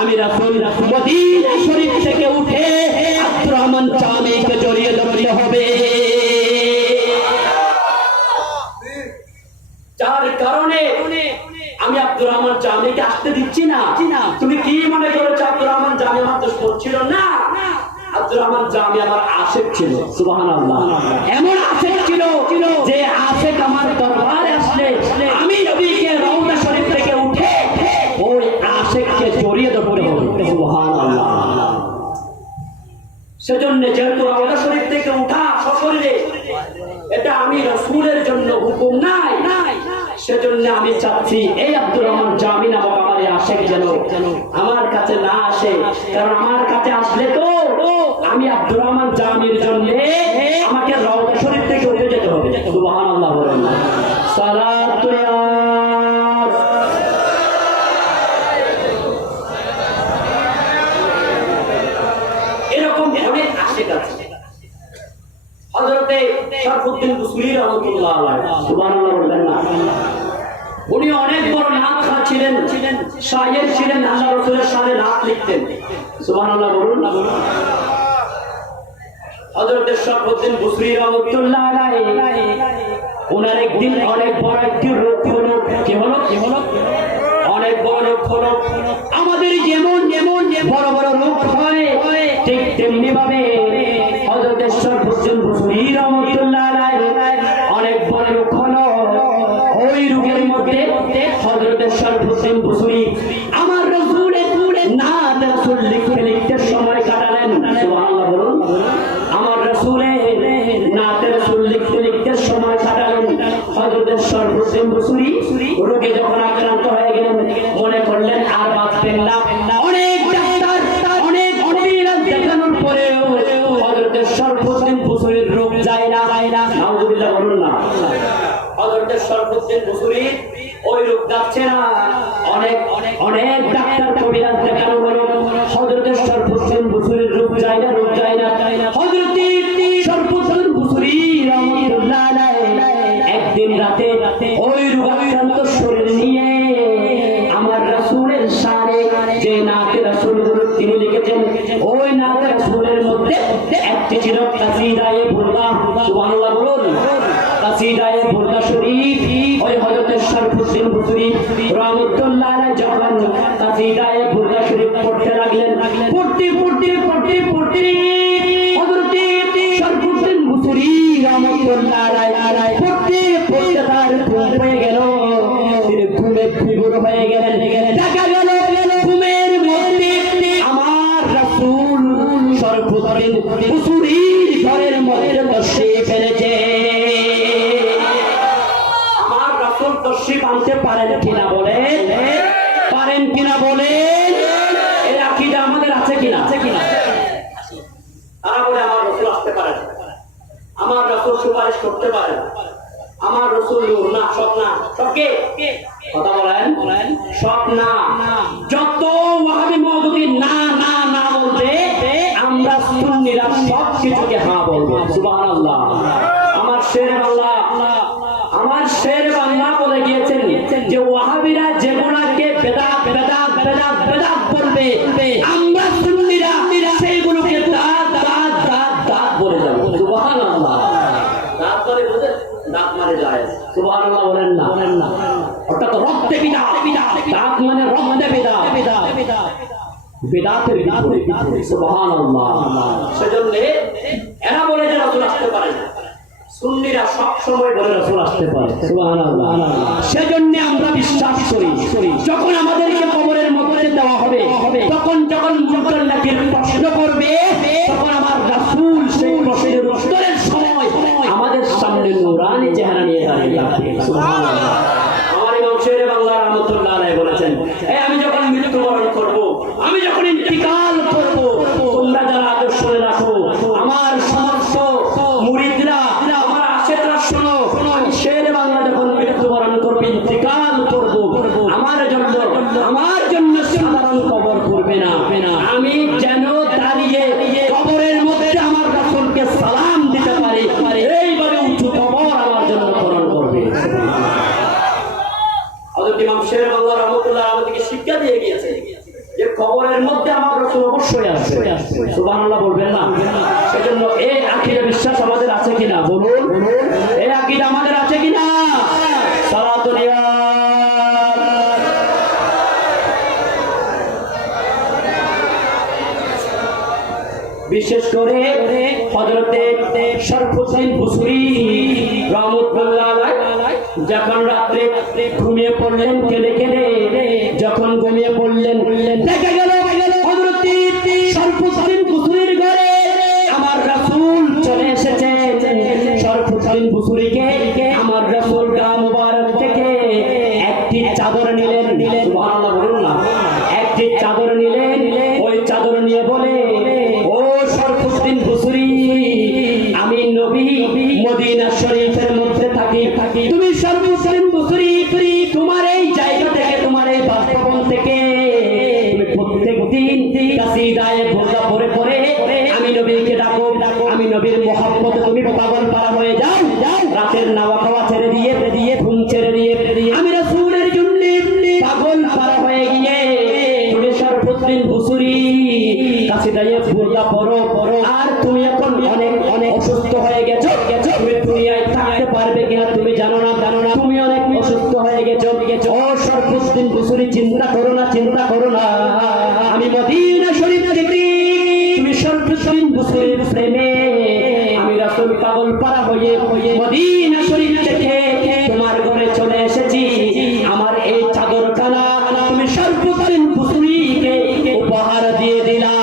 আমি রাসূল মদিনা শরীফ থেকে উঠে আব্দুর রহমান জামিকে জড়িয়ে ধরতে হবে। যার কারণে আমি আব্দুর রহমান জামিকে আসতে দিচ্ছি না। তুমি কি মনে করেছো আব্দুর রহমান জামি আমার দুশমন ছিল? না, আব্দুর রহমান জামি আমার আশিক ছিল। সুবহানাল্লাহ, এমন আশিক ছিল যে আশিক আমার দরবারে আসলে আমি নবীকে রওজা শরীফ থেকে উঠে ওই আশিককে জড়িয়ে ধরতে হবে। সুবহানাল্লাহ, সেজন্য যেহেতু রওজা শরীফ থেকে উঠা সশরীরে এটা আমি রাসূলের জন্য হুকুম নাই, সেজন্য আমি চাচ্ছি এই আব্দুর রহমান জামি নামক আমার আশিক যেন আমার কাছে না আসে, কারণ আমার কাছে আসলে তো আমি আব্দুর রহমান জামির জন্য আমাকে রওজা শরীফ থেকে উঠে যেতে হবে। সুবহানাল্লাহ বলেন না। সালাতু এরকম অনেক আশিক আছে। হযরতে শরফুদ্দীন বুসরি রাহমাতুল্লাহ আলাইহি, সুবহানাল্লাহ বলেন না, উনি অনেক বড় নাত ছিলেন, শায়ের ছিলেন, আল্লাহ রাসূলের শানে নাত লিখতেন। সুবহানাল্লাহ বলুন না। হযরতে শরফুদ্দীন বুসরি রাহমাতুল্লাহ আলাইহি ওনার একদিন অনেক বড় একটি রোগ হলো। কি হলো? অনেক বড় রোগ হলো। আমাদের যেমন বড় বড় রোগ হয় ঠিক তেমনি ভাবে হযরতে শরফুদ্দীন বুসরি রাহমাতুল্লাহ আলাইহি অনেক বড় রোগ হলো। ওই রোগের মধ্যে হযরতে শরফুদ্দীন বুসরি আমার রাসূলের নাত রাসূল লিখতে সময় কাটালেন। সুবহানাল্লাহ বলুন। আমার রাসূলের নাত রাসূল লিখতে সময় কাটালেন। হযরতে শরফুদ্দীন বুসরি রোগে যখন আক্রান্ত হয়ে গেলেন, মনে করলেন আর বাঁচবেন না। অনেক ডাক্তার, অনেক ওষুধ দেখানোর পরেও হযরতে শরফুদ্দীন বুসরির রোগ যায় না। নাউযুবিল্লাহ বলুন না। হযরতে শরফুদ্দীন বুসরি ওই রোগ যাচ্ছে না। অনেক ডাক্তার কবিরাজ দেখানো হলো, হযরতে শরফুদ্দীন বুসরির রোগ যায় না। হযরতে শরফুদ্দীন বুসরি রাহমাতুল্লাহ আলাইহি একদিন রাতে ওই রোগাক্রান্ত শরীর নিয়ে আমার রাসূলের শানে যে নাতে রাসূল তিনি লিখেছেন ওই নাতে রাসূলের মধ্যে একটি ছিল কাসিদায়ে বুরদা। সুবহানাল্লাহ বলুন। কাসিদায়ে বুরদা শরীফ ওই হযরতে শরফুদ্দীন বুসরি রাহমাতুল্লাহ আলাইহি যখন কাসিদায়ে বুরদা শরীফ পড়তে লাগলেন, পড়তে হযরতে শরফুদ্দীন বুসরি রাহমাতুল্লাহ আলাইহি পড়তে তার ঘুম হয়ে গেল। তিনি ঘুমে বিভোর হয়ে গেলেন। দেখা গেল ঘুমের মধ্যে আমার রাসূল শরফুদ্দীন বুসরির ঘরের মধ্যে বসে ফেলেছে। আমার রাসূল তশরিফ আনতে পারেন কিনা বলেন? এই আকীদা আমাদের আছে কিনা? তারা বলে আমার রাসূল আসতে পারেন, আমার রাসূল সুপারিশ করতে পারেন, আমার রাসূল নূর না, সব না। সব কে? কথা বলেন। সব না। যত ওয়াহাবি মওদুদি না বলতে আমরা সুন্নিরা সব কিছুকে হ্যাঁ বলবো। সুবহানাল্লাহ। আমার শের বাংলা বলে গিয়েছেন যে ওয়াহাবিরা যেগুলোকে বেদাত বেদাত বেদাত বেদাত বলবে, আমরা সুন্নিরা সেইগুলোকে দাঁত দাঁত দাঁত দাঁত বলে যাব। সুবহানাল্লাহ। দাঁত বলে বুঝে দাঁত মারে যায়। সুবহানাল্লাহ বলেন না। অর্থাৎ রক্তে বিদাত, দাঁত মানে রক্তে বিদাত, বিদাতের বিপরীত। সুবহানাল্লাহ। সেজন্য এরা বলে যে রাসূল আসতে পারে না, সুন্নিরা সব সময় বলে রাসূল আসতে পারে। সুবহানাল্লাহ। সেজন্য আমরা বিশ্বাস করি যখন আমাদেরকে কবরের মধ্যে দেওয়া হবে, তখন যখন মুনকার নাকির প্রশ্ন করবে, তখন আমার রাসূল সেই প্রশ্নের উত্তরের সময় আমাদের সামনে নূরানি চেহারা নিয়ে দাঁড়িয়ে থাকবে। সুবহানাল্লাহ। আমার ইমাম শের বাংলা রাহমাতুল্লাহ আলাইহি বলেছেন, আমি যখন মৃত্যুবরণ করব, আমি যখন ইন্তিকাল করব, তোমরা যারা আদর্শ শুনে রাখো, আমার সমস্ত মুরিদরা, আমার আশেকরা শোনো, আমি শের বাংলা যখন মৃত্যুবরণ করব, ইন্তিকাল করব, আমার জন্য সাধারণ কবর করবে না, আমি যেন দাঁড়িয়ে কবরের মধ্যে আমার রাসূলকে সালাম দিতে পারি, এইভাবে উঁচু কবর আমার জন্য করণ করবে। হযরত ইমাম শের বাংলা রাহমাতুল্লাহ আমাদেরকে শিক্ষা দিয়ে গিয়েছে যে কবরের মধ্যে আমার রাসূল অবশ্যই আসবে। সুবহানাল্লাহ বলবেন না? সেজন্য এই আকীদা বিশ্বাস আমাদের আছে কিনা বলুন, এই আকীদা আমাদের আছে কিনা? সালাতুল ইয়া বিশেষ করে হযরতে শরফুদ্দীন বুসরি রাহমাতুল্লাহ আলাইহি যখন রাতে ঘুমিয়ে পড়লেন কেঁদে কেঁদে, যখন ঘুমিয়ে পড়লেন দেখা গেল হযরতে শরফুদ্দীন বুসরির ঘরে আমার রাসূল চলে এসেছে। শরফুদ্দীন বুসরিকে আমার রাসূল গা মুবারক থেকে একটি চাদর নিলেন। সুবহানাল্লাহ বলুন না। একটি চাদর নিলেন, ওই চাদর নিয়ে বলে, ও শরফুদ্দীন বুসরি, আমি নবী মদিনা শরীফের মধ্যে থাকি, তুমি শরফুদ্দীন বুসরি, তোমার এই জায়গা থেকে, তোমার এই বাসভবন থেকে তুমি প্রত্যেকদিন কাসিদায়ে বুরদা পড়ে পড়ে আমি নবীকে ডাকো, আমি নবীর মহব্বতে তুমি পাগল পারা হয়ে যাও। রাতের নাওয়া খাওয়া ছেড়ে দিয়ে ঘুম ছেড়ে দিয়ে আমি রাসূলের জন্য পাগল পারা হয়ে গিয়ে তুমি শরফুদ্দীন বুসরি কাসিদায়ে বুরদা পড়ো, আর তুমি এখন অনেক অসুস্থ হয়ে গেছো, তুমি দুনিয়ায় থাকতে পারবে কিনা তুমি জানো না, তুমি অনেক অসুস্থ হয়ে গেছো। ও শরফুদ্দীন বুসরি, চিন্তা করো না, আমি মদিনা শরীফ থেকে তুমি শরফুদ্দীন বুসরির প্রেমে আমি রাসূল পাগল পারা হয়ে মদিনা শরীফ থেকে তোমার ঘরে চলে এসেছি। আমার এই চাদর কানা তুমি শরফুদ্দীন বুসরিকে উপহার দিয়ে দিলা।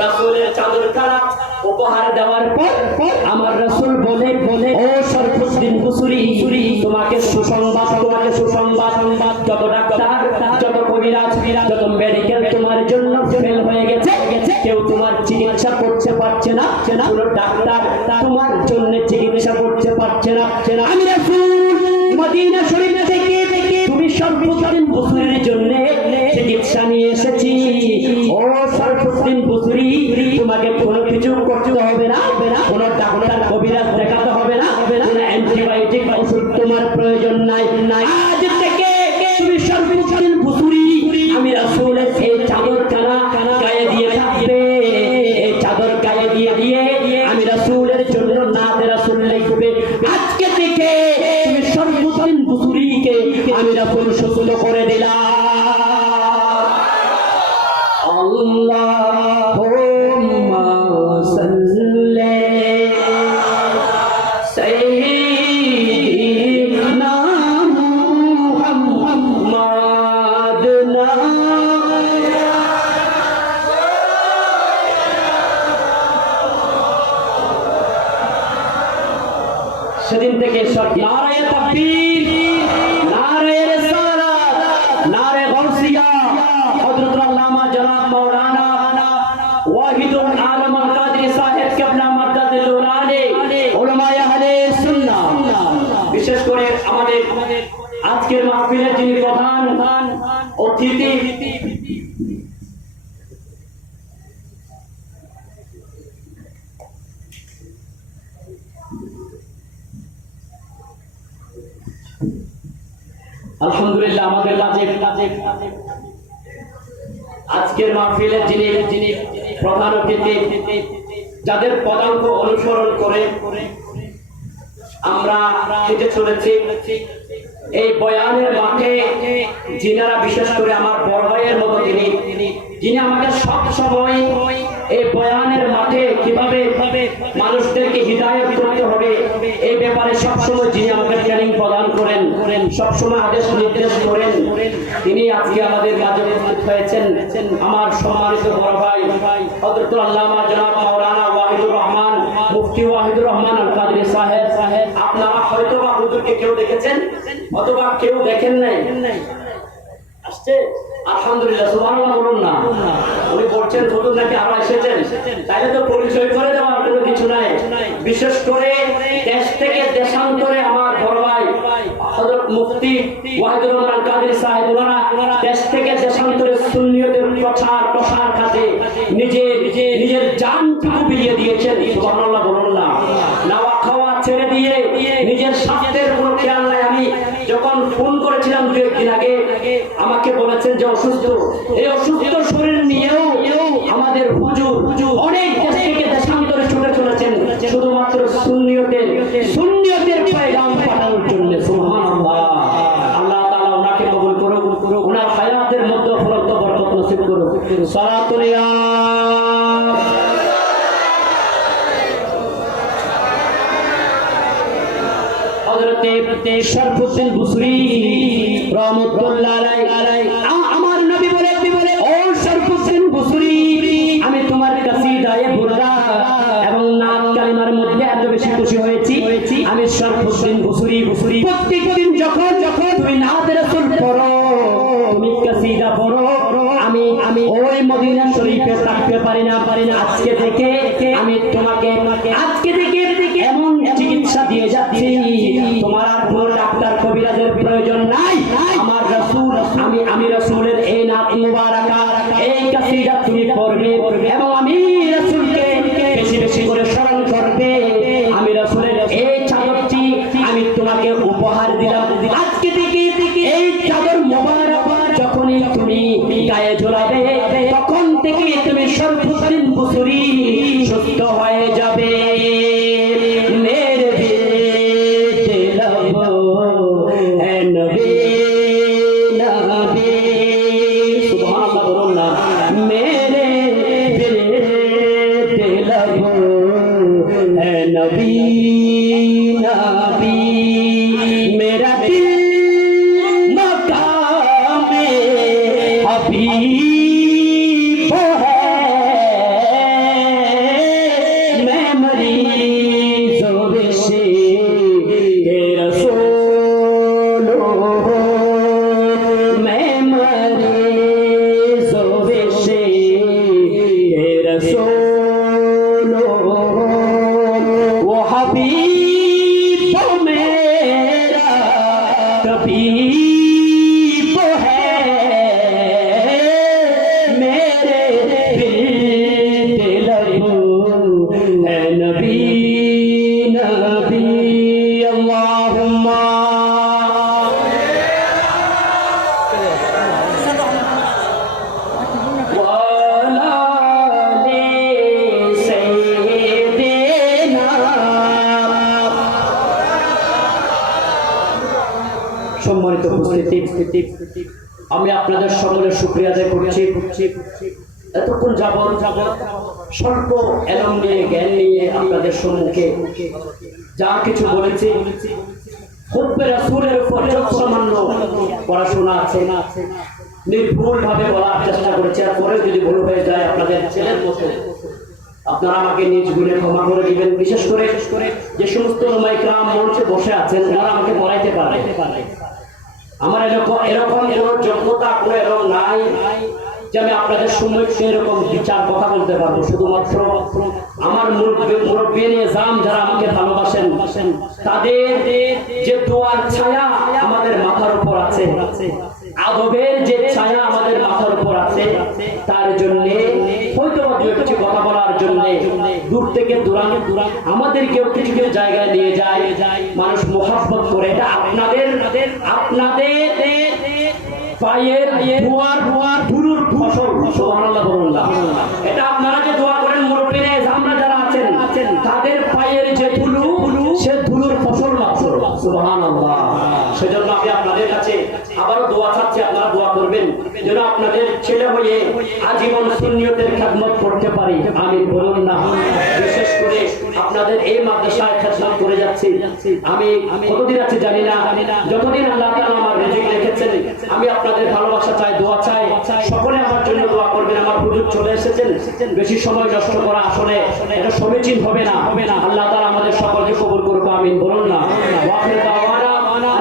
রাসূলের চাদর কানা উপহার দেওয়ার পর আমার রাসূল বলে, ও শরফুদ্দীন বুসরি, তোমাকে সুসংবাদ, যত ডাক্তার, যত কবিরাজ, যত মেডিকেল তোমার জন্য ফেল হয়ে গেছে, কেউ তোমার চিকিৎসা করতে পারছে না, কোনো ডাক্তার তোমার জন্য চিকিৎসা করতে পারছে না। আমি রাসূল মদিনা শরীফ থেকে তুমি শরফুদ্দীন বুসরির জন্য চিকিৎসা নিয়ে এসেছি। ও শরফুদ্দীন বুসরি, তোমাকে কোনো কিছু করতে হবে না, কোনো ডাক্তার কবিরাজ দেখাতে হবে না, কোনো অ্যান্টিবায়োটিক ওষুধ তোমার প্রয়োজন নাই। আজ থেকে তুমি শরফুদ্দীন বুসরি আমি রাসূলের এই চাদর কানা গায়ে দিয়ে থাকবে। এই চাদর গায়ে দিয়ে আমি রাসূলের জন্য নাতে রাসূল লিখবে। আজকে থেকে তুমি শরফুদ্দীন বুসরিকে আমি রাসূল সুস্থ করে দিলাম। আল্লাহুম্মা সাল্লি সাইয়্যিদিনা মুহাম্মাদ। সেদিন থেকে নারায়ে তাকবীর, নারায়ে রিসালাত, নারায়ে গাউসিয়া, হযরত আল্লামা জনাব মাওলানা ওয়াহিদুল আলম আল কাদরি সাহেব কেবলা মাদ্দাতুল উলালে উলামায়ে আহলে সুন্নাহ, বিশেষ করে আমাদের আজকের মাহফিলের যিনি প্রধান অতিথি আলহামদুলিল্লাহ আমাদের মাঝে আজকের মাহফিলের যিনি প্রধান অতিথি, যাদের পদাঙ্ক অনুসরণ করে আমরা হেঁটে চলেছি এই বয়ানের মাঠে, যিনারা বিশেষ করে আমার বড় ভাইয়ের মতো যিনি আমাকে সব সময় এই বয়ানের মাঠে কিভাবে মানুষদেরকে হিদায়াত করতে হবে এই ব্যাপারে সবসময় যিনি আমাকে ট্রেনিং প্রদান করেন, সবসময় আদেশ নির্দেশ করেন, তিনি আজকে আমাদের মাঝে উপস্থিত হয়েছেন। আমার সম্মানিত বড় ভাই হযরত আল্লামা জনাব মাওলানা ওয়াহিদুর রহমান, মুফতি ওয়াহিদুর রহমান আল কাদরি সাহেব। আপনারা হয়তো বা হুজুরকে কেউ দেখেছেন অথবা কেউ দেখেন নাই। আসছে আলহামদুলিল্লাহ, সুবহানাল্লাহ বলুন না। উনি বলছেন হুজুর নাকি আরো এসেছেন, তাইলে তো পরিচয় করে দেওয়ার কোনো কিছু নাই। বিশেষ করে দেশ থেকে দেশান্তরে আমার বড় ভাই হযরত মুফতি ওয়াহিদুর রহমান কাদরি সাহেব, ওনারা দেশ থেকে দেশান্তরে সুন্নিয়তের প্রসার কাজে নিজের জানটুকু বিলিয়ে দিয়েছেন। সুবহানাল্লাহ বলুন না। নাওয়া খাওয়া ছেড়ে দিয়ে নিজের স্বাস্থ্যের কোনো খেয়াল নাই। আমি যখন ফোন করেছিলাম 2 একদিন আগে, আমাকে বলেছেন যে অসুস্থ। এই অসুস্থ শরীর নিয়েও আমাদের হুজুর অনেক দেশ থেকে দেশান্তরে ছুটে চলেছেন শুধুমাত্র সুন্নিয়তের পয়গাম পাঠানোর জন্য। সুবহানাল্লাহ। আল্লাহ তাআলা ওনাকে কবুল করুন, ওনার হায়াতের মধ্যে ফরত বরকত নসিব করুন। সালাতুল ইয়া হযরতে শরফুদ্দীন বুসরি রাহমাতুল্লাহ আলাইহি আমার নবী বলে, ও শরফুদ্দীন বুসরি, আমি তোমার কাসিদায়ে বুরদা এবং নাত কালিমার মধ্যে এত বেশি খুশি হয়েছি। আমি শরফুদ্দীন বুসরি প্রত্যেকদিন যখন তুমি নাত রাসূল পড়ো, তুমি কাসিদা পড়ো, আমি ওই মদিনা শরীফে থাকতে পারি না। আজকে থেকে আমি তোমাকে এমন চিকিৎসা দিয়ে যাচ্ছি, তোমার আর কোনো ডাক্তার কবিরাজের প্রয়োজন নাই। আমার রাসূল, আমি রাসূলের এই নাত মুবারাকা, এই কাসিদা তুমি পড়বে এবং আমি রাসূলকে বেশি বেশি করে স্মরণ করবে। আমি রাসূলের এই চাদরটি আমি তোমাকে উপহার দিলাম। আজকে থেকে এই চাদর মুবারক যখনই তুমি গায়ে ঝোলাবে, তখন থেকে তুমি শরফুদ্দীন বুসরি সুস্থ হয়ে যাবে। সম্মানিত উপস্থিতি, আমি আপনাদের সকলের শুকরিয়া আদায় করছি। এতক্ষণ যাবত স্বল্প এলম নিয়ে জ্ঞান নিয়ে আপনাদের সম্মুখে যা কিছু বলেছি, হুব্বে রাসূলের উপর সামান্য পড়াশোনা আছে, নির্ভুল ভাবে বলার চেষ্টা করেছি। আর পরে যদি ভুল হয়ে যায় আপনাদের ছেলের মতো আপনারা আমাকে নিজ গুণে ক্ষমা করে দিবেন। বিশেষ করে যে সমস্ত উলামায়ে কেরাম মঞ্চে বসে আছেন, তারা আমাকে পড়াইতে পারে। আমার এরকম কোনো যোগ্যতা কোনো এরকম নাই যে আমি আপনাদের সম্মুখে এরকম বিচার কথা বলতে পারবো। শুধুমাত্র আমার মুরব্বী নিজাম যারা আমাকে ভালোবাসেন, তাদের যে দোয়ার ছায়া আমাদের মাথার উপর আছে, আদবের যে ছায়া আমাদের মাথার উপর আছে তার জন্য হয়তো কিছু কথা বলার জন্য দূর থেকে দূরান্ত আমাদেরকেও কিছু কিছু জায়গায় নিয়ে যায়, মানুষ মোহাব্বত করে। এটা আপনাদের পায়ের ধুলোর ফসল। সুবহানাল্লাহ বলুন না। এটা আপনারা যে দোয়া করেন মুরব্বিরা আমরা যারা আছেন তাদের পায়ের যে ধুলো সে ধুলোর ফসল মাত্র। সুবহানাল্লাহ। সেজন্য আমি আপনাদের কাছে আবারও দোয়া চাচ্ছি, আপনারা দোয়া করবেন যেন আপনাদের ছেলে হয়ে আজীবন সুন্নিয়তের খেদমত করতে পারি। আমিন বলুন না। বিশেষ করে আপনাদের এই মাদ্রাসায় খেদমত করে যাচ্ছি আমি কতদিন আছে জানি না, যতদিন আল্লাহ তাআলা আমার রিজিক রেখেছেন আমি আপনাদের ভালোবাসা চাই, দোয়া চাই। সকলে আমার জন্য দোয়া করবেন। আমার হুজুর চলে এসেছেন, বেশি সময় নষ্ট করা আসলে এটা সমীচীন হবে না। আল্লাহ তাআলা আমাদের সকলকে কবুল করুক। আমিন বলুন না। ওয়া আখিরু দাওয়ানা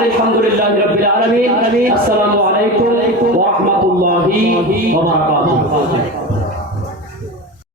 আলহামদুলিল্লাহি রাব্বিল আলামিন। আসসালামু আলাইকুম ওয়া রাহমাতুল্লাহি ওয়া বারাকাতুহু।